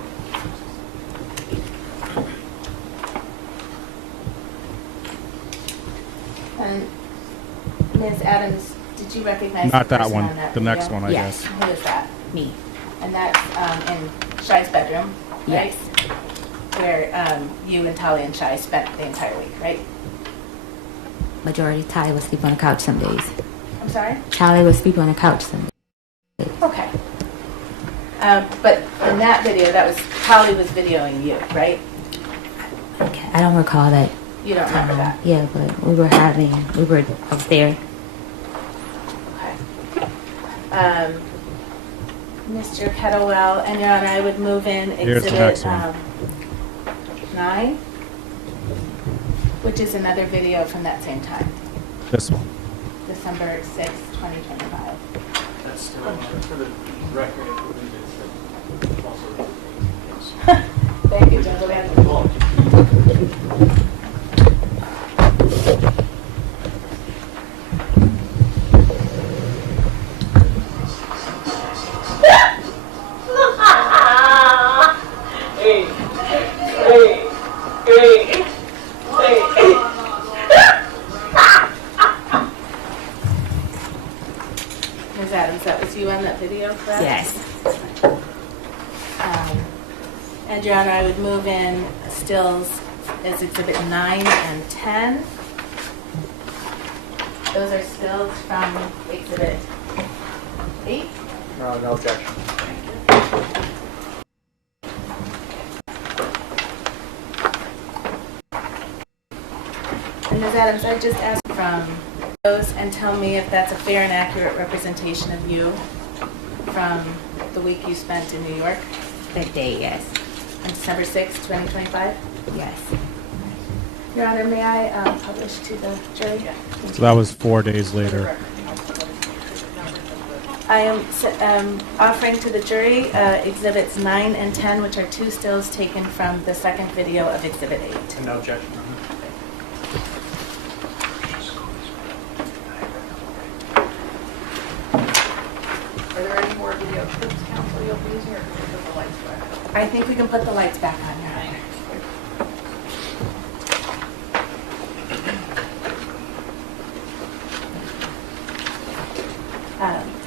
And Ms. Adams, did you recognize Not the that person one. on that The video? next one, I yes. guess. Who is that? Me. And that's in Shai's bedroom, right? Yes. Where you and Tali and Shai spent the entire week, right? Majority Tali would sleep on the couch some days. I'm sorry? Tali would sleep on the couch some days. Okay. But in that video, that was Tali was videoing you, right? Okay. I don't recall that. You don't remember that? Yeah, but we were upstairs. Okay. Mr. Kettlewell and Your Honor, I would move in Here's the exhibit next one. 9, which is another video from that same time, This one. December 6, 2025. That's for the record. I believe it's also Thank you, gentlemen. Ms. Adams, that was you on that video, correct? Yes. And Your Honor, I would move in stills as exhibit 9 and 10. Those are stills from exhibit 8. No objection. And Ms. Adams, I just asked from those and tell me if that's a fair and accurate representation of you from the week you spent in New York. That day, yes. On December 6, 2025? Yes. Your Honor, may I publish to the jury? So that was 4 days later. I am offering to the jury exhibits 9 and 10, which are 2 stills taken from the second video of exhibit 8. No objection. Are there any more video clips, counsel, you'll be using, or can we put the lights back? I think we can put the lights back on, Your Honor.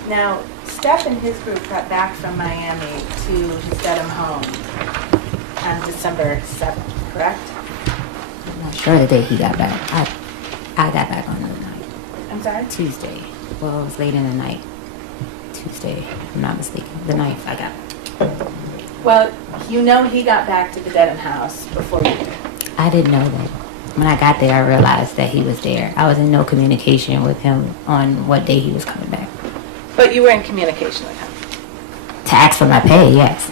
Now, Steph and his group got back from Miami to his Dedham home on December 7th, correct? I'm not sure the day he got back. I got back on the night. I'm sorry? Tuesday. Well, it was late in the night. Tuesday, if I'm not mistaken. The 9th I got back. Well, you know he got back to the Dedham house before you did. I didn't know that. When I got there, I realized that he was there. I was in no communication with him on what day he was coming back. But you were in communication with him? To ask for my pay, yes.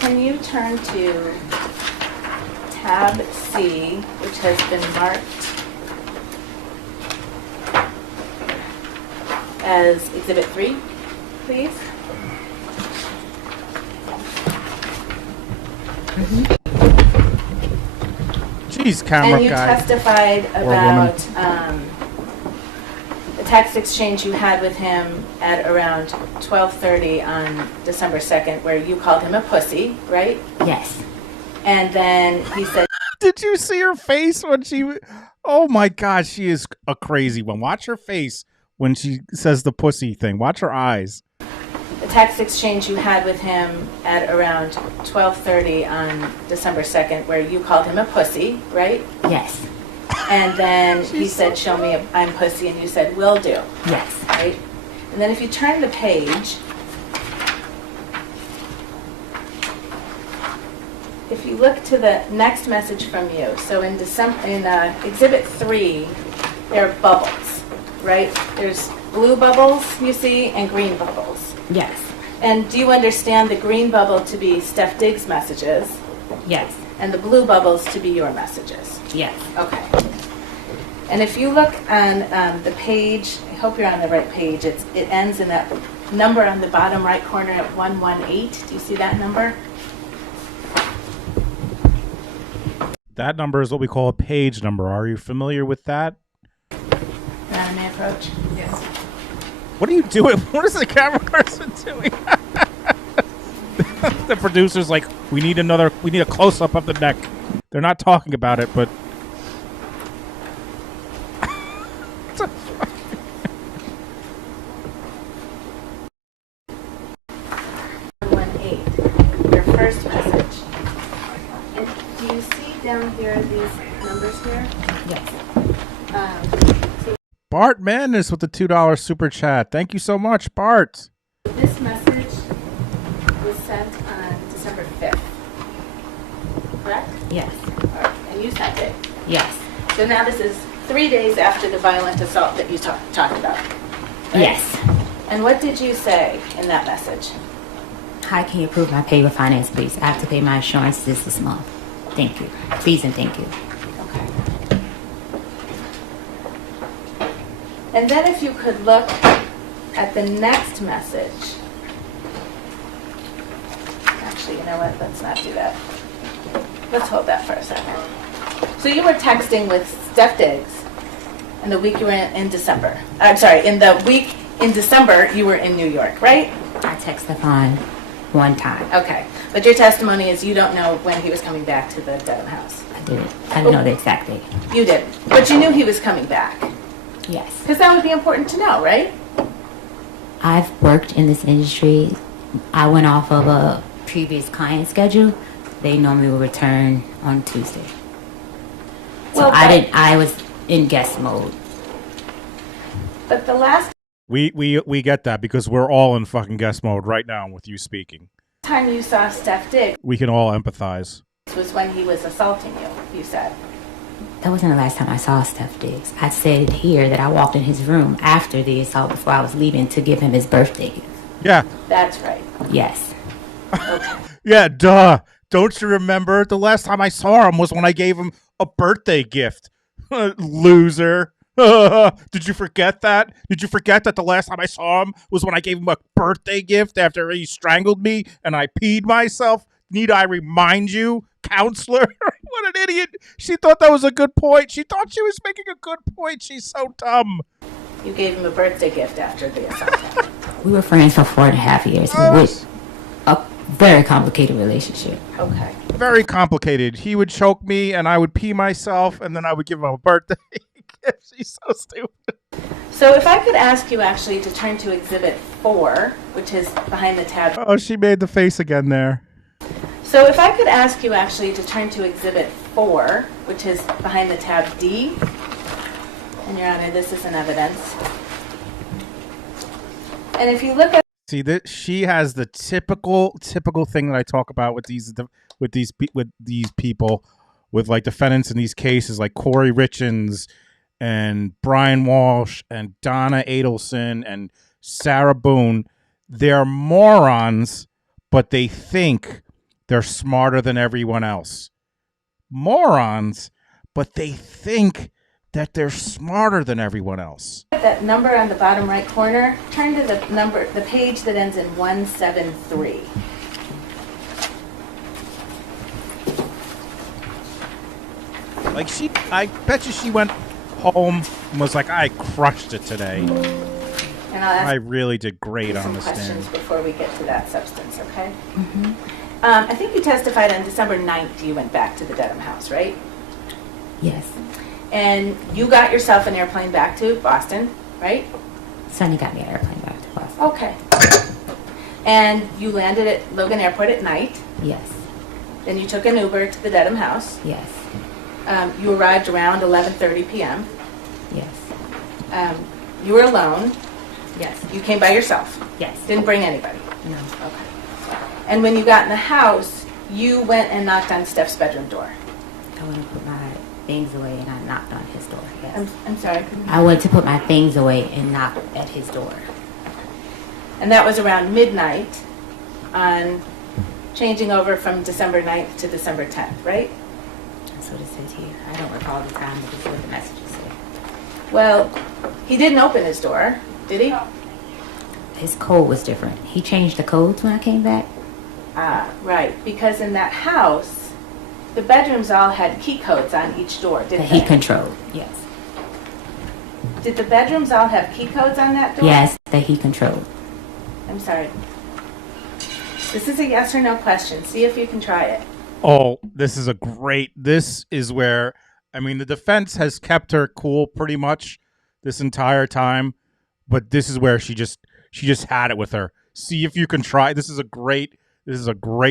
Can you turn to tab C, which has been marked as exhibit 3, please? Jeez, camera And you guy. testified Or woman. about the text exchange you had with him at around 12:30 on December 2nd, where you called him a pussy, right? Yes. And then he said, Did you see her face when she... Oh my God, she is a crazy one. Watch her face when she says the pussy thing. Watch her eyes. The text exchange you had with him at around 12:30 on December 2nd, where you called him a pussy, right? Yes. And then he said, show me I'm pussy, and you said, will do. Yes. Right? And then if you turn the page, if you look to the next message from you, so in Exhibit 3, there are bubbles, right? There's blue bubbles, you see, and green bubbles. Yes. And do you understand the green bubble to be Steph Diggs' messages? Yes. And the blue bubbles to be your messages? Yes. Okay. And if you look on the page, I hope you're on the right page, it ends in that number on the bottom right corner at 118. Do you see that number? That number is what we call a page number. Are you familiar with that? Not may approach? Yes. What are you doing? What is the camera person doing? The producer's like, we need a close-up of the neck. They're not talking about it, but... Your first message. And do you see down here these numbers here? Yes. Bart Madness with the $2 super chat. Thank you so much, Bart. This message was sent on December 5th, correct? Yes. All right. And you sent it? Yes. So now this is 3 days after the violent assault that you talked about. Right? Yes. And what did you say in that message? Hi, can you approve my pay with finance, please? I have to pay my insurance this month. Thank you. Please and thank you. Okay. And then if you could look at the next message. Actually, you know what? Let's not do that. Let's hold that for a second. So you were texting with Steph Diggs in the week you were in December. I'm sorry, in the week in December you were in New York, right? I text Stefon one time. Okay. But your testimony is you don't know when he was coming back to the Dedham house. I didn't. I didn't know the exact date. You didn't. But you knew he was coming back. Yes. Because that would be important to know, right? I've worked in this industry. I went off of a previous client schedule. They normally will return on Tuesday. So I was in guest mode. But the last We get that because we're all in fucking guest mode right now with you speaking. time you saw Steph Diggs We can all empathize. was when he was assaulting you, you said. That wasn't the last time I saw Steph Diggs. I said here that I walked in his room after the assault before I was leaving to give him his birthday gift. Yeah. That's right. Yes. Okay. Yeah, duh. Don't you remember? The last time I saw him was when I gave him a birthday gift. Loser. Did you forget that? Did you forget that the last time I saw him was when I gave him a birthday gift after he strangled me and I peed myself? Need I remind you, counselor? What an idiot. She thought that was a good point. She thought she was making a good point. She's so dumb. You gave him a birthday gift after the assault. We were friends for 4.5 years with a very complicated relationship. Okay. Very complicated. He would choke me and I would pee myself and then I would give him a birthday gift. She's so stupid. So if I could ask you actually to turn to Exhibit 4, which is behind the tab. Oh, she made the face again there. So if I could ask you actually to turn to Exhibit 4, which is behind the tab D. And Your Honor, this is an evidence. And if you look at See that she has the typical thing that I talk about with these people, with like defendants in these cases, like Corey Richins and Brian Walsh and Donna Adelson and Sarah Boone. They're morons, but they think they're smarter than everyone else. Morons, but they think that they're smarter than everyone else. that number on the bottom right corner, turn to the page that ends in 173. Like I bet you she went home and was like, I crushed it today. And I'll ask I really did great on the questions stand. before we get to that substance, okay? Mm-hmm. I think you testified on December 9th you went back to the Dedham house, right? Yes. And you got yourself an airplane back to Boston, right? Sonny got me an airplane back to Boston. Okay. And you landed at Logan Airport at night. Yes. Then you took an Uber to the Dedham house. Yes. You arrived around 11:30 p.m. Yes. You were alone. Yes. You came by yourself. Yes. Didn't bring anybody. No. Okay. And when you got in the house, you went and knocked on Steph's bedroom door. I went to put my things away and I knocked on his door. Yes. I'm sorry. I went to put my things away and knocked at his door. And that was around midnight on changing over from December 9th to December 10th, right? That's what it says here. I don't recall the time, but this is what the messages say. Well, he didn't open his door, did he? His code was different. He changed the codes when I came back. Ah, right. Because in that house, the bedrooms all had key codes on each door, didn't That they? he controlled, yes. Did the bedrooms all have key codes on that door? Yes, that he controlled. I'm sorry. This is a yes or no question. See if you can try it. Oh, this is where, I mean, the defense has kept her cool pretty much this entire time, but this is where she just had it with her. See if you can try. This is a great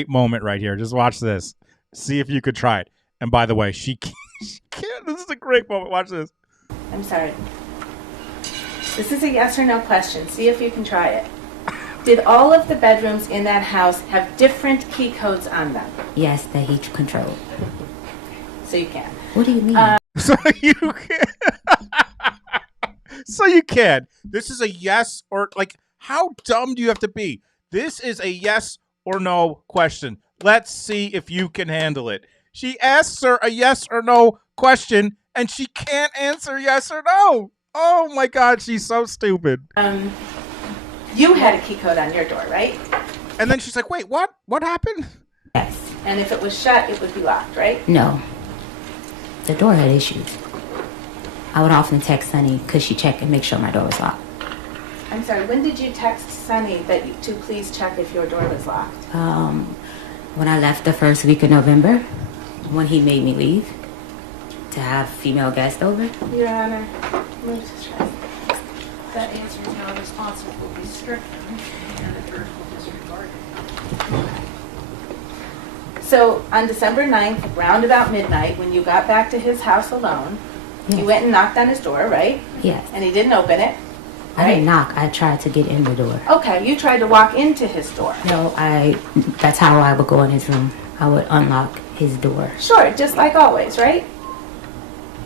moment right here. Just watch this. See if you could try it. And by the way, she can't. This is a great moment. Watch this. I'm sorry. This is a yes or no question. See if you can try it. Did all of the bedrooms in that house have different key codes on them? Yes, that he controlled. So you can. What do you mean? So you can. So you can. This is a yes or, like, how dumb do you have to be? This is a yes or no question. Let's see if you can handle it. She asks her a yes or no question, and she can't answer yes or no. Oh my God, she's so stupid. You had a key code on your door, right? And then she's like, wait, what? What happened? Yes. And if it was shut, it would be locked, right? No. The door had issues. I would often text Sonny because she checked and make sure my door was locked. I'm sorry, when did you text Sonny to please check if your door was locked? When I left the first week of November, when he made me leave to have female guests over. Your Honor, move to trial. That answer is now responsive will be stricken and the jurors will disregard it. So on December 9th, round about midnight, when you got back to his house alone, Yes. you went and knocked on his door, right? Yes. And he didn't open it. I didn't knock. I tried to get in the door. Okay, you tried to walk into his door. No, that's how I would go in his room. I would unlock his door. Sure, just like always, right?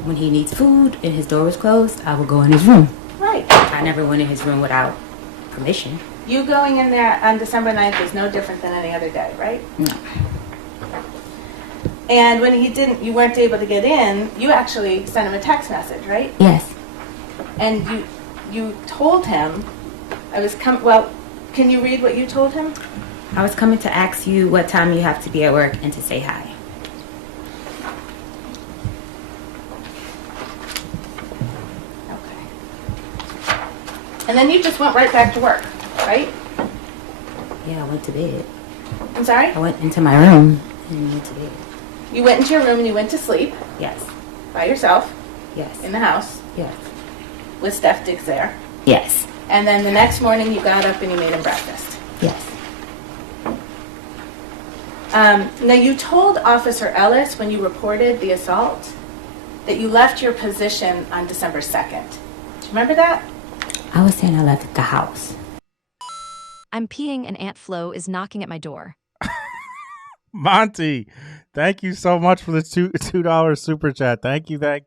When he needs food and his door was closed, I would go in his room. Right. I never went in his room without permission. You going in there on December 9th is no different than any other day, right? No. And when you weren't able to get in, you actually sent him a text message, right? Yes. And you told him, can you read what you told him? I was coming to ask you what time you have to be at work and to say hi. Okay. And then you just went right back to work, right? Yeah, I went to bed. I'm sorry? I went into my room and went to bed. You went into your room and you went to sleep? Yes. By yourself? Yes. In the house? Yes. With Steph Diggs there? Yes. And then the next morning you got up and you made him breakfast? Yes. Now you told Officer Ellis when you reported the assault that you left your position on December 2nd. Do you remember that? I was saying I left the house. I'm peeing and Aunt Flo is knocking at my door. Monty, thank you so much for the $2 super chat. Thank you. I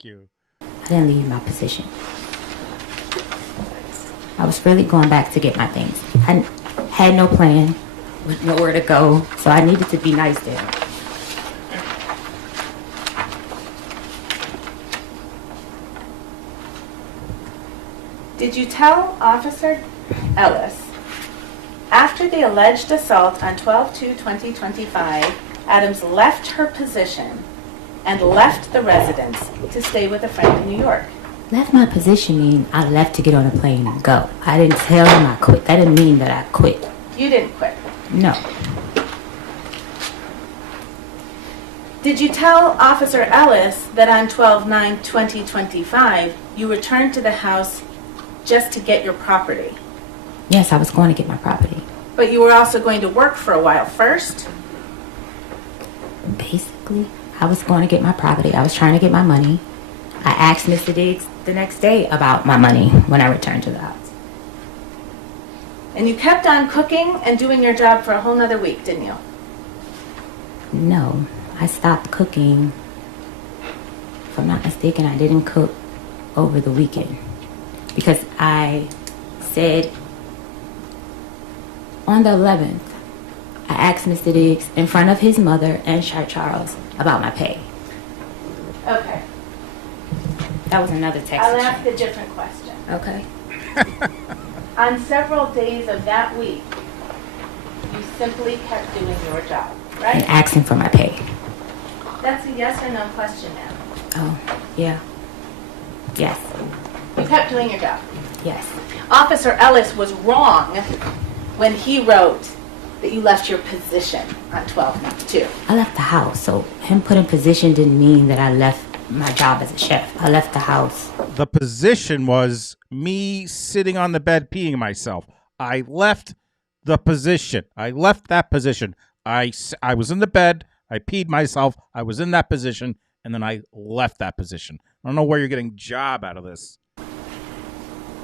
didn't leave my position. I was really going back to get my things. I had no plan, with nowhere to go, so I needed to be nice to him. Did you tell Officer Ellis, after the alleged assault on 12/2/2025, Adams left her position and left the residence to stay with a friend in New York? Left my position mean I left to get on a plane and go. I didn't tell him I quit. That didn't mean that I quit. You didn't quit. No. Did you tell Officer Ellis that on 12/9/2025 you returned to the house just to get your property. Yes, I was going to get my property. But you were also going to work for a while first. Basically, I was going to get my property. I was trying to get my money. I asked Mr. Diggs the next day about my money when I returned to the house. And you kept on cooking and doing your job for a whole nother week, didn't you? No, I stopped cooking. If I'm not mistaken, I didn't cook over the weekend. Because I said on the 11th, I asked Mr. Diggs in front of his mother and Shy Charles about my pay. Okay. That was another text. I'll ask a different question. Okay. On several days of that week, you simply kept doing your job, right? And asking for my pay. That's a yes or no question now. Oh, yeah. Yes. You kept doing your job. Yes. Officer Ellis was wrong when he wrote that you left your position on 12/2. I left the house, so him putting position didn't mean that I left my job as a chef. I left the house. The position was me sitting on the bed peeing myself. I left the position. I left that position. I was in the bed. I peed myself. I was in that position, and then I left that position. I don't know where you're getting job out of this.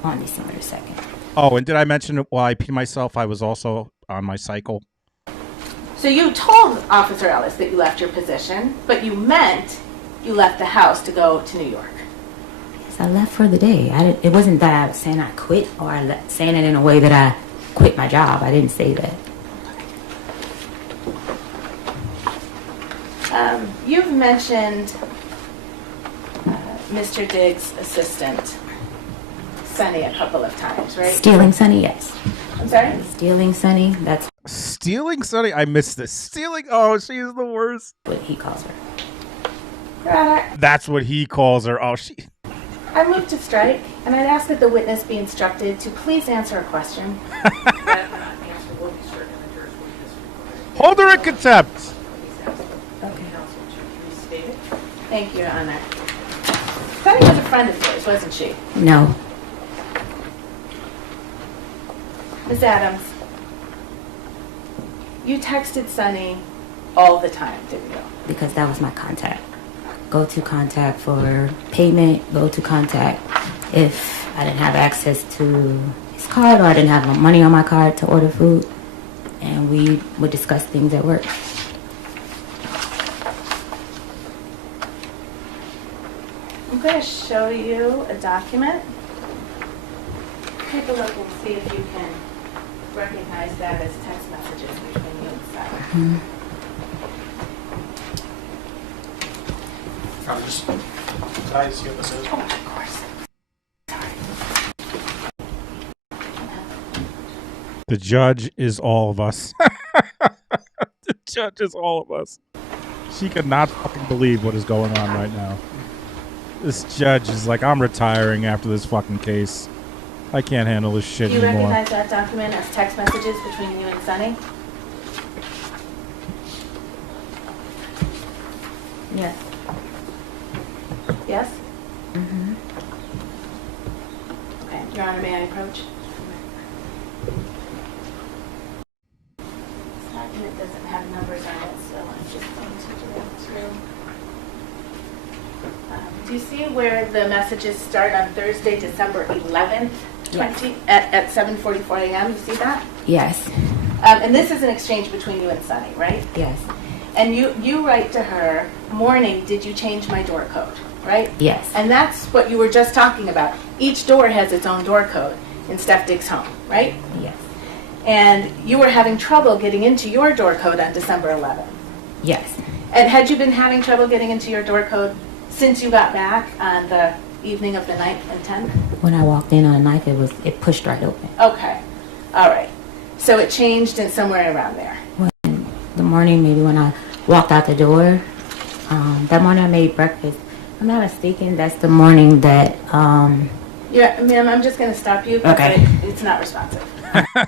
On December 2nd. Oh, and did I mention while I peed myself, I was also on my cycle? So you told Officer Ellis that you left your position, but you meant you left the house to go to New York. Yes, I left for the day. It wasn't that I was saying I quit or saying it in a way that I quit my job. I didn't say that. You've mentioned Mr. Diggs' assistant, Sonny, a couple of times, right? Stealing Sonny, yes. I'm sorry? Stealing Sonny, that's Stealing Sonny? I missed this. Stealing? Oh, she is the worst. what he calls her. That's what he calls her. Oh, she... I moved to strike, and I'd ask that the witness be instructed to please answer a question. Hold her in contempt. Thank you, Your Honor. Sonny was a friend of yours, wasn't she? No. Ms. Adams, you texted Sonny all the time, didn't you? Because that was my contact. Go-to contact for payment, go-to contact if I didn't have access to his card or I didn't have no money on my card to order food. And we would discuss things at work. I'm going to show you a document. Take a look and see if you can recognize that as text messages between you and Stein. I'm just, can I see what this is? Oh, of course. The judge is all of us. The judge is all of us. She could not fucking believe what is going on right now. This judge is like, I'm retiring after this fucking case. I can't handle this shit Do you anymore. recognize that document as text messages between you and Sonny? Yes. Yes? Mm-hmm. Okay. Your Honor, may I approach? This document doesn't have numbers on it, so I'm just going to do it through. Do you see where the messages start on Thursday, December 11th, at 7:44 a.m.? You see that? Yes. And this is an exchange between you and Sonny, right? Yes. And you write to her, morning, did you change my door code, right? Yes. And that's what you were just talking about. Each door has its own door code in Steph Dick's home, right? Yes. And you were having trouble getting into your door code on December 11th. Yes. And had you been having trouble getting into your door code since you got back on the evening of the 9th and 10th? When I walked in on the 9th, it pushed right open. Okay. All right. So it changed in somewhere around there. When the morning, maybe when I walked out the door, that morning I made breakfast. If I'm not mistaken, that's the morning that... Yeah, ma'am, I'm just going to stop you because it's not responsive.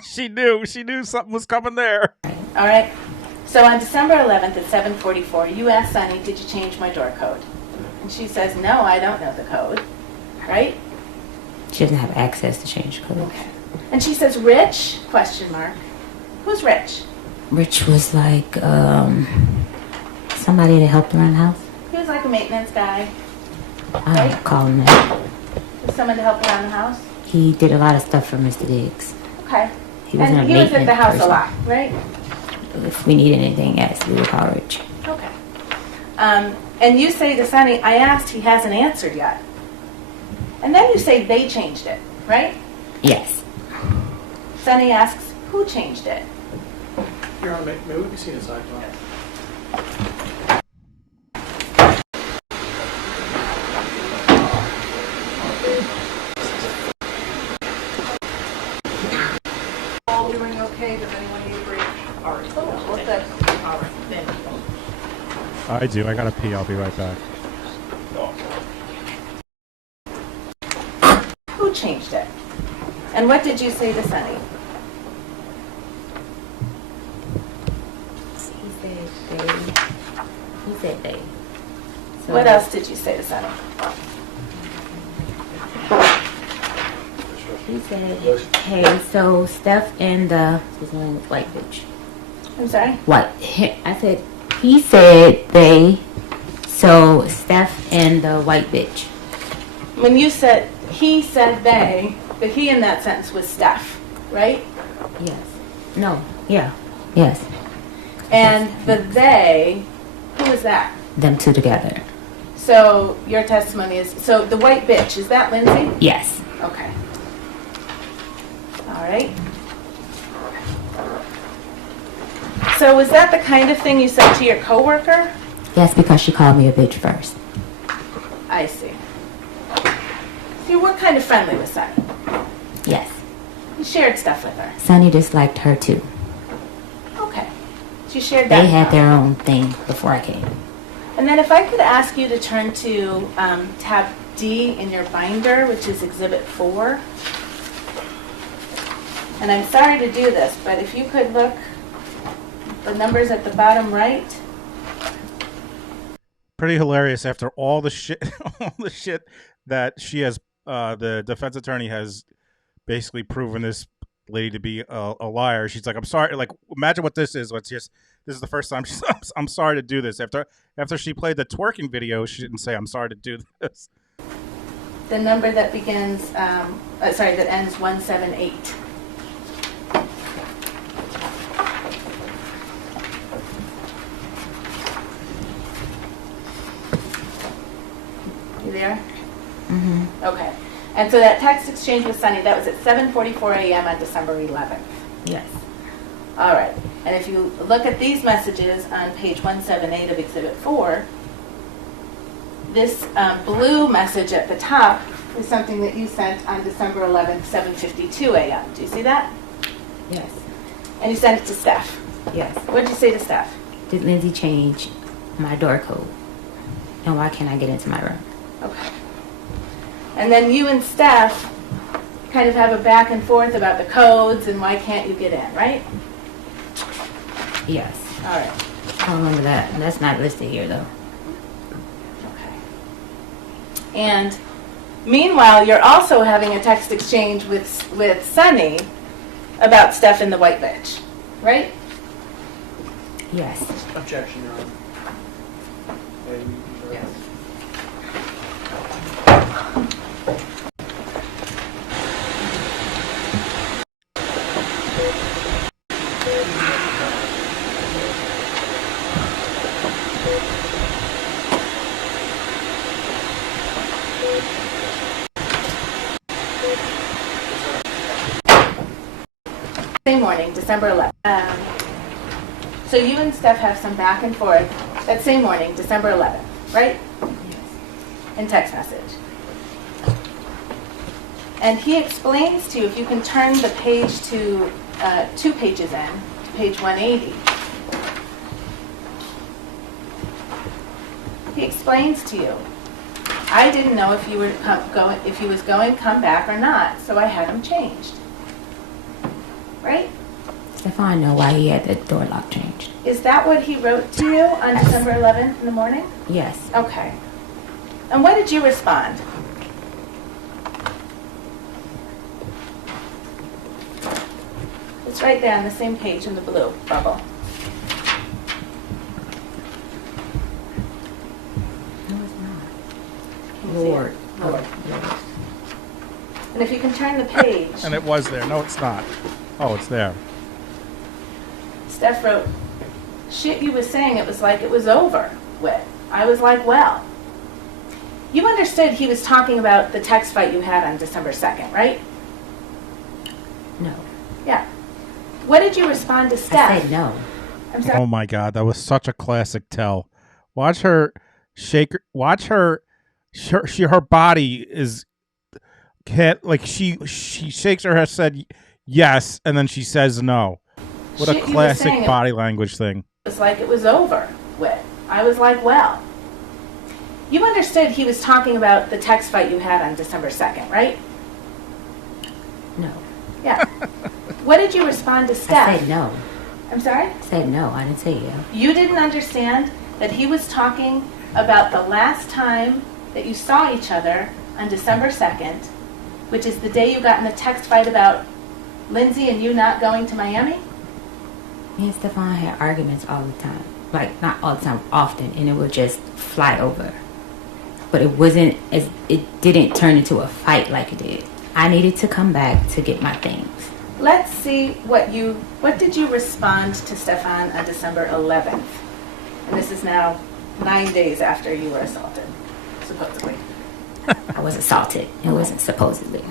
She knew something was coming there. All right. So on December 11th at 7:44, you asked Sonny, did you change my door code? And she says, no, I don't know the code. Right? She doesn't have access to change code. Okay. And she says Rich, question mark. Who's Rich? Rich was like somebody that helped around the house. He was like a maintenance guy. I don't call him that. Someone to help around the house? He did a lot of stuff for Mr. Diggs. Okay. He was and he was at the house a lot, right? If we needed anything, yes, we would call Rich. Okay. And you say to Sonny, I asked, he hasn't answered yet. And then you say they changed it, right? Yes. Sonny asks, who changed it? Your Honor, may we be seen inside? All doing okay? Does anyone need a break? All right. All right. Then. I do. I gotta pee. I'll be right back. Who changed it? And what did you say to Sonny? He said they. So What else did you say to Sonny? He said, hey, so Steph and his name was white bitch. I'm sorry? What? I said, he said they, so Steph and the white bitch. When you said, he said they, the he in that sentence was Steph, right? Yes. No. Yeah. Yes. And the they, who is that? Them two together. So your testimony is, so the white bitch, is that Lindsay? Yes. Okay. All right. So was that the kind of thing you said to your coworker? Yes, because she called me a bitch first. I see. So you were kind of friendly with Sonny. Yes. You shared stuff with her. Sonny disliked her too. Okay. So you shared that. They had their own thing before I came. And then if I could ask you to turn to tab D in your binder, which is Exhibit 4. And I'm sorry to do this, but if you could look, the numbers at the bottom right. Pretty hilarious after all the shit, that she has, the defense attorney has basically proven this lady to be a liar. She's like, I'm sorry. Like, imagine what this is. This is the first time she's, I'm sorry to do this. After she played the twerking video, she didn't say, I'm sorry to do this. The number that begins, that ends 178. You there? Mm-hmm. Okay. And so that text exchange with Sonny, that was at 7:44 a.m. on December 11th. Yes. All right. And if you look at these messages on page 178 of Exhibit 4, this blue message at the top is something that you sent on December 11th, 7:52 a.m. Do you see that? Yes. And you sent it to Steph. Yes. What did you say to Steph? Did Lindsay change my door code? And why can't I get into my room? Okay. And then you and Steph kind of have a back and forth about the codes and why can't you get in, right? Yes. All right. I don't remember that. That's not listed here, though. Okay. And meanwhile, you're also having a text exchange with Sonny about Steph and the white bitch, right? Yes. Objection, Your Honor. Yes. Same morning, December 11th. So you and Steph have some back and forth that same morning, December 11th, right? Yes. In text message. And he explains to you, if you can turn the page to 2 pages in, to page 180. He explains to you, I didn't know if you were if he was going to come back or not, so I had him changed. Right? Stefon know why he had the door lock changed. Is that what he wrote to you on December 11th in the morning? Yes. Okay. And what did you respond? right there on the same page in the blue bubble. No, it's not. Can you see Lord. it? Lord. And if you can turn the page, And it was there. No, it's not. Oh, it's there. Steph wrote, shit you was saying, it was like it was over with. I was like, well. You understood he was talking about the text fight you had on December 2nd, right? No. Yeah. What did you respond to Steph? I said no. I'm sorry. Oh my God, that was such a classic tell. Watch her shake. Watch her. Her body is can't like she shakes her head, said yes, and then she says no. What a classic body language thing. It was like it was over with. I was like, well. You understood he was talking about the text fight you had on December 2nd, right? No. Yeah. What did you respond to Steph? I said no. I'm sorry? I said no. I didn't say yeah. You didn't understand that he was talking about the last time that you saw each other on December 2nd, which is the day you got in the text fight about Lindsay and you not going to Miami? Me and Stefon had arguments all the time. Like, not all the time, often, and it would just fly over. But it didn't turn into a fight like it did. I needed to come back to get my things. Let's see what did you respond to Stefon on December 11th? And this is now 9 days after you were assaulted, supposedly. I was assaulted. It wasn't supposedly.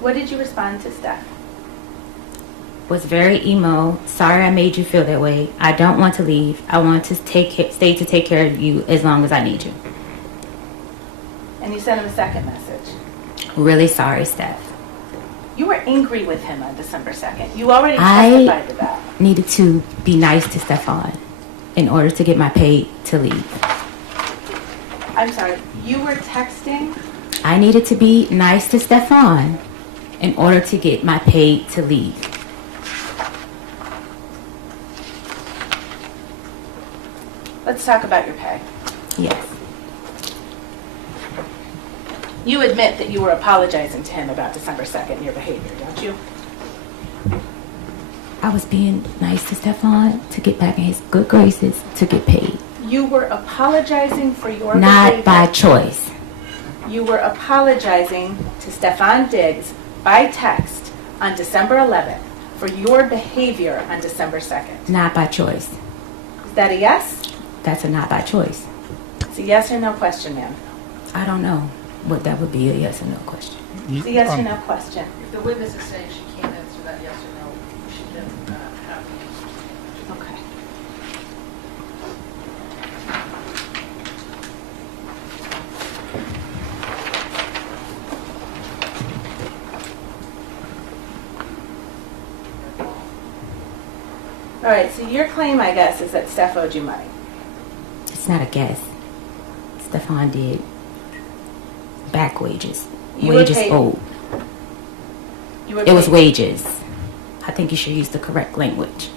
What did you respond to Steph? Was very emo. Sorry I made you feel that way. I don't want to leave. I want to stay to take care of you as long as I need you. And you sent him a second message. Really sorry, Steph. You were angry with him on December 2nd. You already testified to that. I needed to be nice to Stefon in order to get my pay to leave. I'm sorry, you were texting? I needed to be nice to Stefon in order to get my pay to leave. Let's talk about your pay. Yes. You admit that you were apologizing to him about December 2nd and your behavior, don't you? I was being nice to Stefon to get back in his good graces to get paid. You were apologizing for your Not behavior. by choice. You were apologizing to Stefon Diggs by text on December 11th for your behavior on December 2nd. Not by choice. Is that a yes? That's a not by choice. It's a yes or no question, ma'am. I don't know what that would be, a yes or no question. It's a yes or no question. If the witness is saying she can't answer that yes or no, she can have the answer. Okay. All right, so your claim, I guess, is that Steph owed you money. It's not a guess. Stefon did back wages. You were Wages paid- owed. You were It was paid- wages. I think you should use the correct language.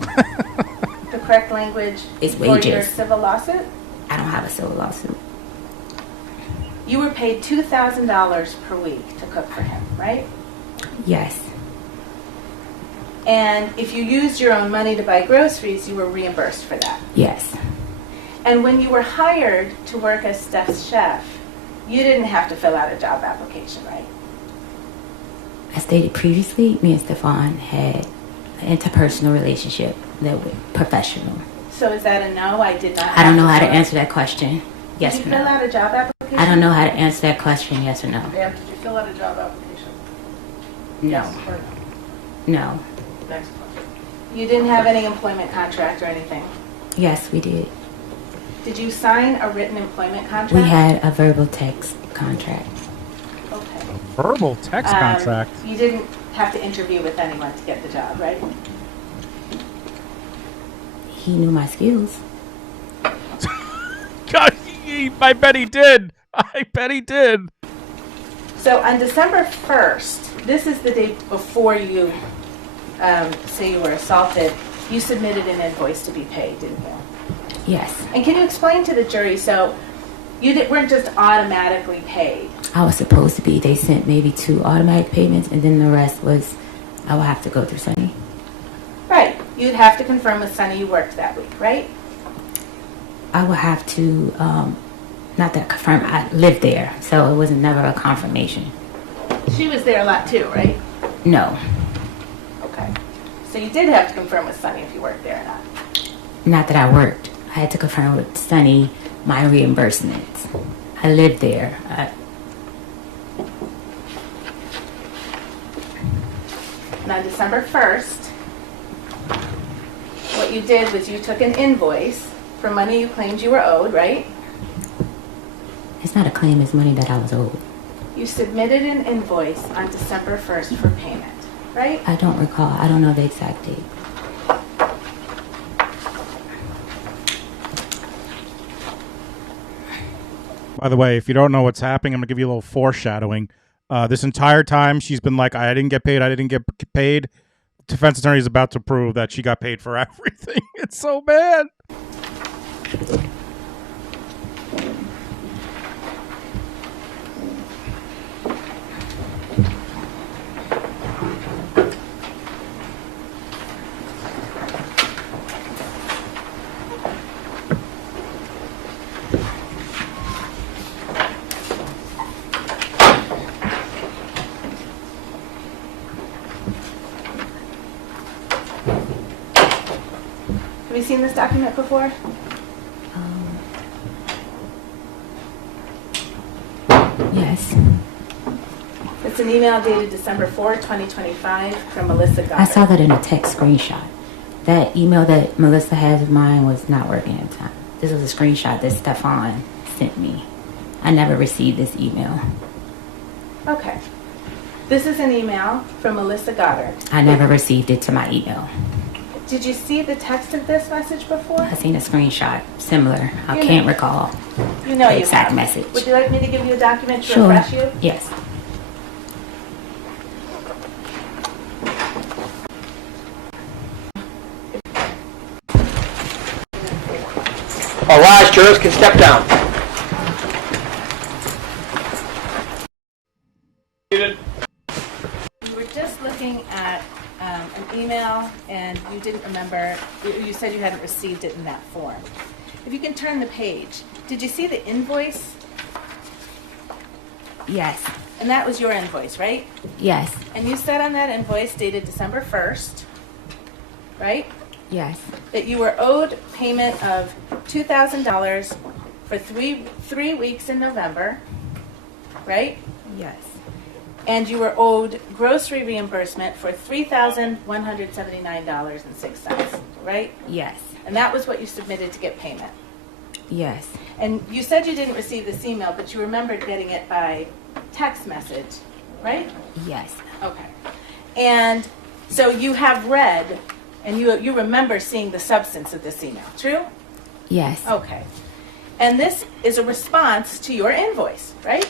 The correct language It's for your wages. civil lawsuit? I don't have a civil lawsuit. You were paid $2,000 per week to cook for him, right? Yes. And if you used your own money to buy groceries, you were reimbursed for that. Yes. And when you were hired to work as Steph's chef, you didn't have to fill out a job application, right? As stated previously, me and Stefon had an interpersonal relationship that was professional. So is that a no? I did not. I don't know how to fill out- answer that question. Yes Did or you fill no. out a job application? I don't know how to answer that question. Yes or no. Ma'am, did you fill out a job application? No. Yes or no? No. Next question. You didn't have any employment contract or anything? Yes, we did. Did you sign a written employment contract? We had a verbal text contract. Okay. Verbal text contract. You didn't have to interview with anyone to get the job, right? He knew my skills. God, I bet he did. I bet he did. So on December 1st, this is the day before you say you were assaulted, you submitted an invoice to be paid, didn't you? Yes. And can you explain to the jury, so you weren't just automatically paid? I was supposed to be. They sent maybe 2 automatic payments, and then the rest was I will have to go through Sunny. Right. You'd have to confirm with Sunny you worked that week, right? I will have to, not that confirm, I lived there, so it was never a confirmation. She was there a lot too, right? No, Okay. So you did have to confirm with Sunny if you worked there or not. not that I worked. I had to confirm with Sunny my reimbursements. I lived there. And on December 1st, what you did was you took an invoice for money you claimed you were owed, right? It's not a claim, it's money that I was owed. You submitted an invoice on December 1st for payment, right? I don't recall. I don't know the exact date. By the way, if you don't know what's happening, I'm going to give you a little foreshadowing. This entire time, she's been like, I didn't get paid. I didn't get paid. The defense attorney is about to prove that she got paid for everything. It's so bad. Have you seen this document before? Yes. It's an email dated December 4, 2025 from Melissa Goddard. I saw that in a text screenshot. That email that Melissa has of mine was not working at the time. This was a screenshot that Stefon sent me. I never received this email. Okay. This is an email from Melissa Goddard. I never received it to my email. Did you see the text of this message before? I seen a screenshot similar. I You can't know. recall You know the you exact have. message. Would you like me to give you a document to Sure. refresh you? Yes. All rise, jurors can step down. You were just looking at an email and you didn't remember, you said you hadn't received it in that form. If you can turn the page, did you see the invoice? Yes. And that was your invoice, right? Yes. And you said on that invoice dated December 1st, right? Yes. That you were owed payment of $2,000 for three weeks in November, right? Yes. And you were owed grocery reimbursement for $3,179.06, right? Yes. And that was what you submitted to get payment. Yes. And you said you didn't receive this email, but you remembered getting it by text message, right? Yes. Okay. And so you have read, and you remember seeing the substance of this email, true? Yes. Okay. And this is a response to your invoice, right?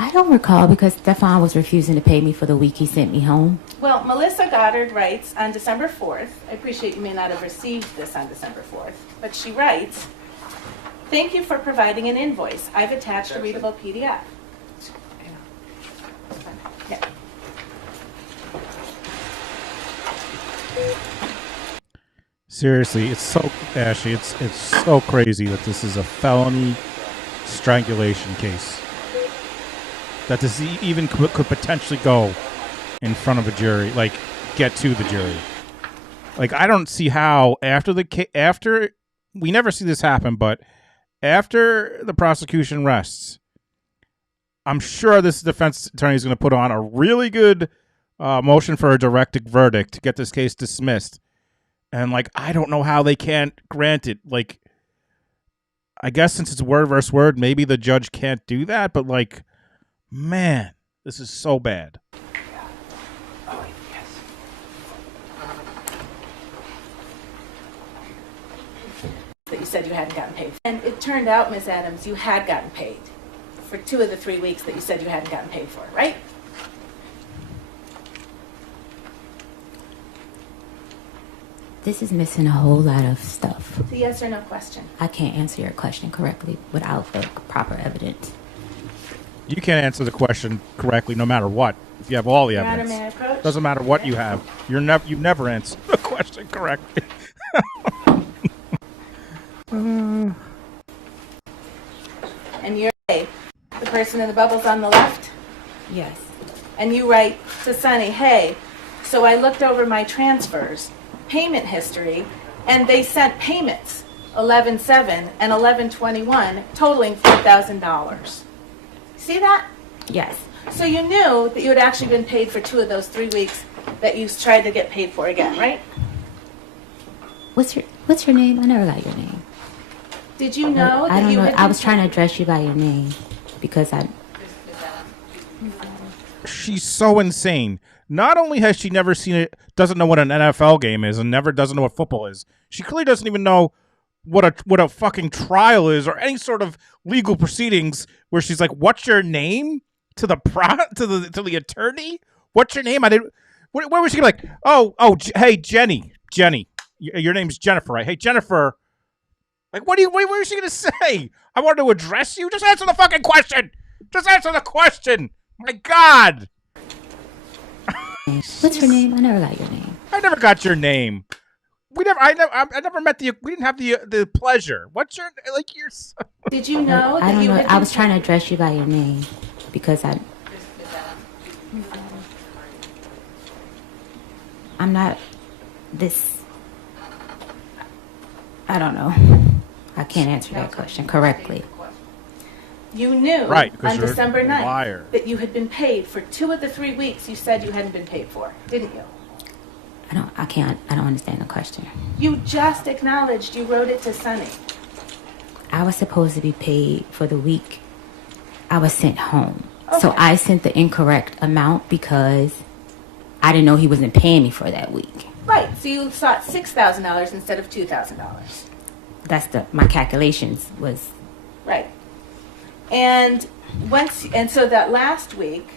I don't recall because Stefon was refusing to pay me for the week he sent me home. Well, Melissa Goddard writes on December 4th, I appreciate you may not have received this on December 4th, but she writes, "Thank you for providing an invoice. I've attached a readable PDF." Yeah. Seriously, it's so Ashley. It's so crazy that this is a felony strangulation case. That this even could potentially go in front of a jury, like get to the jury. Like I don't see how after we never see this happen, but after the prosecution rests, I'm sure this defense attorney is going to put on a really good motion for a directed verdict to get this case dismissed. And like I don't know how they can't grant it. Like I guess since it's word versus word, maybe the judge can't do that. But like, man, this is so bad. That you said you hadn't gotten paid. And it turned out, Ms. Adams, you had gotten paid for 2 of the 3 weeks that you said you hadn't gotten paid for, right? This is missing a whole lot of stuff. It's a yes or no question. I can't answer your question correctly without the proper evidence. You can't answer the question correctly no matter what. You have all the Your Honor, evidence. may I approach? Doesn't matter what you have. You've never answered the question correctly. And you're the person in the bubbles on the left? Yes. And you write to Sunny, hey, so I looked over my transfers, payment history, and they sent payments, 11/7 and 11/21, totaling $4,000. See that? Yes. So you knew that you had actually been paid for 2 of those 3 weeks that you tried to get paid for again, right? What's your name? I never got your name. Did you know I that don't you know. had I been was trying to address you by your name because I. She's so insane. Not only has she never seen it, doesn't know what an NFL game is, and doesn't know what football is. She clearly doesn't even know what a fucking trial is or any sort of legal proceedings where she's like, "What's your name?" to the attorney. What's your name? I didn't. Where was she like? Hey Jenny, your name's Jennifer, right? Hey Jennifer. Like, what is she gonna say? I wanted to address you. Just answer the fucking question. Just answer the question. My God. What's your name? I never got your name. I never got your name. I never met the. We didn't have the pleasure. What's your your? Did you know I that don't you know. had I been was trying to address you by your name because I'm not this. I don't know. I can't answer that question correctly. You knew Right, because on you're December a 9th liar. that you had been paid for 2 of the 3 weeks you said you hadn't been paid for, didn't you? I don't understand the question. You just acknowledged you wrote it to Sunny. I was supposed to be paid for the week I was sent home. So Okay. I sent the incorrect amount because I didn't know he wasn't paying me for that week. Right, so you sought $6,000 instead of $2,000. That's my calculations was. Right. And so that last week,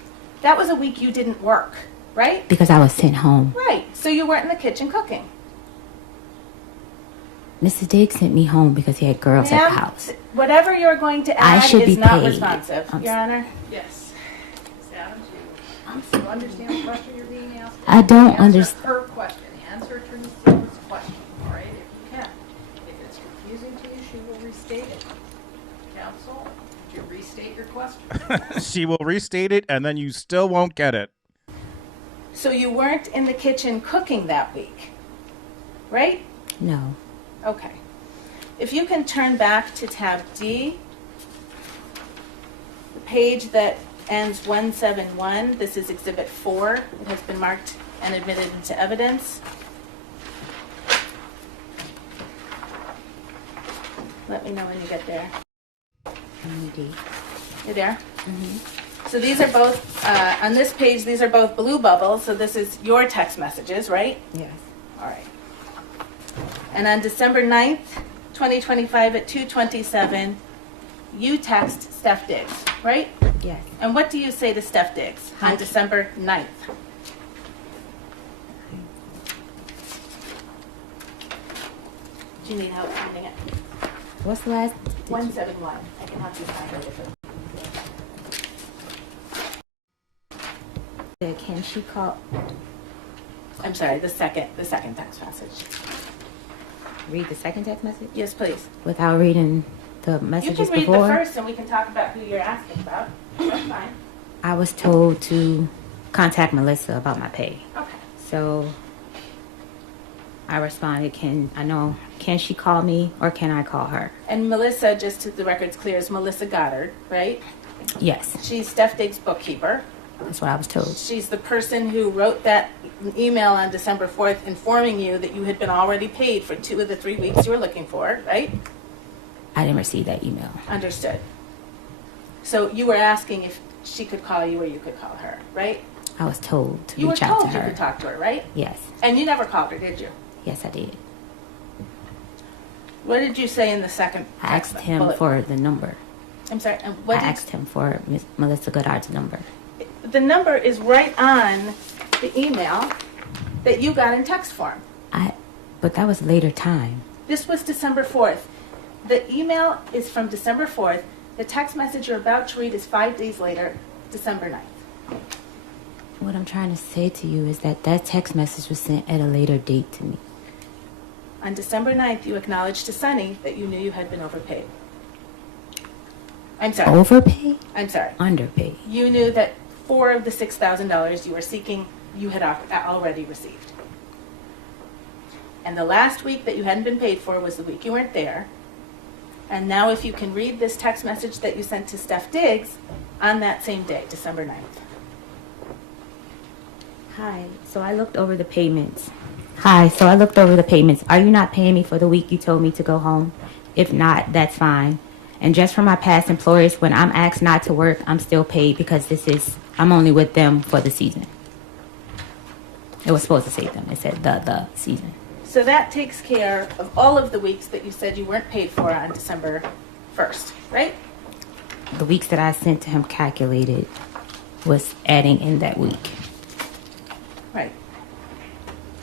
that was a week you didn't work, right? Because I was sent home. Right. So you weren't in the kitchen cooking. Mrs. Diggs sent me home because he had girls at the Ma'am, house. Whatever you're going to I add should is be not paid. responsive, Your Honor. Yes. Ms. Adams, you understand the question you're being asked? I don't Answer understand. her question. Answer Attorney Steele's question, all right, if you can. If it's confusing to you, she will restate it. Counsel, would you restate your question? She will restate it, and then you still won't get it. So you weren't in the kitchen cooking that week, right? No. Okay. If you can turn back to tab D, the page that ends 171, this is Exhibit 4. It has been marked and admitted into evidence. Let me know when you get there. You there? Mm-hmm. So these are both, on this page, these are both blue bubbles, so this is your text messages, right? Yes. All right. And on December 9th, 2025 at 2:27, you text Steph Diggs, right? Yes. And what do you say to Steph Diggs on December 9th? Do you need help finding it? What's the last? 171. I can help you find it. Can she call? I'm sorry, the second text message. Read the second text message? Yes, please. Without reading the You messages can read before? the first and we can talk about who you're asking about. That's fine. I was told to contact Melissa about my pay. Okay. So I responded, can she call me or can I call her? And Melissa, just to the record's clear, is Melissa Goddard, right? Yes. She's Steph Diggs' bookkeeper. That's what I was told. She's the person who wrote that email on December 4th informing you that you had been already paid for 2 of the 3 weeks you were looking for, right? I didn't receive that email. Understood. So you were asking if she could call you or you could call her, right? I was told to You were reach out to told you her. could talk to her, right? Yes. And you never called her, did you? Yes, I did. What did you say in the second I text asked him bullet? for the number. I'm sorry, and I what did asked him for Miss Melissa Goddard's number. the number is right on the email that you got in text form. But that was later time. This was December 4th. The email is from December 4th. The text message you're about to read is 5 days later, December 9th. What I'm trying to say to you is that that text message was sent at a later date to me. On December 9th, you acknowledged to Sonny that you knew you had been overpaid. I'm sorry. Overpaid? I'm sorry. Underpaid. You knew that 4 of the $6,000 you were seeking, you had already received. And the last week that you hadn't been paid for was the week you weren't there. And now if you can read this text message that you sent to Steph Diggs on that same day, December 9th. Hi, so I looked over the payments. Are you not paying me for the week you told me to go home? If not, that's fine. And just for my past employers, when I'm asked not to work, I'm still paid because I'm only with them for the season. It was supposed to say them. It said the season. So that takes care of all of the weeks that you said you weren't paid for on December 1st, right? The weeks that I sent to him calculated was adding in that week. Right.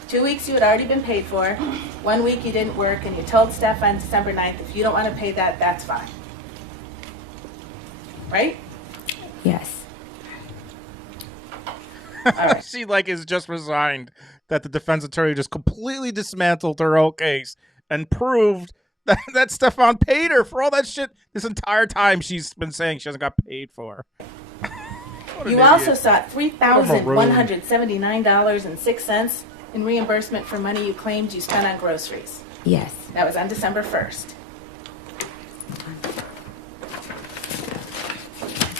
2 weeks you had already been paid for. 1 week you didn't work, and you told Steph on December 9th, if you don't want to pay that, that's fine. Right? Yes. All right. She is just resigned that the defense attorney just completely dismantled her whole case and proved that Stefon paid her for all that shit this entire time she's been saying she hasn't got paid for. You also sought $3,179.06 in reimbursement for money you claimed you spent on groceries. Yes. That was on December 1st.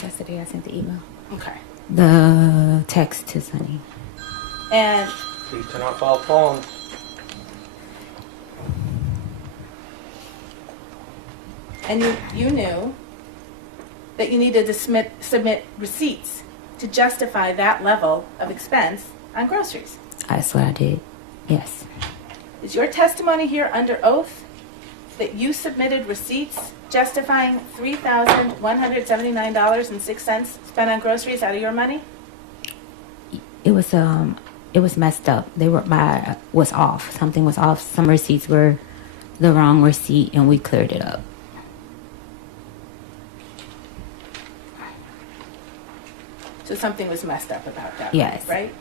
That's the day I sent the email. Okay. The text to Sonny. And Please turn off all phones. And you knew that you needed to submit receipts to justify that level of expense on groceries. That's what I did. Yes. Is your testimony here under oath that you submitted receipts justifying $3,179.06 spent on groceries out of your money? It was messed up. Was off. Something was off. Some receipts were the wrong receipt, and we cleared it up. So something was messed up about that. Yes. Right?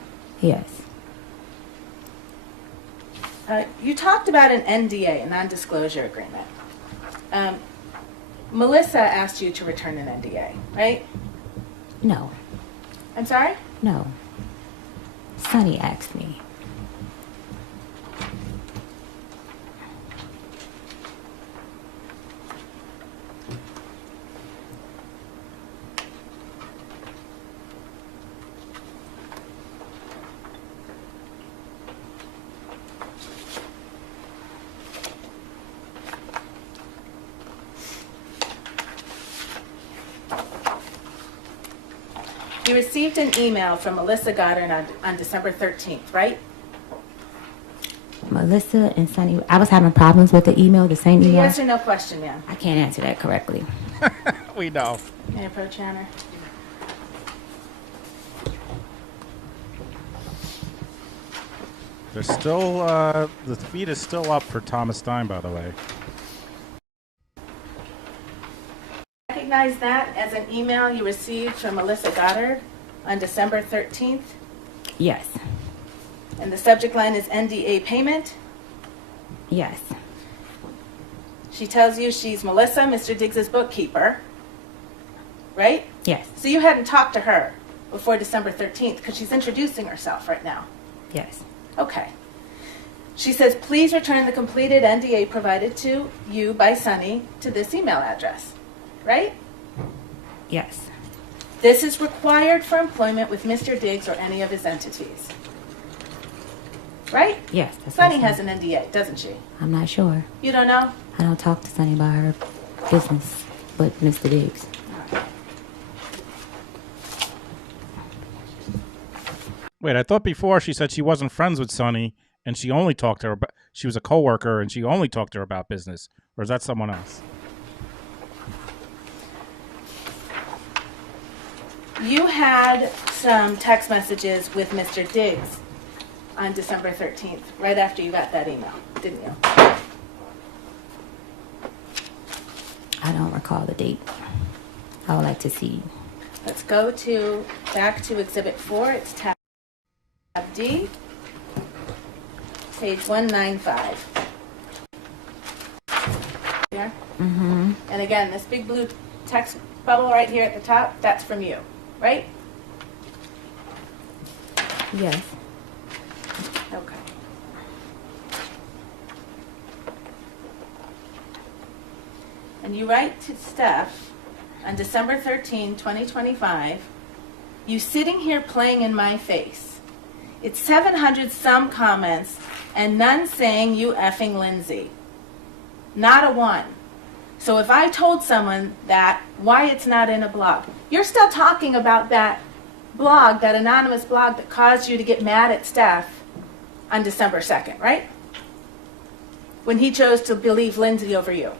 Yes. You talked about an NDA, a non-disclosure agreement. Melissa asked you to return an NDA, right? No. I'm sorry? No. Sonny asked me. You received an email from Melissa Goddard on December 13th, right? Melissa and Sonny, I was having problems with the email, the same email. Yes or no question, ma'am? I can't answer that correctly. We know. May I approach, Anna? There's still, the feed is still up for Thomas Stein, by the way. Recognize that as an email you received from Melissa Goddard on December 13th? Yes. And the subject line is NDA payment? Yes. She tells you she's Melissa, Mr. Diggs's bookkeeper, right? Yes. So you hadn't talked to her before December 13th because she's introducing herself right now. Yes. Okay. She says, please return the completed NDA provided to you by Sonny to this email address, right? Yes. This is required for employment with Mr. Diggs or any of his entities. Right? Yes. Sonny has an NDA, doesn't she? I'm not sure. You don't know? I don't talk to Sonny about her business, but Mr. Diggs. Wait, I thought before she said she wasn't friends with Sonny and she only talked to her about, she was a coworker and she only talked to her about business. Or is that someone else? You had some text messages with Mr. Diggs on December 13th, right after you got that email, didn't you? I don't recall the date. I would like to see. Let's go back to Exhibit 4. It's tab D, page 195. Here? Mm-hmm. And again, this big blue text bubble right here at the top, that's from you, right? Yes. Okay. And you write to Steph on December 13, 2025, you sitting here playing in my face. It's 700 some comments and none saying you effing Lindsay. Not a one. So if I told someone that, why it's not in a blog? You're still talking about that blog, that anonymous blog that caused you to get mad at Steph on December 2nd, right? When he chose to believe Lindsay over you.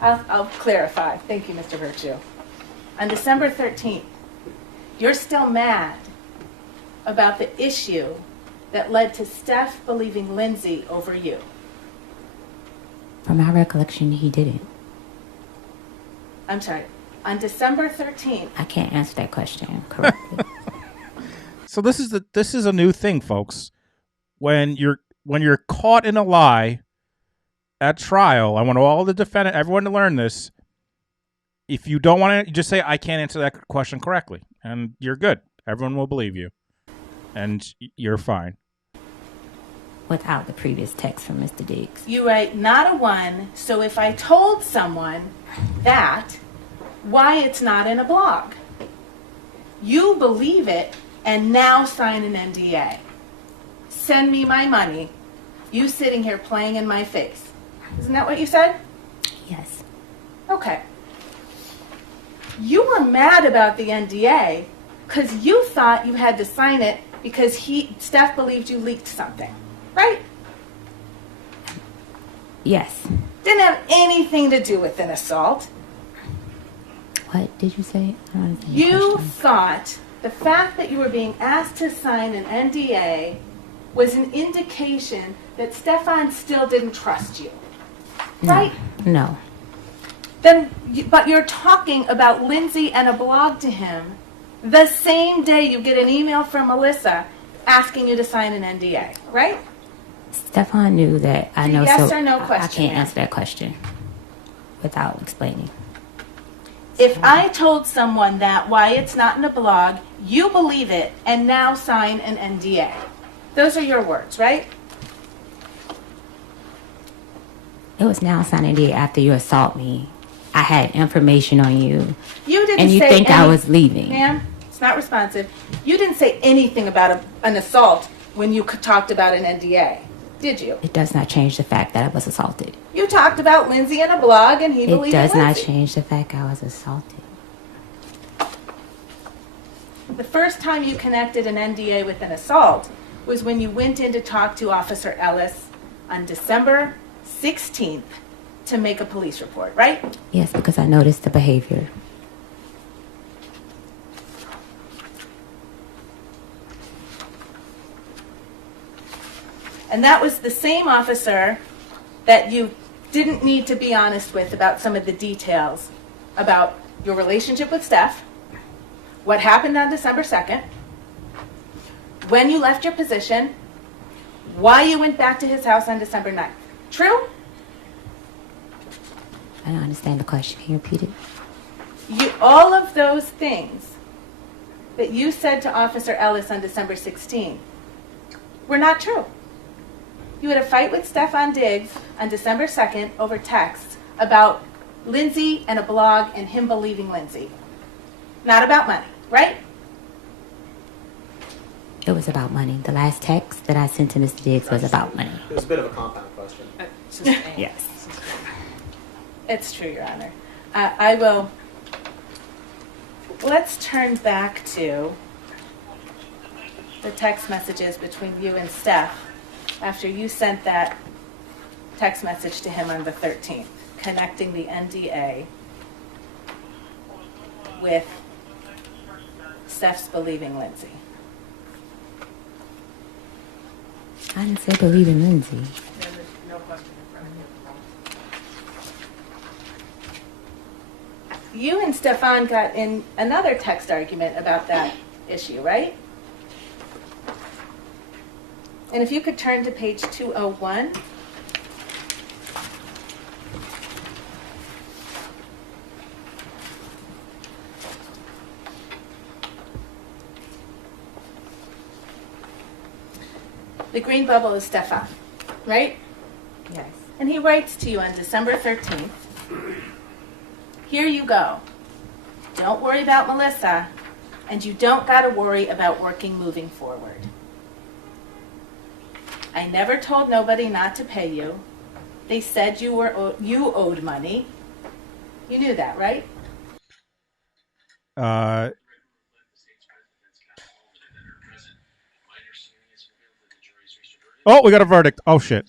I'll clarify. Thank you, Mr. Virtue. On December 13th, you're still mad about the issue that led to Steph believing Lindsay over you. From my recollection, he didn't. I'm sorry. On December 13th. I can't answer that question correctly. So this is a new thing, folks. When you're caught in a lie at trial, I want everyone to learn this. If you don't want to, just say, I can't answer that question correctly. And you're good. Everyone will believe you. And you're fine. Without the previous text from Mr. Diggs. You write, not a one, so if I told someone that, why it's not in a blog? You believe it and now sign an NDA. Send me my money. You sitting here playing in my face. Isn't that what you said? Yes. Okay. You were mad about the NDA because you thought you had to sign it because Steph believed you leaked something, right? Yes. Didn't have anything to do with an assault. What did you say? I don't understand the You question. thought the fact that you were being asked to sign an NDA was an indication that Stefon still didn't trust you, right? No. But you're talking about Lindsay and a blog to him the same day you get an email from Melissa asking you to sign an NDA, right? Stefon knew that I know. Yes so or no I question, can't ma'am. answer that question without explaining. If I told someone that why it's not in a blog, you believe it and now sign an NDA. Those are your words, right? It was now signing NDA after you assault me. I had information on you. You didn't and you say think I was leaving. Ma'am, it's not responsive. You didn't say anything about an assault when you talked about an NDA, did you? It does not change the fact that I was assaulted. You talked about Lindsay in a blog and he believed It does not Lindsay. change the fact I was assaulted. The first time you connected an NDA with an assault was when you went in to talk to Officer Ellis on December 16th to make a police report, right? Yes, because I noticed the behavior. And that was the same officer that you didn't need to be honest with about some of the details about your relationship with Steph, what happened on December 2nd, when you left your position, why you went back to his house on December 9th. True? I don't understand the question. Can you repeat it? All of those things that you said to Officer Ellis on December 16th were not true. You had a fight with Stefon Diggs on December 2nd over text about Lindsay and a blog and him believing Lindsay. Not about money, right? It was about money. The last text that I sent to Mr. Diggs was about money. It was a bit of a compound question. Yes. It's true, Your Honor. I will. Let's turn back to the text messages between you and Steph after you sent that text message to him on the 13th, connecting the NDA with Steph's believing Lindsay. I didn't say believe in Lindsay. There was no You and Stefon got in another text argument about that issue, right? And if you could turn to page 201. The green bubble is Stefon, right? Yes. And he writes to you on December 13th, here you go. Don't worry about Melissa, and you don't got to worry about working moving forward. I never told nobody not to pay you. They said you owed money. You knew that, right? Oh, we got a verdict. Oh, shit.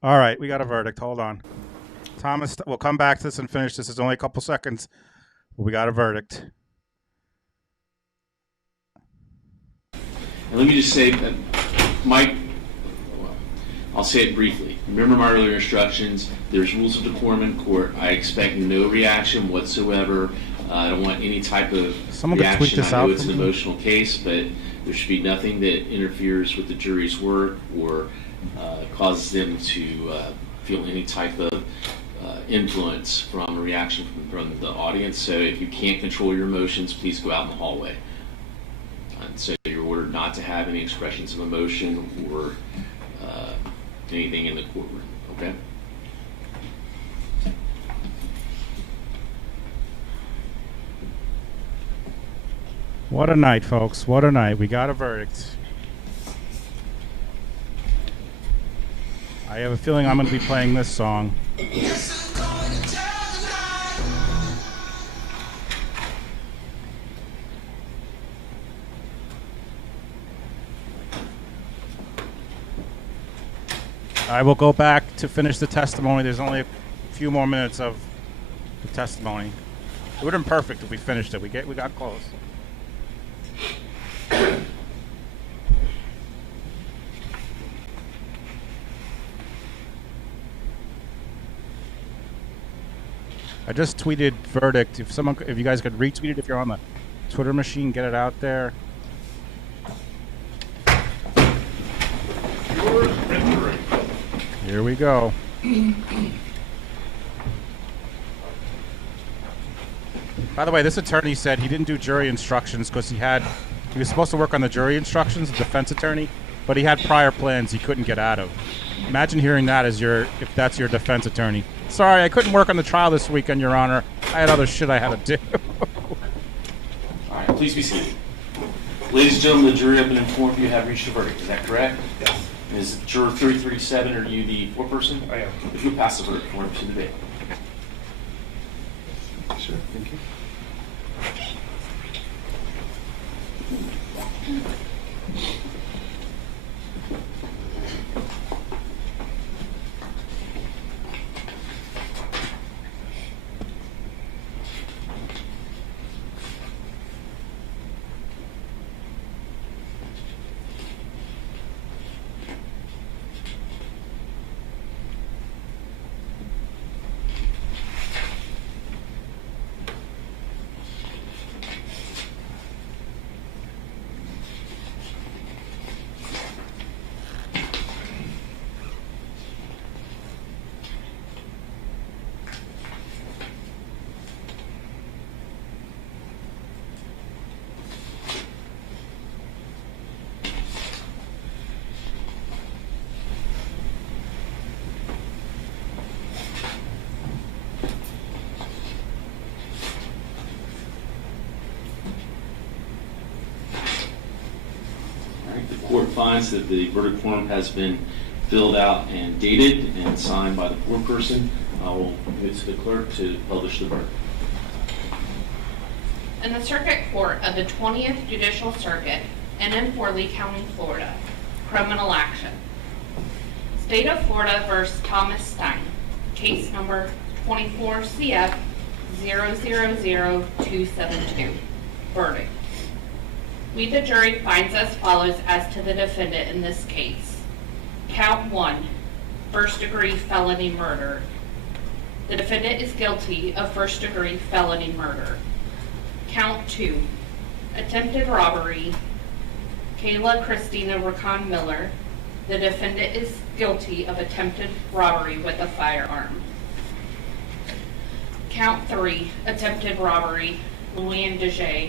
All right, we got a verdict. Hold on. Thomas, we'll come back to this and finish this. It's only a couple seconds. But we got a verdict. And let me just say, Mike, I'll say it briefly. Remember my earlier instructions. There's rules of decorum in court. I expect no reaction whatsoever. I don't want any type of reaction. I know it's an emotional case, but there should be nothing that interferes with the jury's work or causes them to feel any type of influence from a reaction from the audience. So if you can't control your emotions, please go out in the hallway. And so you're ordered not to have any expressions of emotion or anything in the courtroom, okay? What a night, folks. What a night. We got a verdict. I have a feeling I'm going to be playing this song. I will go back to finish the testimony. There's only a few more minutes of the testimony. It would have been perfect if we finished it. We got close. I just tweeted verdict. If you guys could retweet it, if you're on the Twitter machine, get it out there. Here we go. By the way, this attorney said he didn't do jury instructions because he was supposed to work on the jury instructions, the defense attorney, but he had prior plans he couldn't get out of. Imagine hearing that if that's your defense attorney. Sorry, I couldn't work on the trial this weekend, Your Honor. I had other shit I had to do. All right, please be seated. Ladies and gentlemen, the jury have been informed you have reached a verdict. Is that correct? Yes. Is juror 337, are you the foreperson? I am. If you'll pass the verdict form to the debate. Sure, thank you. Court finds that the verdict form has been filled out and dated and signed by the foreperson. I will give it to the clerk to publish the verdict. In the Circuit Court of the 20th Judicial Circuit in Lee County, Florida, criminal action. State of Florida versus Thomas Stein, case number 24 CF 000272. Verdict. We, the jury, finds as follows as to the defendant in this case. Count 1, first-degree felony murder. The defendant is guilty of first-degree felony murder. Count 2, attempted robbery, Kayla Christina Racon Miller. The defendant is guilty of attempted robbery with a firearm. Count 3, attempted robbery, Louanne DeJay.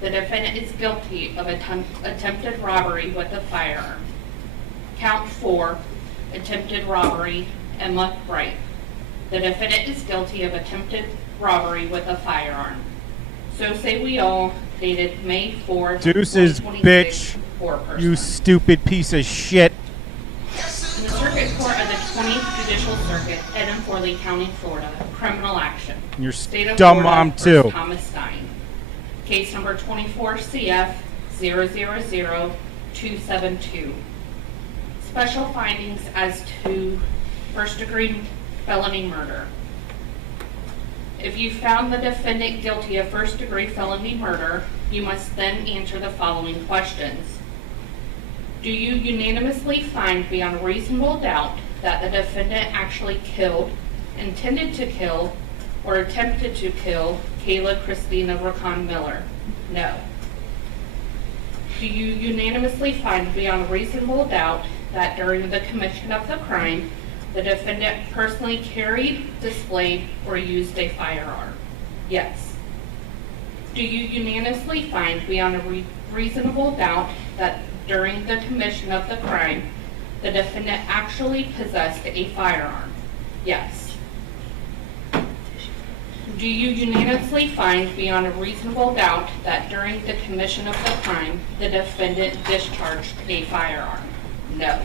The defendant is guilty of attempted robbery with a firearm. Count 4, attempted robbery, Emma Wright. The defendant is guilty of attempted robbery with a firearm. So say we all, dated May 4th, Deuces, 2026, bitch. foreperson. You stupid piece of shit. In the Circuit Court of the 20th Judicial Circuit, Eden Forley County, Florida, criminal action. Your State of dumb Florida mom, versus too. Thomas Stein. Case number 24 CF 000272. Special findings as to first-degree felony murder. If you found the defendant guilty of first-degree felony murder, you must then answer the following questions. Do you unanimously find beyond reasonable doubt that the defendant actually killed, intended to kill, or attempted to kill Kayla Christina Racon Miller? No. Do you unanimously find beyond reasonable doubt that during the commission of the crime, the defendant personally carried, displayed, or used a firearm? Yes. Do you unanimously find beyond a reasonable doubt that during the commission of the crime, the defendant actually possessed a firearm? Yes. Do you unanimously find beyond a reasonable doubt that during the commission of the crime, the defendant discharged a firearm? No.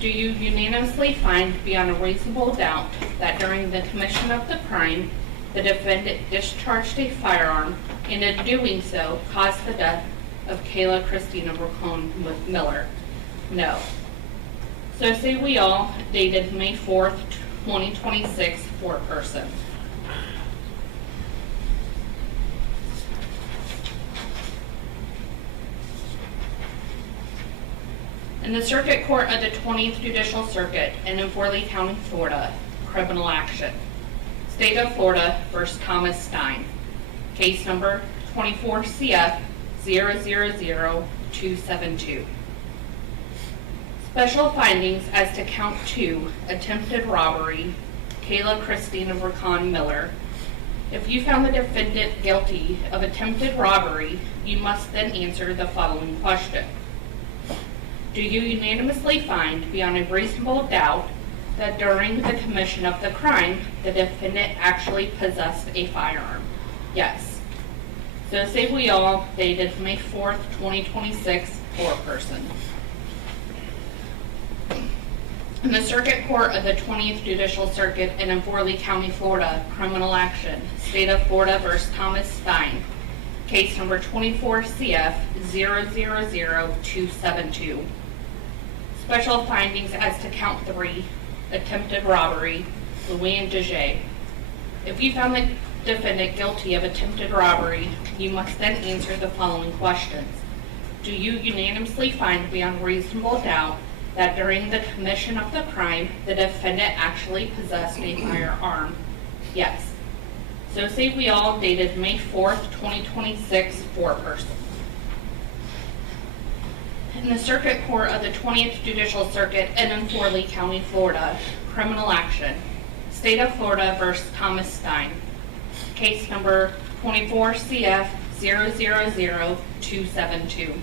Do you unanimously find beyond a reasonable doubt that during the commission of the crime, the defendant discharged a firearm and in doing so caused the death of Kayla Christina Racon Miller? No. So say we all, dated May 4th, 2026, foreperson. In the Circuit Court of the 20th Judicial Circuit in Forley County, Florida, criminal action. State of Florida versus Thomas Stein. Case number 24 CF 000272. Special findings as to count 2, attempted robbery, Kayla Christina Racon Miller. If you found the defendant guilty of attempted robbery, you must then answer the following question. Do you unanimously find beyond a reasonable doubt that during the commission of the crime, the defendant actually possessed a firearm? Yes. So say we all, dated May 4th, 2026, foreperson. In the Circuit Court of the 20th Judicial Circuit in Forley County, Florida, criminal action, State of Florida versus Thomas Stein. Case number 24 CF 000272. Special findings as to count 3, attempted robbery, Louanne DeJay. If you found the defendant guilty of attempted robbery, you must then answer the following questions. Do you unanimously find beyond reasonable doubt that during the commission of the crime, the defendant actually possessed a firearm? Yes. So say we all, dated May 4th, 2026, foreperson. In the Circuit Court of the 20th Judicial Circuit in Forley County, Florida, criminal action, State of Florida versus Thomas Stein. Case number 24 CF 000272.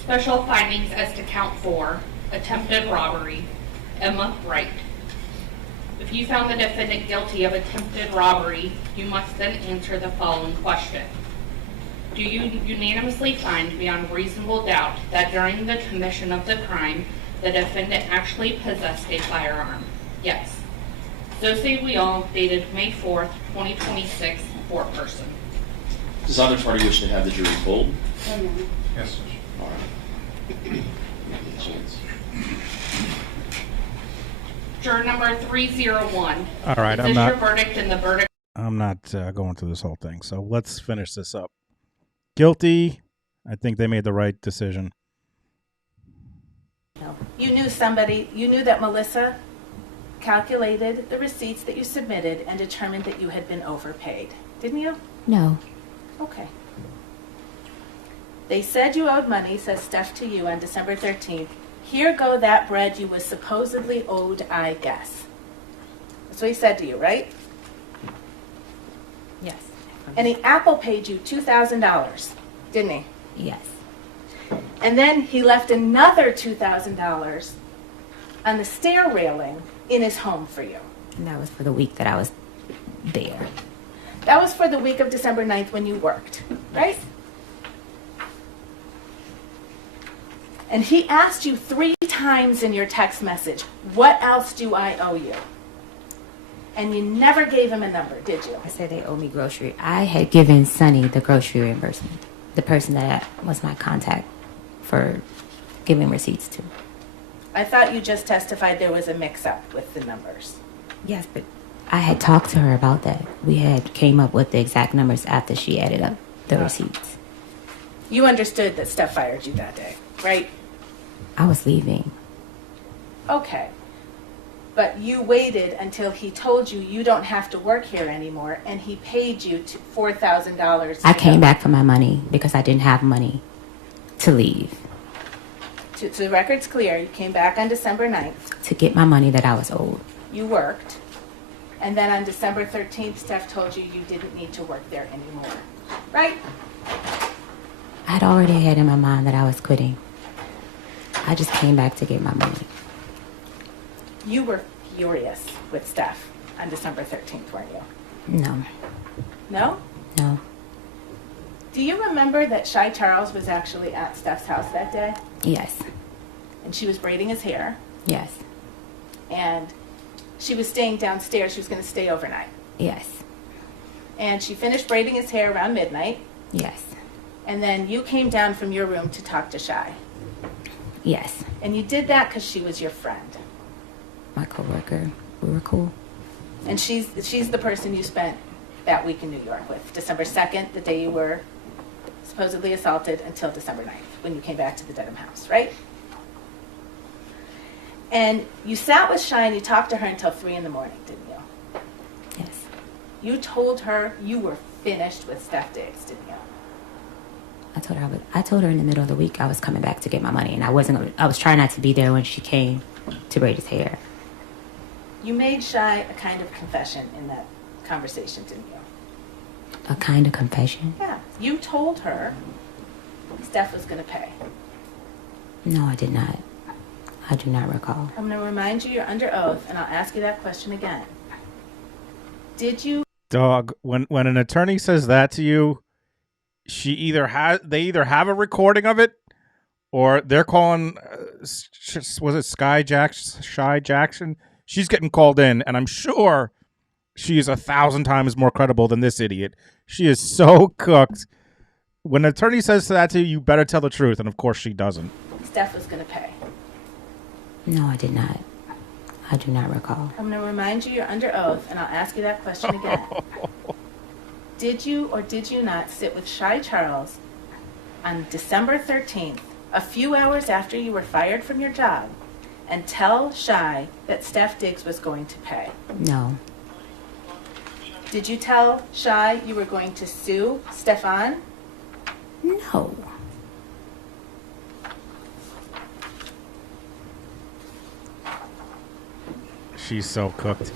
Special findings as to count 4, attempted robbery, Emma Wright. If you found the defendant guilty of attempted robbery, you must then answer the following question. Do you unanimously find beyond reasonable doubt that during the commission of the crime, the defendant actually possessed a firearm? Yes. So say we all, dated May 4th, 2026, foreperson. Does either party wish to have the jury polled? Yes. All right. Juror number 301. All right, Is I'm this not. your verdict in the verdict? I'm not going through this whole thing. So let's finish this up. Guilty. I think they made the right decision. You knew somebody, you knew that Melissa calculated the receipts that you submitted and determined that you had been overpaid. Didn't you? No. Okay. They said you owed money, says Steph to you on December 13th. Here go that bread you was supposedly owed, I guess. That's what he said to you, right? Yes. And he Apple paid you $2,000, didn't he? Yes. And then he left another $2,000 on the stair railing in his home for you. And that was for the week that I was there. That was for the week of December 9th when you worked, right? And he asked you 3 times in your text message, what else do I owe you? And you never gave him a number, did you? I said they owe me grocery. I had given Sonny the grocery reimbursement, the person that was my contact for giving receipts to. I thought you just testified there was a mix-up with the numbers. Yes, but I had talked to her about that. We had came up with the exact numbers after she added up the receipts. You understood that Steph fired you that day, right? I was leaving. Okay. But you waited until he told you you don't have to work here anymore, and he paid you $4,000. I came back for my money because I didn't have money to leave. So the record's clear. You came back on December 9th. To get my money that I was owed. You worked. And then on December 13th, Steph told you you didn't need to work there anymore. Right? I'd already had in my mind that I was quitting. I just came back to get my money. You were furious with Steph on December 13th, weren't you? No. No? No. Do you remember that Shy Charles was actually at Steph's house that day? Yes. And she was braiding his hair. Yes. And she was staying downstairs. She was going to stay overnight. Yes. And she finished braiding his hair around midnight. Yes. And then you came down from your room to talk to Shy. Yes. And you did that because she was your friend. My coworker. We were cool. And she's the person you spent that week in New York with. December 2nd, the day you were supposedly assaulted, until December 9th, when you came back to the Dedham house, right? And you sat with Shy and you talked to her until 3 in the morning, didn't you? Yes. You told her you were finished with Steph Diggs, didn't you? I told her in the middle of the week I was coming back to get my money, and I was trying not to be there when she came to braid his hair. You made Shy a kind of confession in that conversation, didn't you? A kind of confession? Yeah. You told her Steph was going to pay. No, I did not. I do not recall. I'm going to remind you you're under oath, and I'll ask you that question again. Did you... Dog, when an attorney says that to you, they either have a recording of it, or they're calling, was it Shy Jackson? She's getting called in, and I'm sure she is 1,000 times more credible than this idiot. She is so cooked. When an attorney says that to you, you better tell the truth, and of course she doesn't. Steph was going to pay. No, I did not. I do not recall. I'm going to remind you you're under oath, and I'll ask you that question again. Did you or did you not sit with Shy Charles on December 13th, a few hours after you were fired from your job, and tell Shy that Steph Diggs was going to pay? No. Did you tell Shy you were going to sue Stefon? No. She's so cooked.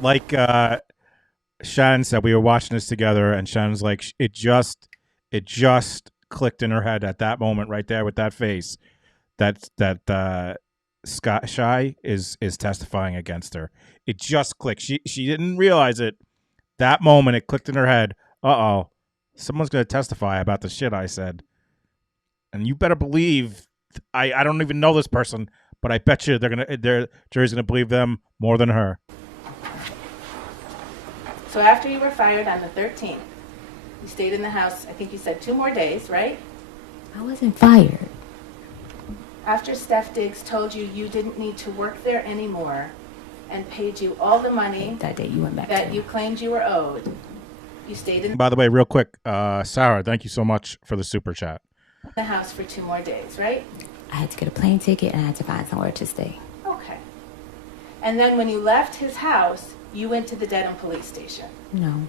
Like Shannon said, we were watching this together, and Shannon's like, it just clicked in her head at that moment right there with that face that Shy is testifying against her. It just clicked. She didn't realize it. That moment, it clicked in her head. Uh-oh, someone's going to testify about the shit I said. And you better believe, I don't even know this person, but I bet you their jury's gonna believe them more than her. So after you were fired on the 13th, you stayed in the house, I think you said 2 more days, right? I wasn't fired. After Steph Diggs told you you didn't need to work there anymore and paid you all the money that day you went back that you claimed you were owed, you stayed in By the way, real quick, Sarah, thank you so much for the super chat. the house for 2 more days, right? I had to get a plane ticket and I had to find somewhere to stay. Okay. And then when you left his house, you went to the Dedham police station. No.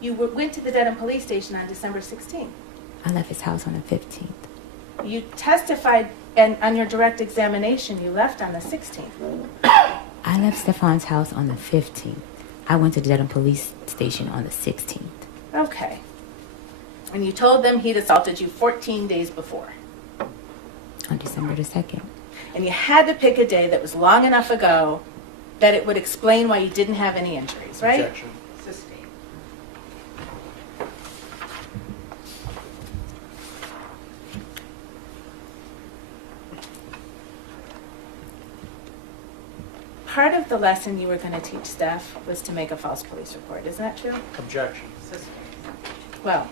You went to the Dedham police station on December 16th. I left his house on the 15th. You testified, and on your direct examination, you left on the 16th. I left Stefon's house on the 15th. I went to the Dedham police station on the 16th. Okay. And you told them he'd assaulted you 14 days before. On December the 2nd. And you had to pick a day that was long enough ago that it would explain why you didn't have any injuries, right? Objection. Sustained. Part of the lesson you were going to teach Steph was to make a false police report. Isn't that true? Objection. Sustained. Well,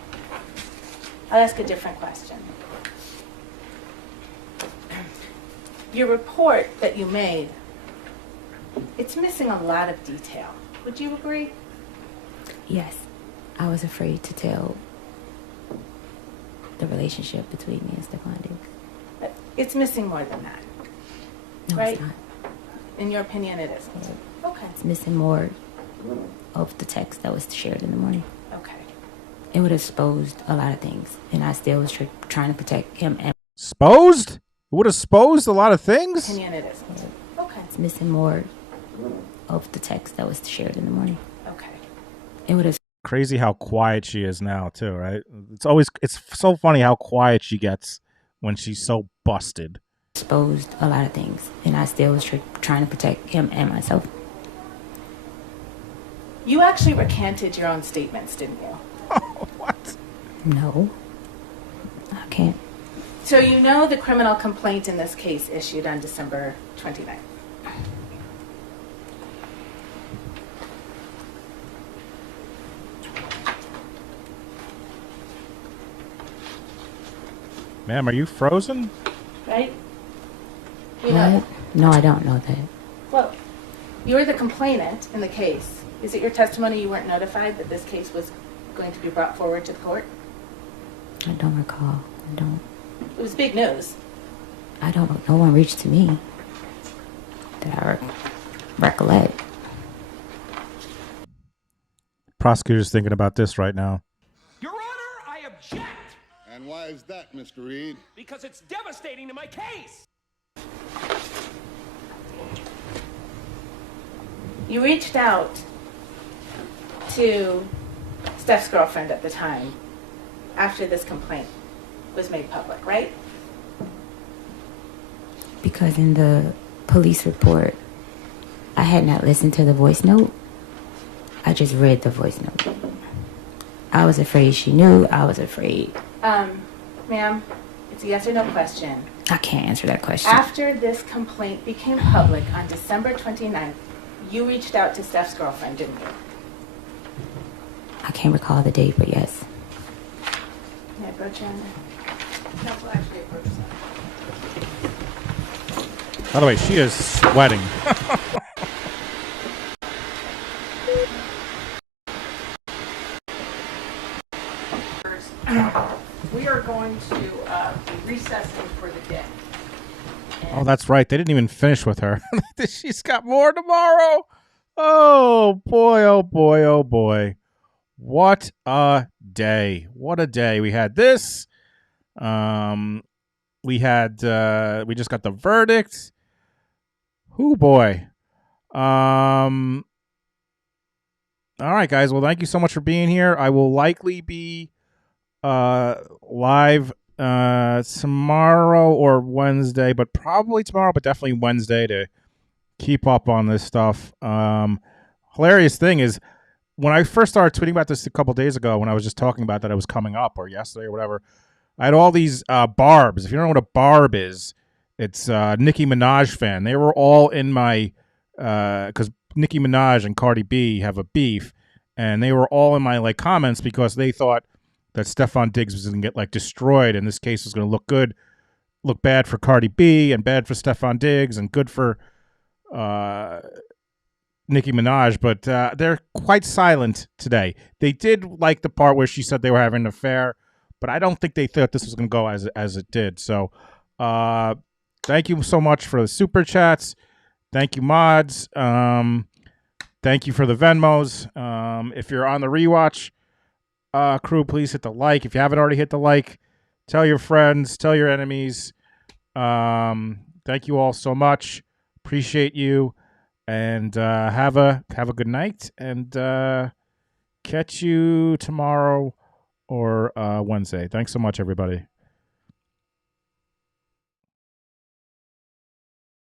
I'll ask a different question. Your report that you made, it's missing a lot of detail. Would you agree? Yes. I was afraid to tell the relationship between me and Stefon Diggs. It's missing more than that. No, right? it's not. In your opinion, it isn't. Okay. It's missing more of the text that was shared in the morning. Okay. It would have exposed a lot of things, and I still was trying to protect him. And Exposed? It would have exposed a lot of things? Opinion, it isn't. Okay. it's missing more of the text that was shared in the morning. Okay. It would have. Crazy how quiet she is now, too, right? It's so funny how quiet she gets when she's so busted. Exposed a lot of things, and I still was trying to protect him and myself. You actually recanted your own statements, didn't you? Oh, what? No. I can't. So you know the criminal complaint in this case issued on December 29th. Ma'am, are you frozen? Right? You know What? No, I don't know that. Well, you're the complainant in the case. Is it your testimony you weren't notified that this case was going to be brought forward to the court? I don't recall. I don't. It was big news. I don't. No one reached to me that I recollect. Prosecutor's thinking about this right now. Your Honor, I object And why is that, Mr. Reed? because it's devastating to my case. You reached out to Steph's girlfriend at the time after this complaint was made public, right? Because in the police report, I had not listened to the voice note. I just read the voice note. I was afraid she knew. I was afraid. Ma'am, it's a yes or no question. I can't answer that question. After this complaint became public on December 29th, you reached out to Steph's girlfriend, didn't you? I can't recall the date, but yes. Can I approach you on that? Counsel actually approached that. By the way, she is sweating. We are going to be recessing for the day. Oh, that's right. They didn't even finish with her. She's got more tomorrow. Oh, boy. Oh, boy. Oh, boy. What a day. What a day. We had this. We just got the verdict. Whoo, boy. All right, guys. Well, thank you so much for being here. I will likely be live tomorrow or Wednesday, but probably tomorrow, but definitely Wednesday to keep up on this stuff. Hilarious thing is, when I first started tweeting about this a couple days ago, when I was just talking about that it was coming up, or yesterday or whatever, I had all these barbs. If you don't know what a barb is, it's Nicki Minaj fan. They were all in my, because Nicki Minaj and Cardi B have a beef, and they were all in my comments because they thought that Stefon Diggs was going to get destroyed, and this case was going to look bad for Cardi B and bad for Stefon Diggs and good for Nicki Minaj, but they're quite silent today. They did like the part where she said they were having an affair, but I don't think they thought this was going to go as it did. So thank you so much for the super chats. Thank you, mods. Thank you for the Venmos. If you're on the rewatch crew, please hit the like. If you haven't already hit the like, tell your friends, tell your enemies. Thank you all so much. Appreciate you. And have a good night. And catch you tomorrow or Wednesday. Thanks so much, everybody.